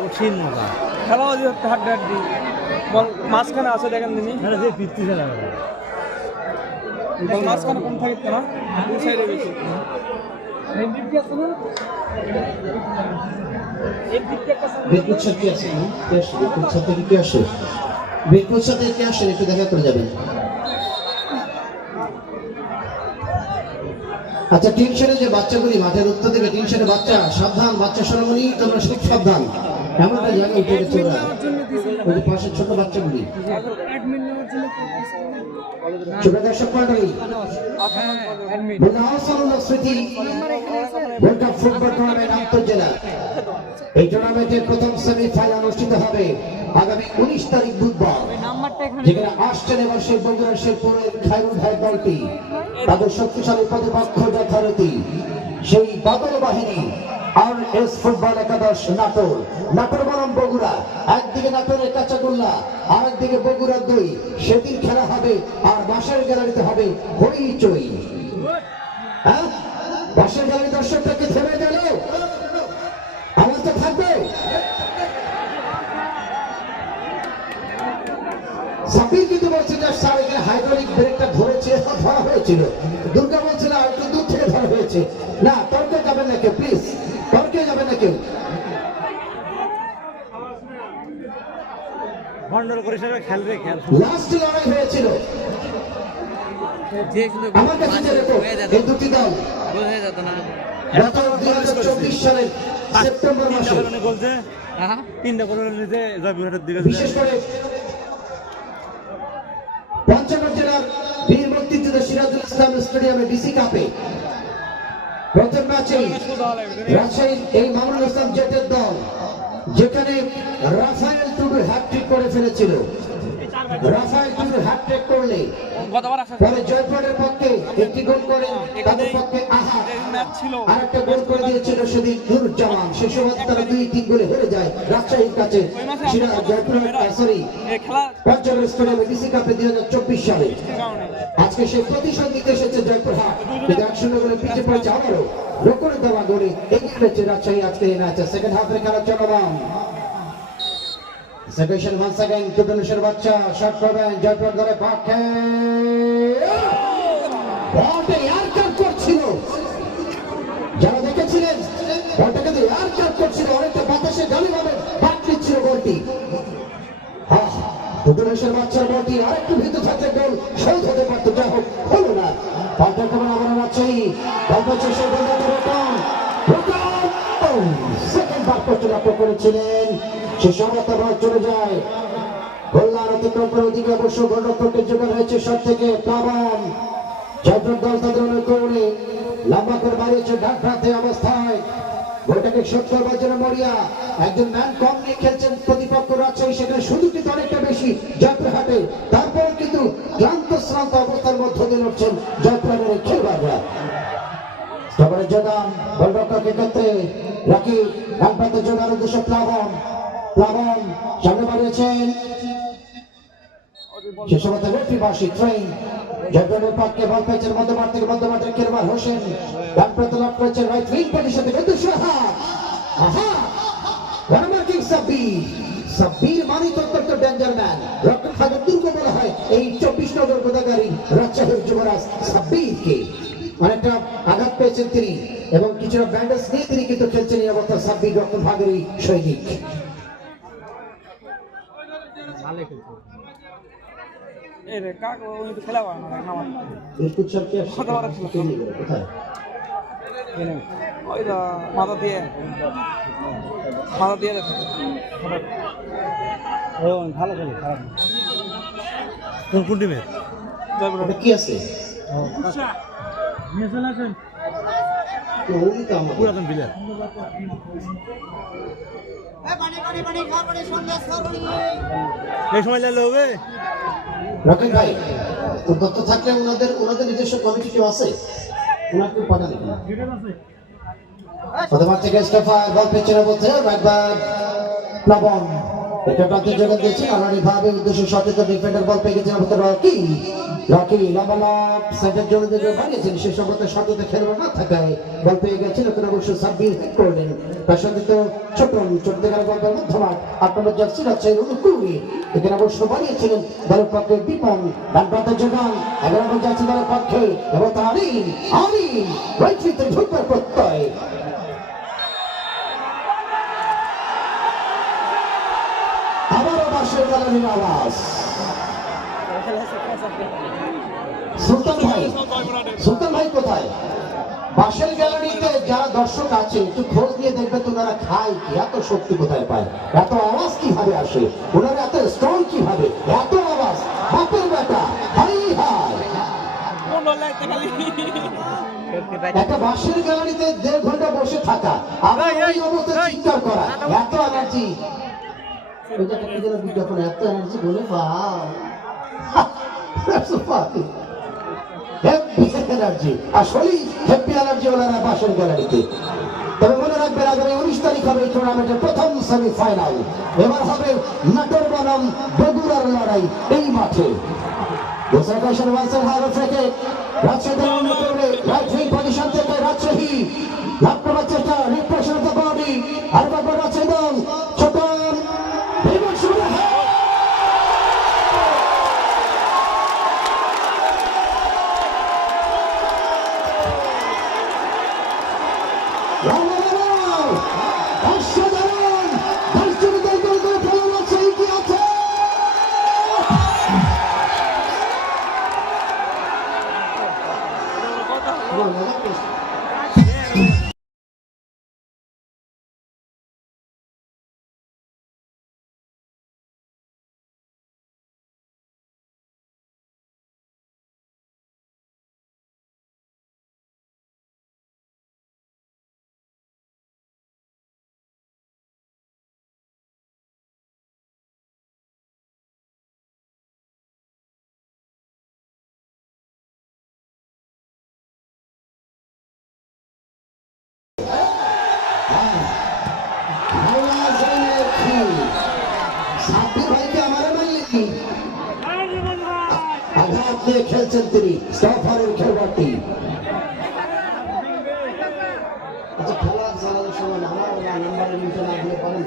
কঠিন মজা। খেলা হচ্ছে হাড্ডাহাড্ডি, বল মাঝখানে আছে দেখেন তিনি যে পিত্তি খেলা বল মাঝখানে কোন থাকে না দুই সাইডে বেশি বিদ্যুৎ সাথে আছে না? বিদ্যুৎ সাথে কি আসে? বিদ্যুৎ সাথে কি আসে? একটু দেখা করে যাবেন। আচ্ছা, টিউশনে যে বাচ্চাগুলি মাঠের উত্তর দিকে টিউশনের বাচ্চা, সাবধান, বাচ্চা সরমনি তোমরা খুব সাবধান, এমন একটা জায়গায় উঠে গেছে ওরা, ওই যে পাশের ছোট বাচ্চাগুলি। ছোট দর্শক মণ্ডলী, স্মৃতি ওয়ার্ল্ড কাপ ফুটবল টুর্নামেন্ট আন্তর্জেলা, এই টুর্নামেন্টের প্রথম সেমিফাইনাল অনুষ্ঠিত হবে আগামী 19 তারিখ বুধবার, যেখানে আসছেন এবার সেই বগুড়ার শেরপুরের খায়রুল ভাই দলটি, তাদের শক্তিশালী প্রতিপক্ষ যথারীতি সেই বাদল বাহিনী আর এস ফুটবল একাদশ নাটোর। নাটোর বনাম বগুড়া, একদিকে নাটোরের কাঁচাগোল্লা, আর একদিকে বগুড়া 2। সেদিন খেলা হবে আর বাসার গ্যালারিতে হবে হইচই। হ্যাঁ, বাসার গ্যালারি দর্শকটাকে থেমে গেল, আওয়াজটা থাকবে। সাবির কিন্তু বলছে যে স্যার এখানে হাইড্রোলিক ব্রেকটা ধরেছে, ধরা হয়েছিল। দুর্গা বলছিল আর একটু দূর থেকে ধরা হয়েছে। না, তর্কে যাবেন না কেউ, প্লিজ তর্কে যাবেন না কেউ। লাস্ট লড়াই হয়েছিল আমার কাছে যেরকম এই দুটি দল গত 2024 সালের সেপ্টেম্বর মাসে, বিশেষ করে পঞ্চগড় জেলার বীর মুক্তিযোদ্ধা সিরাজুল ইসলাম স্টেডিয়ামে ডিসি কাপে প্রথম ম্যাচে রাজশাহীর এই মামুনুল হাসান জেটের দল, যেখানে রাফায়েল টুডু হ্যাটট্রিক করে ফেলেছিল। রাফায়েল টুডু হ্যাটট্রিক করলে পরে জয়পুরের পক্ষে একটি গোল করেন, তাদের পক্ষে আহা আরেকটা গোল করে দিয়েছিল সেদিন নুরুজ্জামান। সে সময় তারা 2-3 গোলে হেরে যায় রাজশাহীর কাছে পঞ্চগড় স্টেডিয়ামে ডিসি কাপে 2024 সালে। আজকে সেই প্রতিশোধ নিতে এসেছে জয়পুরহাট, কিন্তু 1-0 গোলে পিছিয়ে পড়েছে, আবারও রোকনে দেওয়া গোলে এগিয়ে রয়েছে রাজশাহী আজকে এই ম্যাচে। সেকেন্ড হাফের খেলা চলমান। সেকেন্ড ওয়ান সেকেন্ড টুটুনুশের বাচ্চা শট করবেন জয়পুর দলের পক্ষে, বলটা এয়ার কাট করছিল, যারা দেখেছিলেন বলটাকে তো এয়ার কাট করছিল, অনেকটা বাতাসে গালিভাবে বাট নিচ্ছিল বলটি। টুটুনুশের বাচ্চার বলটি আরেকটু ভিতরে থাকলে গোল শোধ হতে পারত, যা হোক হলো না। বলটা কেমন আবার রাজশাহী বল পাচ্ছে সেই গোলটা রোকন, সেকেন্ড বার পোস্টে লক্ষ্য করেছিলেন, সে সময় আবার চলে যায় গোললাইন অতিক্রম করে। ওদিকে অবশ্য গোলরক্ষকের জোগাড় হয়েছে সব থেকে প্লাবন। জয়পুর দল তাদের অনুকরণে লম্বা করে বাড়িয়েছে ডাক প্রান্তে অবস্থায়, গোলটাকে শোধ করবার জন্য মরিয়া একজন ম্যান কম নিয়ে খেলছেন প্রতিপক্ষ রাজশাহী, সেখানে সুযোগ কিন্তু অনেকটা বেশি জয়পুরহাটে। তারপর কিন্তু ক্লান্ত শ্রান্ত অবস্থার মধ্য দিয়ে লড়ছেন জয়পুরহাটের খেলোয়াড়রা। সবার যোগান গোলরক্ষকের ক্ষেত্রে রাখি ডান প্রান্তে যোগার উদ্দেশ্যে প্লাবন, প্লাবন সামনে বাড়িয়েছেন, সে সময় রেফারি বাসি ট্রেন জয়পুরের পক্ষে বল পেয়েছেন মধ্যমাঠ থেকে, মধ্যমাঠের খেলোয়াড় হোসেন ডান প্রান্তে লক করেছেন রাইট উইং পজিশন থেকে উদ্দেশ্য ওয়ানমার্কিং সাব্বির। সাব্বির মানে অত্যন্ত ডেঞ্জার ম্যান, রক্ষণভাগের দুর্গ বলা হয় এই 24 নম্বর গোদাগাড়ি রাজশাহীর যুবরাজ সাব্বিরকে। অনেকটা আঘাত পেয়েছেন তিনি এবং কিছুটা ব্যান্ডেজ নিয়ে তিনি কিন্তু খেলছেন এই অবস্থা। সাব্বির রক্ষণভাগেরই সৈনিক। ভালো খেলছে। এই রে কাক ওই তো খেলা না আমার বিস্কুট সব কি আসছে? কোথায়? ওই দা মাথা দিয়ে দেখো ও ভালো খেলে, খারাপ না। কোন টিমের? ওটা কি আছে? তো উনি তো আমাদের। পুরাতন প্লেয়ার। এই সময় লাগলে হবে? রকেট ভাই, তো তথ্য থাকলে ওনাদের নিজস্ব কমিটি কেউ আছে? ওনাকে পাঠান এখানে। প্রথম থেকে স্টেফার বল পেছনের মধ্যে একবার প্লাবন এটা প্রান্তে জোগান দিয়েছে আনারি ভাবে উদ্দেশ্য সচেতন ডিফেন্ডার বল পেয়ে গেছেন আমাদের রকি লম্বা লব সেন্টার জোরে দিয়ে বানিয়েছেন সে সম্ভবত সচেতন খেলবে না থাকায় বল পেয়ে গেছেন ওখানে অবশ্য সাব্বির হেড করলেন তার সঙ্গে তো ছোট দেখার বলটার মধ্যমাঠ 8 নম্বর জার্সি রাজশাহীর অনুকুলি এখানে অবশ্য বানিয়েছিলেন দলের পক্ষে বিপন ডান প্রান্তে জোগান 11 নম্বর জার্সি দলের পক্ষে এবং তারিন রাইট ফিতে ঢুকবার প্রত্যয় আবারও বাঁশের গ্যালারির আওয়াজ সুলতান ভাই কোথায়? বাঁশের গ্যালারিতে যারা দর্শক আছে একটু খোঁজ নিয়ে দেখবে তো ওনারা খায় কি, এত শক্তি কোথায় পায়, এত আওয়াজ কিভাবে আসে, ওনারা এত স্ট্রং কিভাবে, এত আওয়াজ বাপের বেটা হাই হাই। একটা বাঁশের গ্যালারিতে 1.5 ঘন্টা বসে থাকা আবার এই অবস্থায় চিৎকার করা, এত এনার্জি বিজ্ঞাপন, এত এনার্জি বলে এনার্জি আসলেই হ্যাপি এনার্জি ওনারা বাঁশের গ্যালারিতে। তবে মনে রাখবেন আগামী 19 তারিখ হবে এই টুর্নামেন্টের প্রথম সেমিফাইনাল, এবার হবে নাটোর বনাম বগুড়ার লড়াই এই মাঠে। রাজশাহী লাভ করার চেষ্টা রিপ্রেশন অফ দ্য বডি আর বাবা রাজশাহী দল ছোট আঘাত দিয়ে খেলছেন তিনি স্টফারের খেলোয়াড়টি। আচ্ছা খেলা চালানোর সময় আমার নাম্বারের নিচে না দিয়ে পারেন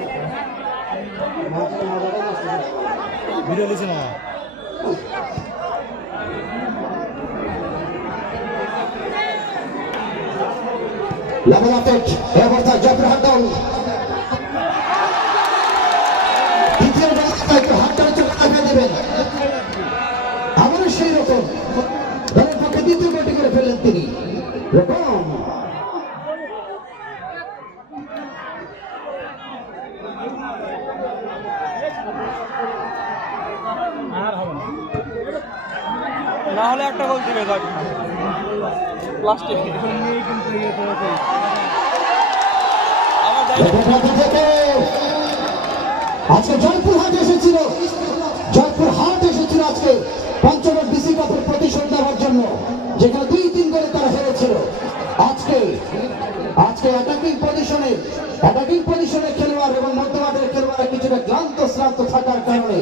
ভিডিও লিখছে না লেভেল আপডেট এই অবস্থায় জয়পুরহাট দল দ্বিতীয় অবস্থায় একটু হাতটা চলে দেখা দেবেন আমারও সেই রকম দলের পক্ষে দ্বিতীয় গোলটি করে ফেললেন তিনি রকম না হলে একটা গোল দিবে লাস্টে আজকে জয়পুরহাট এসেছিল আজকে পঞ্চগড় বিসি কাপের প্রতিশোধ নেওয়ার জন্য যেখানে 2-3 গোলে তারা হেরেছিল। আজকে অ্যাটাকিং পজিশনে খেলোয়াড় এবং মধ্যমাঠের খেলোয়াড়রা কিছুটা ক্লান্ত শ্রান্ত থাকার কারণে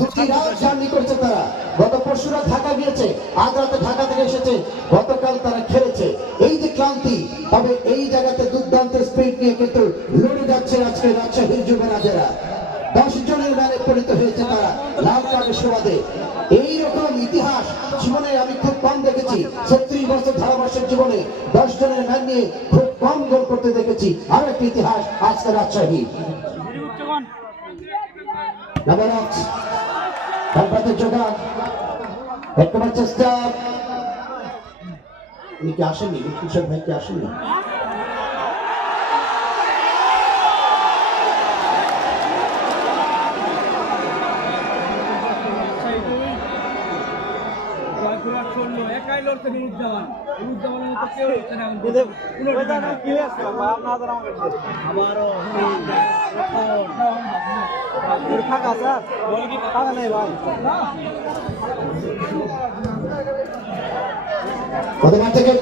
2টি রাত জার্নি করছে তারা। গত পরশুরা ঢাকা গিয়েছে, আজ রাতে ঢাকা থেকে এসেছে, গতকাল তারা খেলেছে। এই যে ক্লান্তি, তবে এই জায়গাতে দুর্দান্ত স্পিড নিয়ে কিন্তু লড়ে যাচ্ছে আজকে রাজশাহীর যুবরাজেরা। 10 জনের ম্যানে পরিণত হয়েছে তারা লাল কার্ডের সুবাদে। এইরকম ইতিহাস জীবনে আমি খুব কম দেখেছি। 36 বছর ধারাভাষ্যের জীবনে 10 জনের ম্যান নিয়ে খুব কম গোল করতে দেখেছি। আর একটা ইতিহাস আজকে রাজশাহী। খেলপাতে যোগা একবার চেষ্টা। উনি কি আসেননি? কিশোর ভাই কি আসেননি? একাই লড়তে উজ্জামান উজ্জামানের তো কেউ হচ্ছে না আবারও ফাঁকা স্যার ফাঁকা নেই ভাই ওদের মাঠ থেকে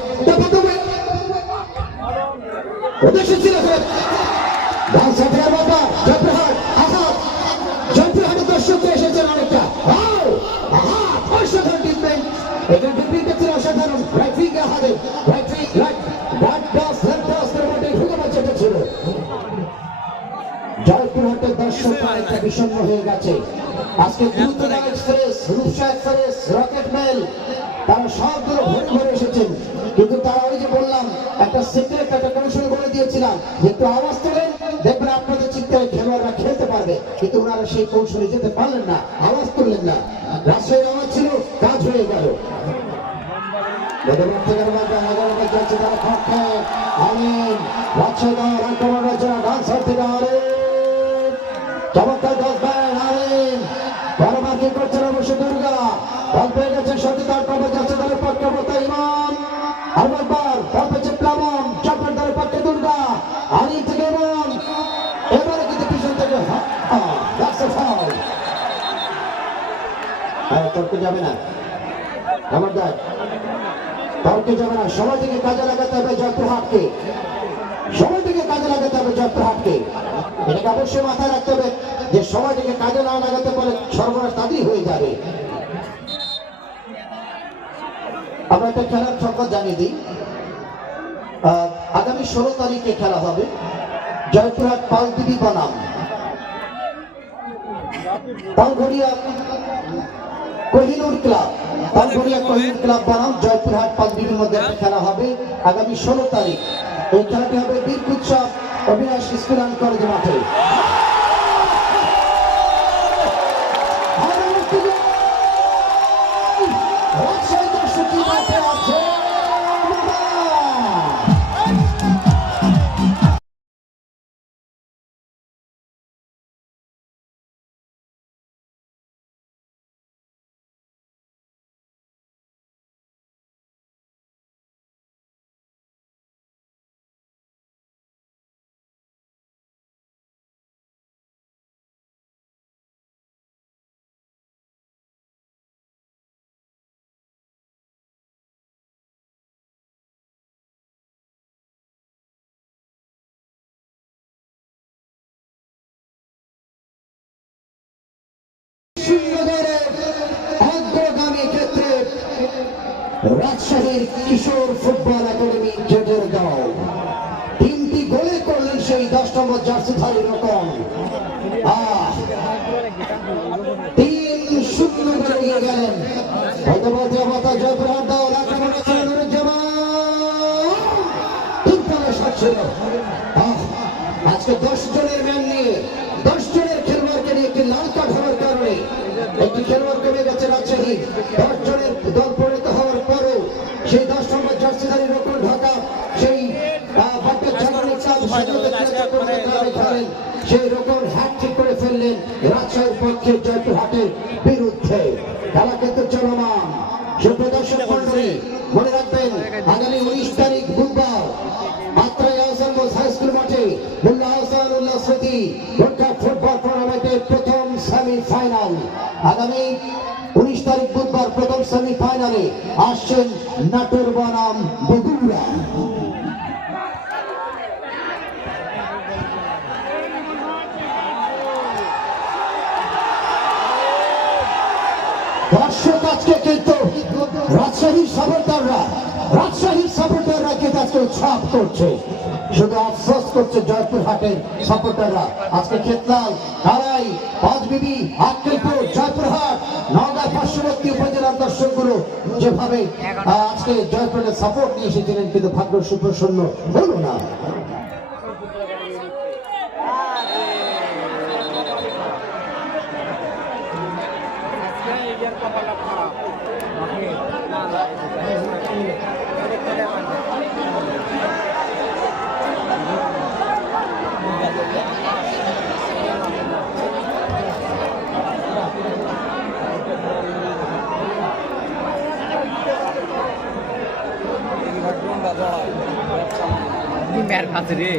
উদ্দেশ্য ছিল ডান্স সাথে বাবা জয়প্রহাট আহাত জয়প্রহাটের দর্শক এসেছেন অনেকটা। অসাধারণ ট্রিটমেন্ট, এটা ডিগ্রিটা ছিল অসাধারণ। রাইট উইং এ হাতে right wing right bat toss left toss এর মধ্যে ঢুকে বাচ্চাটা ছিল। জয়পুরহাটের দর্শক অনেকটা বিষণ্ণ হয়ে গেছে। আজকে দ্রুতগা express, Rupsha express, rocket mail তারা সবগুলো ভরে ভরে এসেছেন, কিন্তু তারা ওই যে বললাম একটা সিক্রেট একটা কৌশল বলে দিয়েছিলাম, একটু আওয়াজ তোলেন দেখবেন আপনাদের চিত্রে খেলোয়াড়রা খেলতে পারবে, কিন্তু ওনারা সেই কৌশলে যেতে পারলেন না, আওয়াজ তুললেন না। রাজশাহী আওয়াজ ছিল, কাজ হয়ে গেল। চমৎকার দশ ব্যান আলেন বারবার কি করছেন অবশ্য দুর্গা বল পেয়ে গেছেন সত্যি তার কবে যাচ্ছে দলের পক্ষে মতো ইমান আরেকবার বল পেয়েছে প্লাবন চপের দলের পক্ষে দুর্গা আলী থেকে ইমান এবারে কিন্তু পিছন থেকে তর্কে যাবে না আমার দায়, তর্কে যাবে না। সময় থেকে কাজে লাগাতে হবে জয়পুরহাটকে, সময় থেকে কাজে লাগাতে হবে জয়পুরহাটকে। এটাকে অবশ্যই মাথায় রাখতে হবে যে সময় থেকে কাজে না লাগাতে পারে সর্বনাশ তাদেরই হয়ে যাবে। আমরা একটা খেলার সংবাদ জানিয়ে দিই, আগামী 16 তারিখে খেলা হবে জয়পুরহাট পালদিবি বনাম পালঘড়িয়া কোহিনুর ক্লাব, পালঘড়িয়া কোহিনুর ক্লাব বনাম জয়পুরহাট পালদিবির মধ্যে একটা খেলা হবে আগামী 16 তারিখ। এই খেলাটি হবে বীর উৎসব অবিনাশ স্কুল অ্যান্ড কলেজ মাঠে। অগ্রগামী ক্ষেত্রে রাজশাহীর কিশোর ফুটবল একাডেমি জেটের দল 3টি গোলে করলেন সেই 10 নম্বর জার্সিধারী রকম 3-0 করে এগিয়ে গেলেন। বলতে বলতে অবস্থা জয়পুরহাট দল আক্রমণে ছিলেন আজকে 10 জনের ম্যান নিয়ে 10 জনের খেলোয়াড়কে নিয়ে একটি লাল কার্ড হওয়ার কারণে একটি খেলোয়াড় কমে গেছে রাজশাহী। 10 জনের দল পরিণত হওয়ার পরও সেই 10 নম্বর জার্সিধারী রকম ঢাকা সেই সেই রকম হ্যাটট্রিক করে ফেললেন রাজশাহীর পক্ষে জয়পুরহাটের বিরুদ্ধে। খেলা কিন্তু চলমান। সুপ্রদর্শক মন্ডলী মনে রাখবেন আগামী 19 তারিখ বুধবার আত্রাই আহসান হাই স্কুল মাঠে মোল্লা আহসান উল্লাহ স্মৃতি ফুটবল টুর্নামেন্টের প্রথম সেমিফাইনাল। আগামী 19 তারিখ বুধবার প্রথম সেমিফাইনালে আসছেন নাটোর বনাম বগুড়া। দর্শক আজকে কিন্তু রাজশাহীর সাপোর্টাররা কিন্তু আজকে উৎসব করছে, শুধু আফসোস করছে জয়পুরহাটের সাপোর্টাররা। আজকে খেতলাল কারাই পাঁচবিবি আক্কেলপুর জয়পুরহাট নওগাঁ পার্শ্ববর্তী উপজেলার দর্শকগুলো যেভাবে আজকে জয়পুরের সাপোর্ট নিয়ে এসেছিলেন, কিন্তু ভাগ্য সুপ্রসন্ন হলো না। মেয়ের কাছে রে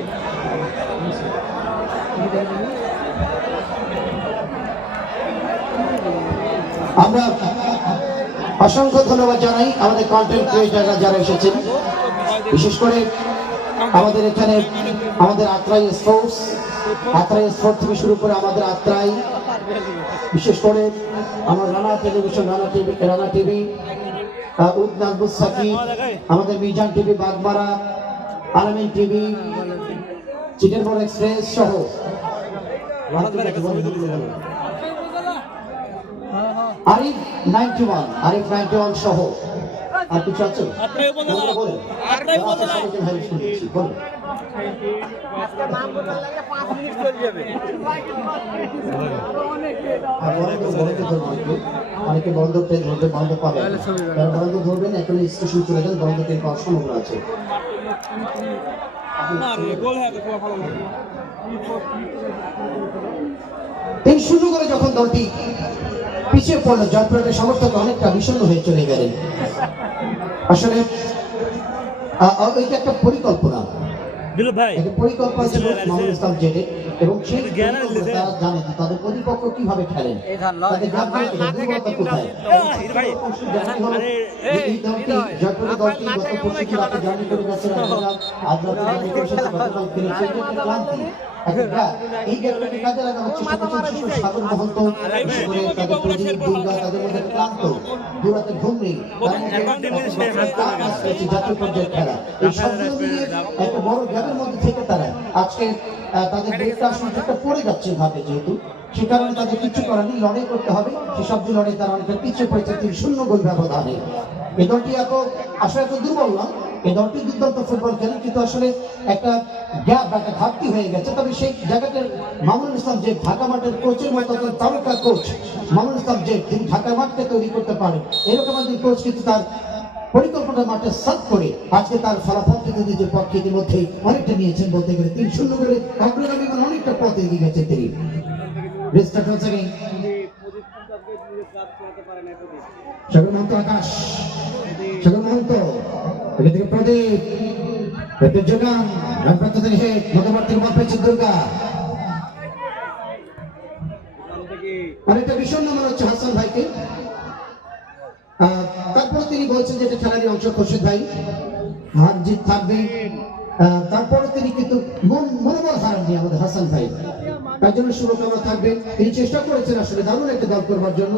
আমরা অসংখ্য ধন্যবাদ জানাই আমাদের কন্টেন্ট ক্রিয়েটাররা যারা এসেছেন, বিশেষ করে আমাদের এখানে আমাদের আত্রাই স্পোর্টস থেকে শুরু করে আমাদের আত্রাই, বিশেষ করে আমার রানা টেলিভিশন, রানা টিভি, উদ্নাজবুল সাকিব, আমাদের মিজান টিভি, বাগমারা, আলামিন টিভি, চিটাগং এক্সপ্রেস সহ আরিফ 91 সহ আর কিছু আছে বলেন। অনেকে বন্ধ ধরবে, বন্ধ পাবে, বন্ধ ধরবেন এখন স্টেশন চলে যান, বন্ধ ট্রেন পাওয়ার সম্ভাবনা আছে। এই শুরু করে যখন দলটি পিছিয়ে পড়লো, জয়পুরের সমর্থক অনেকটা বিষণ্ণ হয়ে চলে গেলেন। আসলে এইটা একটা পরিকল্পনা, পরিকল্পনা ছিল মামুনুল ইসলাম জেডে, এবং সেই তারা জানে যে তাদের প্রতিপক্ষ কিভাবে খেলেন, তাদের দুর্বলতা কোথায়। এই দলটি, জয়পুরের দলটি গত পরশু রাতে জার্নি করে গেছে, আজ রাতে জার্নি করেছে, গতকাল ফিরেছে, ক্লান্তি। এই গ্যাপটাকে কাজে লাগানোর চেষ্টা করছেন শিশু সাগর মহন্ত, তাদের প্রদীপ দুর্গা, তাদের মধ্যে ক্লান্ত, দুরাতে ঘুম নেই, জাতীয় পর্যায়ের খেলা, এই সবগুলো মিলিয়ে একটা বড় গ্যাপের মধ্যে থেকে তারা আজকে তাদের ব্রেকটা আসলে একটা পড়ে যাচ্ছে ভাবে, যেহেতু সে কারণে তাদের কিছু করার নেই, লড়াই করতে হবে। সেসব যে লড়াই তারা অনেকটা পিছিয়ে পড়েছে 3-0 গোল ব্যবধানে। এই দলটি আসলে এত দুর্বল না, এই দলটি দুর্দান্ত ফুটবল খেলে, কিন্তু আসলে একটা গ্যাপ বা একটা ঘাটতি হয়ে গেছে। তবে সেই জায়গাটার মামুনুল ইসলাম যে ঢাকা মাঠের কোচের মতো তারকা কোচ মামুনুল ইসলাম যে তিনি ঢাকা মাঠকে তৈরি করতে পারেন, এরকম একজন কোচ কিন্তু তার পরিকল্পনা মাঠে সাত করে আজকে তার ফলাফল কিন্তু নিজের পক্ষে ইতিমধ্যে অনেকটা নিয়েছেন, বলতে গেলে 3-0 করে অগ্রগামী অনেকটা পথ এগিয়ে গেছে তিনি। সাগর মহন্ত, আকাশ, সাগর মহন্ত, এখান থেকে প্রদীপ, একটা যোগান, রামপ্রান্ত থেকে হেড, মধ্যবর্তীর মত পেয়েছে দুর্গা। অনেকটা বিষণ্ণ মনে হচ্ছে হাসান ভাইকে। তারপরে তিনি বলছেন যে এটা খেলারই অংশ, খোরশেদ ভাই, হার জিত থাকবে। তারপরে তিনি কিন্তু মনোবল হারাননি আমাদের হাসান ভাই, তার জন্য শুভকামনা থাকবে। তিনি চেষ্টা করেছেন আসলে দারুণ একটা দল করবার জন্য,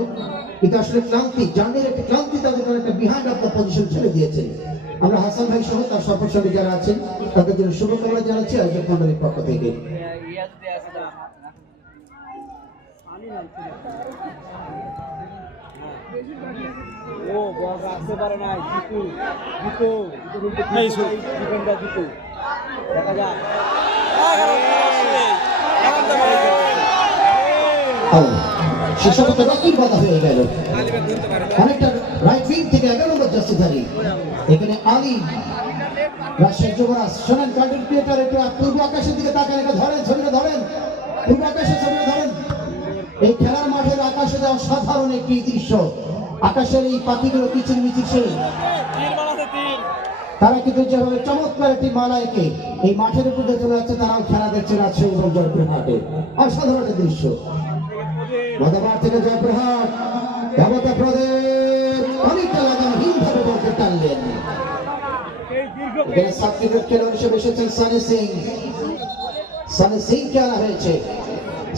কিন্তু আসলে ক্লান্তি, জার্নির একটা ক্লান্তি তাদের একটা বিহাইন্ড অফ দ্য পজিশন ছেড়ে দিয়েছেন। আমরা হাসান ভাই সহ তার সফর সঙ্গে যারা আছেন তাদের জন্য শুভকামনা জানাচ্ছি আয়োজক মন্ডলীর পক্ষ থেকে। ও বল আসতে পারে না, জিতু জিতু ডিফেন্ডার জিতু, দেখা যাক সেসব রকির কথা হয়ে গেল। অনেকটা রাইট উইং থেকে 11 নম্বর জার্সিধারী এখানে আলী, রাজশাহী যুবরাজ। শোনেন কন্টেন্ট ক্রিয়েটর, একটু পূর্ব আকাশের দিকে তাকান, এটা ধরেন, ছবিটা ধরেন, পূর্ব আকাশের ছবিটা ধরেন। এই খেলার মাঠের আকাশে দেওয়া সাধারণ একটি দৃশ্য, আকাশের এই পাখিগুলো কিচির মিচির সেই তারা কিন্তু যেভাবে চমৎকার একটি মালায়কে এই মাঠের উপরে চলে যাচ্ছে, তারাও খেলা দেখছে রাজশাহী এবং জয়পুর হাটে। অসাধারণ একটি দৃশ্য। মধ্যমাঠ থেকে জয়পুরহাট, ব্যবতা প্রদেশ অনেকটা লাগামহীন ভাবে বলতে টানলেন। এখানে সাবস্টিটিউট খেলোয়াড় হিসেবে এসেছেন সানি সিংকে আনা হয়েছে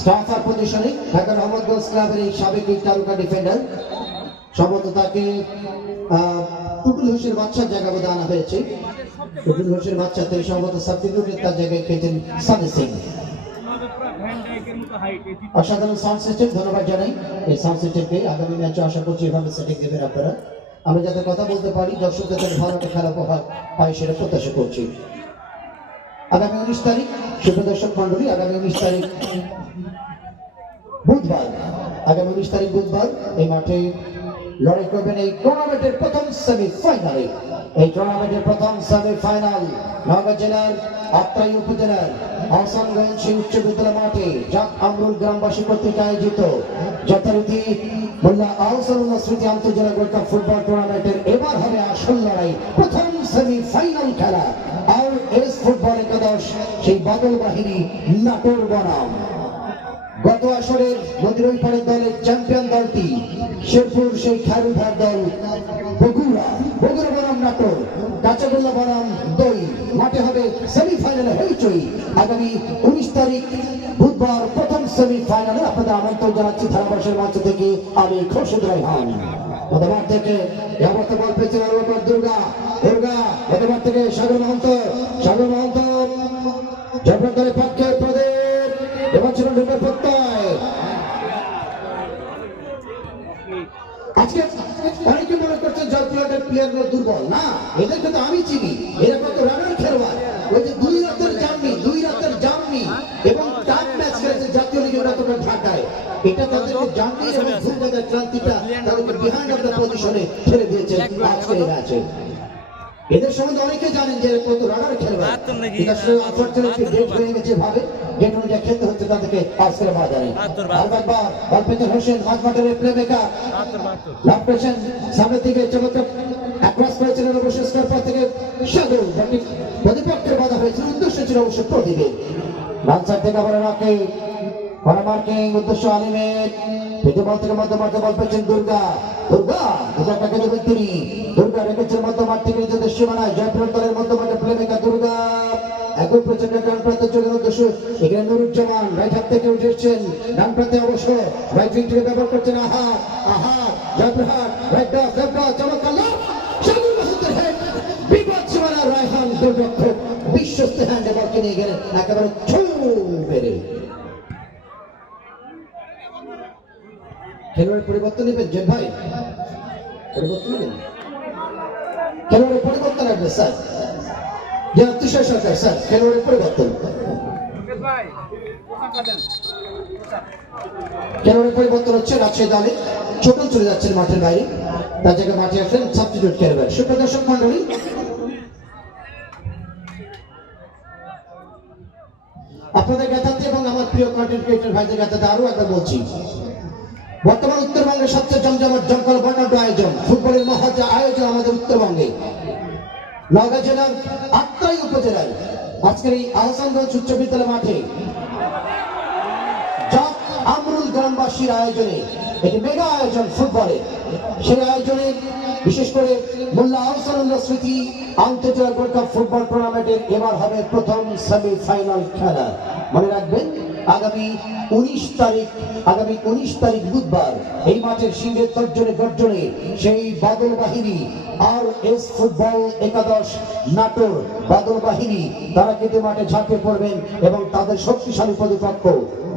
স্টাফার পজিশনে। ঢাকা মোহাম্মদগঞ্জ ক্লাবের এই সাবেক তারকা ডিফেন্ডার, সম্ভবত তাকে টুটুল হোসেন বাচ্চার জায়গা বোধ আনা হয়েছে। টুটুল হোসেন বাচ্চা থেকে সম্ভবত সাবস্টিটিউটের তার জায়গায় খেয়েছেন সানি সিং। অসাধারণ সাউন্ড সিস্টেম, ধন্যবাদ জানাই এই সাউন্ড সিস্টেমকে। আগামী ম্যাচে আশা করছি এভাবে সেটিং দেবেন আপনারা, আমরা যাতে কথা বলতে পারি, দর্শক যাতে ভালো একটা খেলা উপহার পাই সেটা প্রত্যাশা করছি। আগামী 19 তারিখ সুপ্রিয় দর্শক মন্ডলী, আগামী 19 তারিখ বুধবার, এই মাঠে লড়াই করবেন এই টুর্নামেন্টের প্রথম সেমিফাইনালে। এই টুর্নামেন্টের প্রথম সেমিফাইনাল নওগাঁ জেলার আত্রাই উপজেলার আহসানগঞ্জ উচ্চ বিদ্যালয় মাঠে জাক আমরুল গ্রামবাসী কর্তৃক আয়োজিত যথারীতি মোল্লা আহসানুল্লাহ স্মৃতি আন্তর্জাতিক ওয়ার্ল্ড কাপ ফুটবল টুর্নামেন্টের এবার হবে আসল লড়াই, প্রথম সেমিফাইনাল খেলা। আর এস ফুটবল একাদশ সেই বাদল বাহিনী নাটোর বনাম। গত আসরের মন্দিরই পাড়ের দলের চ্যাম্পিয়ন দলটি শেরপুর সেই খায়রুল ভাইয়ের দল বগুড়া বনাম নাটোর, কাঁচাগোল্লা বনাম দই। মাঠে হবে সেমিফাইনালে হইচই। আগামী 19 তারিখ বুধবার প্রথম সেমিফাইনালে আপনাদের আমন্ত্রণ জানাচ্ছি ধারাভাষের মঞ্চ থেকে আমি খোরশেদ রায়হান। প্রথমার থেকে এবার বল পেয়েছেন দুর্গা প্রথমার থেকে সাগর মহন্ত জয়পুর দলের পক্ষে প্রদীপ এবার ছিল ঢুকে প্রত্যয়। আজকে অনেকে মনে করছেন জয়পুরের প্লেয়ারগুলো দুর্বল, না, এদেরকে তো আমি চিনি। এরা কত রানার খেলোয়াড়, ওই যে 2 রাতের জার্নি এবং টাফ ম্যাচ খেলেছে জাতীয় লিগে ওরা তোমরা ঢাকায়। এটা তাদেরকে জার্নি এবং দুর্গতের ক্লান্তিটা তাদেরকে বিহাইন্ড অফ দ্য পজিশনে ছেড়ে দিয়েছে আজকে এই ম্যাচে। এদের সম্বন্ধে অনেকে জানেন যে কত রানার খেলোয়াড়, এটা আসলে আনফরচুনেটলি ডেট হয়ে গেছে ভাবে, ডেট অনুযায়ী খেলতে হচ্ছে তাদেরকে আজকের বাজারে। আলবাকবার বলপেতের হোসেন মাঝমাঠের প্লেমেকার লাভ করেছেন সামনের দিকে চমৎকার অ্যাক্রস করেছিলেন অবশ্য স্কোর পর থেকে সাগর প্রতিপক্ষের বাধা হয়েছিল, উদ্দেশ্য ছিল অবশ্য প্রদীপের। রানসার থেকে আবার রাখে মার্কিং উদ্দেশ্য আলিমের পেটে বল থেকে মধ্যমাঠে বল পেয়েছেন দুর্গাটাকে দেবেন তিনি। দুর্গা রেখেছেন মধ্যমাঠ থেকে নিজেদের সীমানায় জয়পুর দলের মধ্যমাঠে প্লেমেকার দুর্গা একই প্রচন্ড ডান প্রান্তে চলে উদ্দেশ্য এখানে নুরুজ্জামান রাইট হাত থেকে উঠে এসছেন, ডান প্রান্তে অবশ্য রাইট উইং থেকে ব্যবহার করছেন আহা জয়পুরহাট রাইট চমৎকার সাগর মাহমুদের হেড বিপদ সীমানা রায়হান দুর্রক্ষক বিশ্বস্ত হ্যান্ডে বলকে নিয়ে গেলেন একেবারে ছৌ মেরে। খেলোয়াড়ের পরিবর্তন নেবেন জেন ভাই, পরিবর্তন নেবেন, খেলোয়াড়ের পরিবর্তন আসবে স্যার, তুষার সরকার স্যার, খেলোয়াড়ের পরিবর্তন, খেলোয়াড়ের পরিবর্তন হচ্ছে। রাজশাহী দলে ছোট চলে যাচ্ছেন মাঠের বাইরে, তার জায়গায় মাঠে আসেন সাবস্টিটিউট খেলোয়াড়। সুপ্রদর্শক মন্ডলী, আপনাদের জ্ঞাতার্থে এবং আমার প্রিয় কন্টেন্ট ক্রিয়েটর ভাইদের জ্ঞাতার্থে আরো একবার বলছি, বর্তমান উত্তরবঙ্গের সবচেয়ে জমজমাট বর্ণাঢ্য আয়োজন, ফুটবলের মহা আয়োজন আমাদের উত্তরবঙ্গে নওগাঁ জেলার আত্রাই উপজেলায় আজকের এই আহসানগঞ্জ উচ্চ বিদ্যালয় মাঠে জাক আমরুল গ্রামবাসীর আয়োজনে একটি মেগা আয়োজন ফুটবলের। সেই আয়োজনে বিশেষ করে মোল্লা আহসানুল্লাহ স্মৃতি আন্তর্জাতিক ওয়ার্ল্ড কাপ ফুটবল টুর্নামেন্টের এবার হবে প্রথম সেমিফাইনাল খেলা। মনে রাখবেন আগামী 19 তারিখ বুধবার এই মাঠের সিংহের গর্জনে সেই বাদল বাহিনী আর এস ফুটবল একাদশ নাটোর বাদল বাহিনী তারা কিন্তু মাঠে ঝাঁপিয়ে পড়বেন এবং তাদের শক্তিশালী প্রতিপক্ষ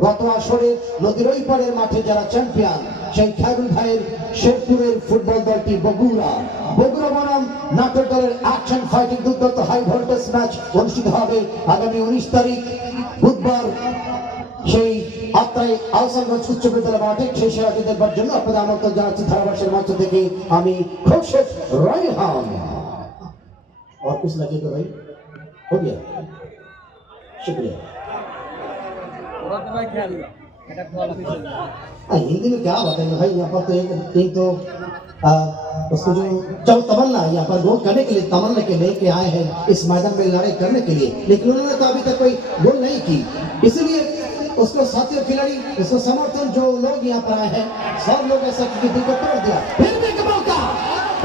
গত আসরে নদীর ওই পাড়ের মাঠে যারা চ্যাম্পিয়ন সেই খায়রুল ভাইয়ের শেরপুরের ফুটবল দলটি বগুড়া বনাম নাটোর দলের অ্যাকশন ফাইটিং দুর্দান্ত হাই ভোল্টেজ ম্যাচ অনুষ্ঠিত হবে আগামী 19 তারিখ বুধবার সেই আত্রাই আহসানগঞ্জ উচ্চ বিদ্যালয় মাঠে। সেই সেরাটি দেখবার জন্য আপনাদের আমন্ত্রণ জানাচ্ছি ধারাভাষের মঞ্চ থেকে আমি খোরশেদ রায়হান। और कुछ लगेगा भाई, हो गया, शुक्रिया। हिंदी में क्या बताएंगे भाई, यहाँ पर तो एक तो उसको जो चलो तमन्ना यहाँ पर गोल करने के लिए तमन्ना के लेके आए हैं इस मैदान में लड़ाई करने के लिए, लेकिन उन्होंने तो अभी तक कोई गोल नहीं की, इसलिए उसको साथियों खिलाड़ी उसको समर्थन जो लोग यहाँ पर आए हैं सब लोग ऐसा दिल को तोड़ दिया। फिर भी एक मौका,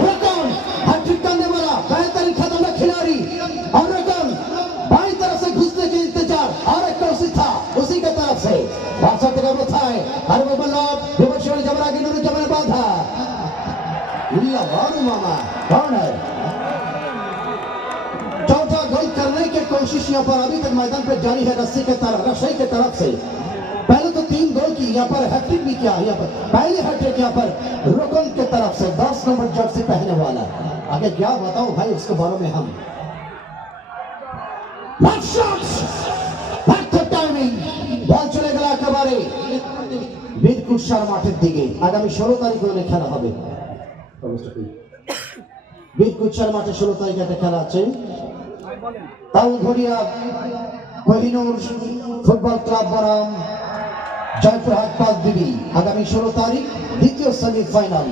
रकम हैट्रिक करने वाला बेहतरीन खतरनाक खिलाड़ी और रकम बाई तरफ से घुसने के इंतजार और एक उसी था उसी के तरफ से बादशाह का था हर वो बल्लभ विमर्शवाली जबरा की नूर जबरा बाधा वारू मामा कौन है। चौथा गोल करने की कोशिश यहाँ पर अभी तक मैदान पे जारी है राजशाही के तरफ से। पहले तो 3 गोल की यहाँ पर हैट्रिक भी किया, यहाँ पर पहले हैट्रिक यहाँ पर रुकन के तरफ से 10 नंबर जर्सी पहनने वाला। आगे क्या बताऊं भाई उसके बारे में हम বল চলে গেল একেবারে বীরকুশার মাঠের দিকে। আগামী 16 তারিখ ওখানে খেলা হবে। বীরকুচ্ছার মাঠে 16 তারিখে একটা খেলা আছে। তালঘড়িয়া কোহিনুর ফুটবল ক্লাব বনাম জয়পুরহাট পাঁচ বিবি আগামী 16 তারিখ দ্বিতীয় semifinal.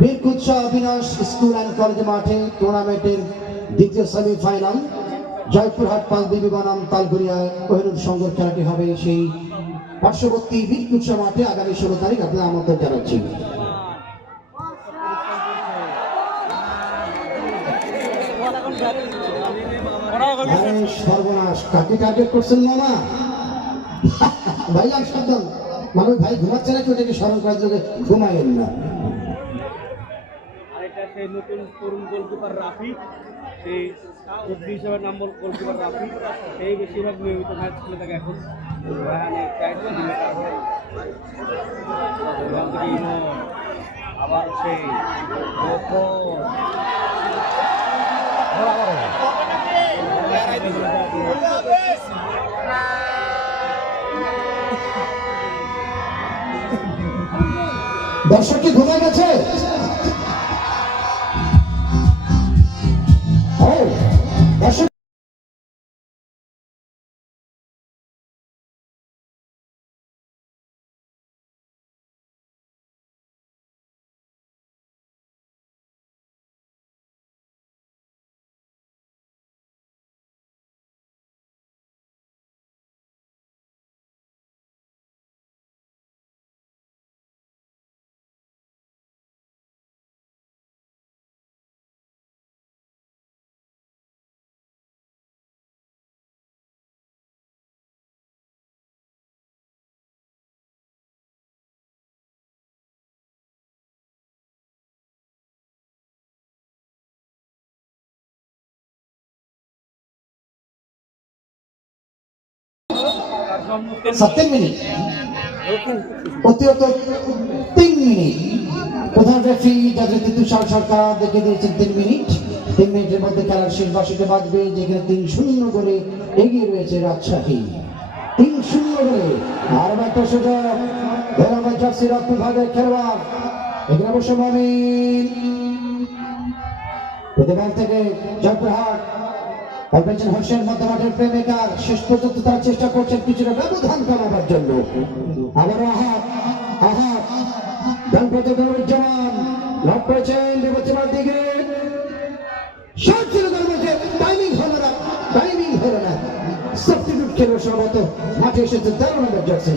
Birkuchcha Abinash school and college মাঠে টুর্নামেন্টের দ্বিতীয় সেমিফাইনাল জয়পুরহাট পাঁচ বিবি বনাম তালঘড়িয়া কোহিনুর সংঘর খেলাটি হবে সেই পার্শ্ববর্তী বীরকুচ্ছা মাঠে আগামী 16 তারিখ। আপনারা আমন্ত্রণ জানাচ্ছি। সর্বনাশ, কাকে টার্গেট করছেন মামা? ভাই সাবধান, মানে ভাই ঘুমাচ্ছে নাকি ওটাকে স্মরণ করার জন্য ঘুমাইয়েন না। আরেকটা সেই নতুন তরুণ গোলকিপার রাফি, সেই হিসাবে নাম গোলকিপার রাফি, সেই বেশিরভাগ নিয়মিত ম্যাচ খেলে থাকে এখন। আবার সেই দর্শক কি ঘুমায় গেছে? দর্শক সত্যি মিনিট অতিরিক্ত 3 মিনিট প্রধান রেফারি যাদের তুষার সরকার দেখে দিয়েছেন 3 মিনিট। 3 মিনিটের মধ্যে খেলার শেষ বাঁশিতে বাজবে, যেখানে 3-0 করে এগিয়ে রয়েছে রাজশাহী। 3-0 করে আর একটা সুযোগ ধরাবার জার্সি রক্ত ভাগের খেলোয়াড় এখানে অবশ্য মমিন প্রতিবার থেকে জয়পুরহাট অল্পেছেন হোসেন মধ্যমাঠের প্রেমিকার শেষ পর্যন্ত তার চেষ্টা করছেন কিছুটা ব্যবধান কমাবার জন্য। আবারও আহাত জমান লক করেছেন দেবচেমার দিকে, শট ছিল তার মধ্যে, টাইমিং হলো না। সাবস্টিটিউট খেলো সম্ভবত মাঠে এসেছে 13 নম্বর জার্সি।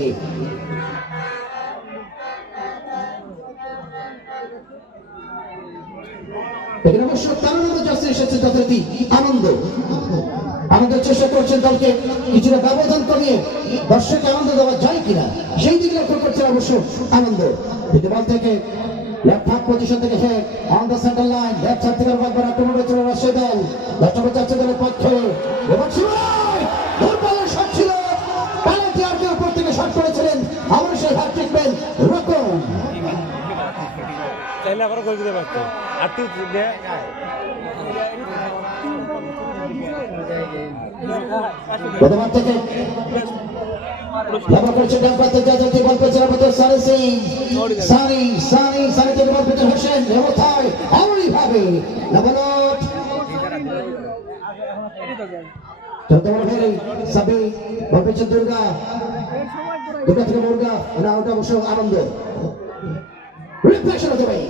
এখানে অবশ্য 13 নম্বর জার্সি এসেছে যথারীতি আনন্দের চেষ্টা করছেন দলকে কিছুটা ব্যবধান কমিয়ে দর্শককে আনন্দ দেওয়া যায় কিনা সেই দিকে লক্ষ্য করছেন অবশ্য আনন্দ। বল থেকে লেফট হাফ পজিশন থেকে head on the centre line, left side থেকে একবার আক্রমণ করেছে রাজশাহী দল। 10 নম্বর জার্সি দলের পক্ষে এবার দূরপাল্লার শট ছিল, পেনাল্টি আর্কের উপর থেকে শট করেছিলেন আবার সেই হ্যাটট্রিক পেন রকম। চাইলে আবার গোল দিতে পারতো আর তুই প্রথমার থেকে লাভ করেছে ডান পাতে যাতে বল পেছনে আমাদের সানি থেকে বল পেছনে হোসেন নেমথায় এমনই ভাবে নবলট চন্দ্রবড় সাবি বল পেছনে দুর্গা থেকে মুরগা না ওটা অবশ্য আনন্দ রিফ্লেকশন হতে পারে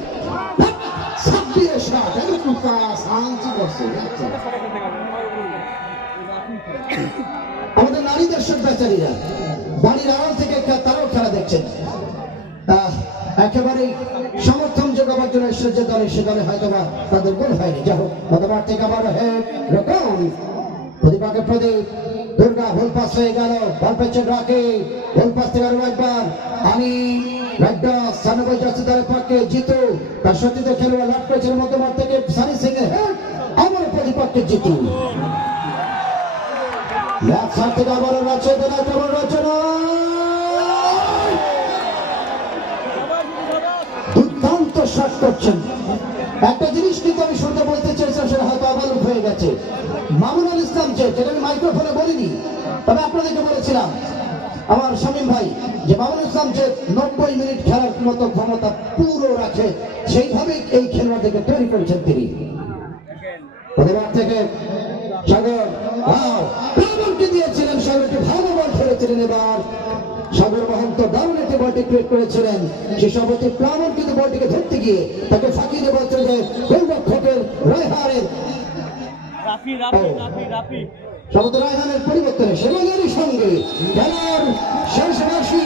সাব্বিরের শট একটু পাস আনছি করছে। আমাদের নারী দর্শক বেচারীরা বাড়ির আড়াল থেকে তারাও খেলা দেখছেন, একেবারে সমর্থন যোগাবার জন্য যে দলে সে দলে হয়তো বা তাদের গোল হয়নি। যাই হোক গতবার থেকে আবার রকম প্রতিপাকে প্রদীপ দুর্গা ভুল পাস হয়ে গেল, বল পেয়েছে রাকে ভুল পাস থেকে আরো একবার আমি জিতু তার সতীর্থ খেলোয়াড় লাভ করেছেন মধ্যমাঠ থেকে সানি সিং এর হেড আমার প্রতিপক্ষে জিতু লেফট সাইড থেকে আবার রচনা দুর্দান্ত শট করছেন। একটা জিনিস কিন্তু আমি শুনতে বলতে চাইছিলাম, সেটা হয়তো আবার হয়ে গেছে। মামুনুল ইসলাম যেটা আমি মাইক্রোফোনে বলিনি, তবে আপনাদেরকে বলেছিলাম আমার শামীম ভাই যে বাবুল ইসলাম যে 90 মিনিট খেলার মতো ক্ষমতা পুরো রাখে সেইভাবেই এই খেলোয়াড়দেরকে তৈরি করেছেন তিনি। প্রতিবার থেকে সাগর প্লাবনকে দিয়েছিলেন, সাগরকে ভালো বল খেলেছিলেন। এবার সাগর মহন্ত দারুণ একটি বলটি ক্রিয়েট করেছিলেন, সে সভাপতি প্লাবন কিন্তু বলটিকে ধরতে গিয়ে তাকে ফাঁকি দিয়ে বলছে যে গোলরক্ষকের রায়হানের সভাপতি রায়হানের পরিবর্তনে সেবাগেরই সঙ্গে খেলার শেষ বাঁশি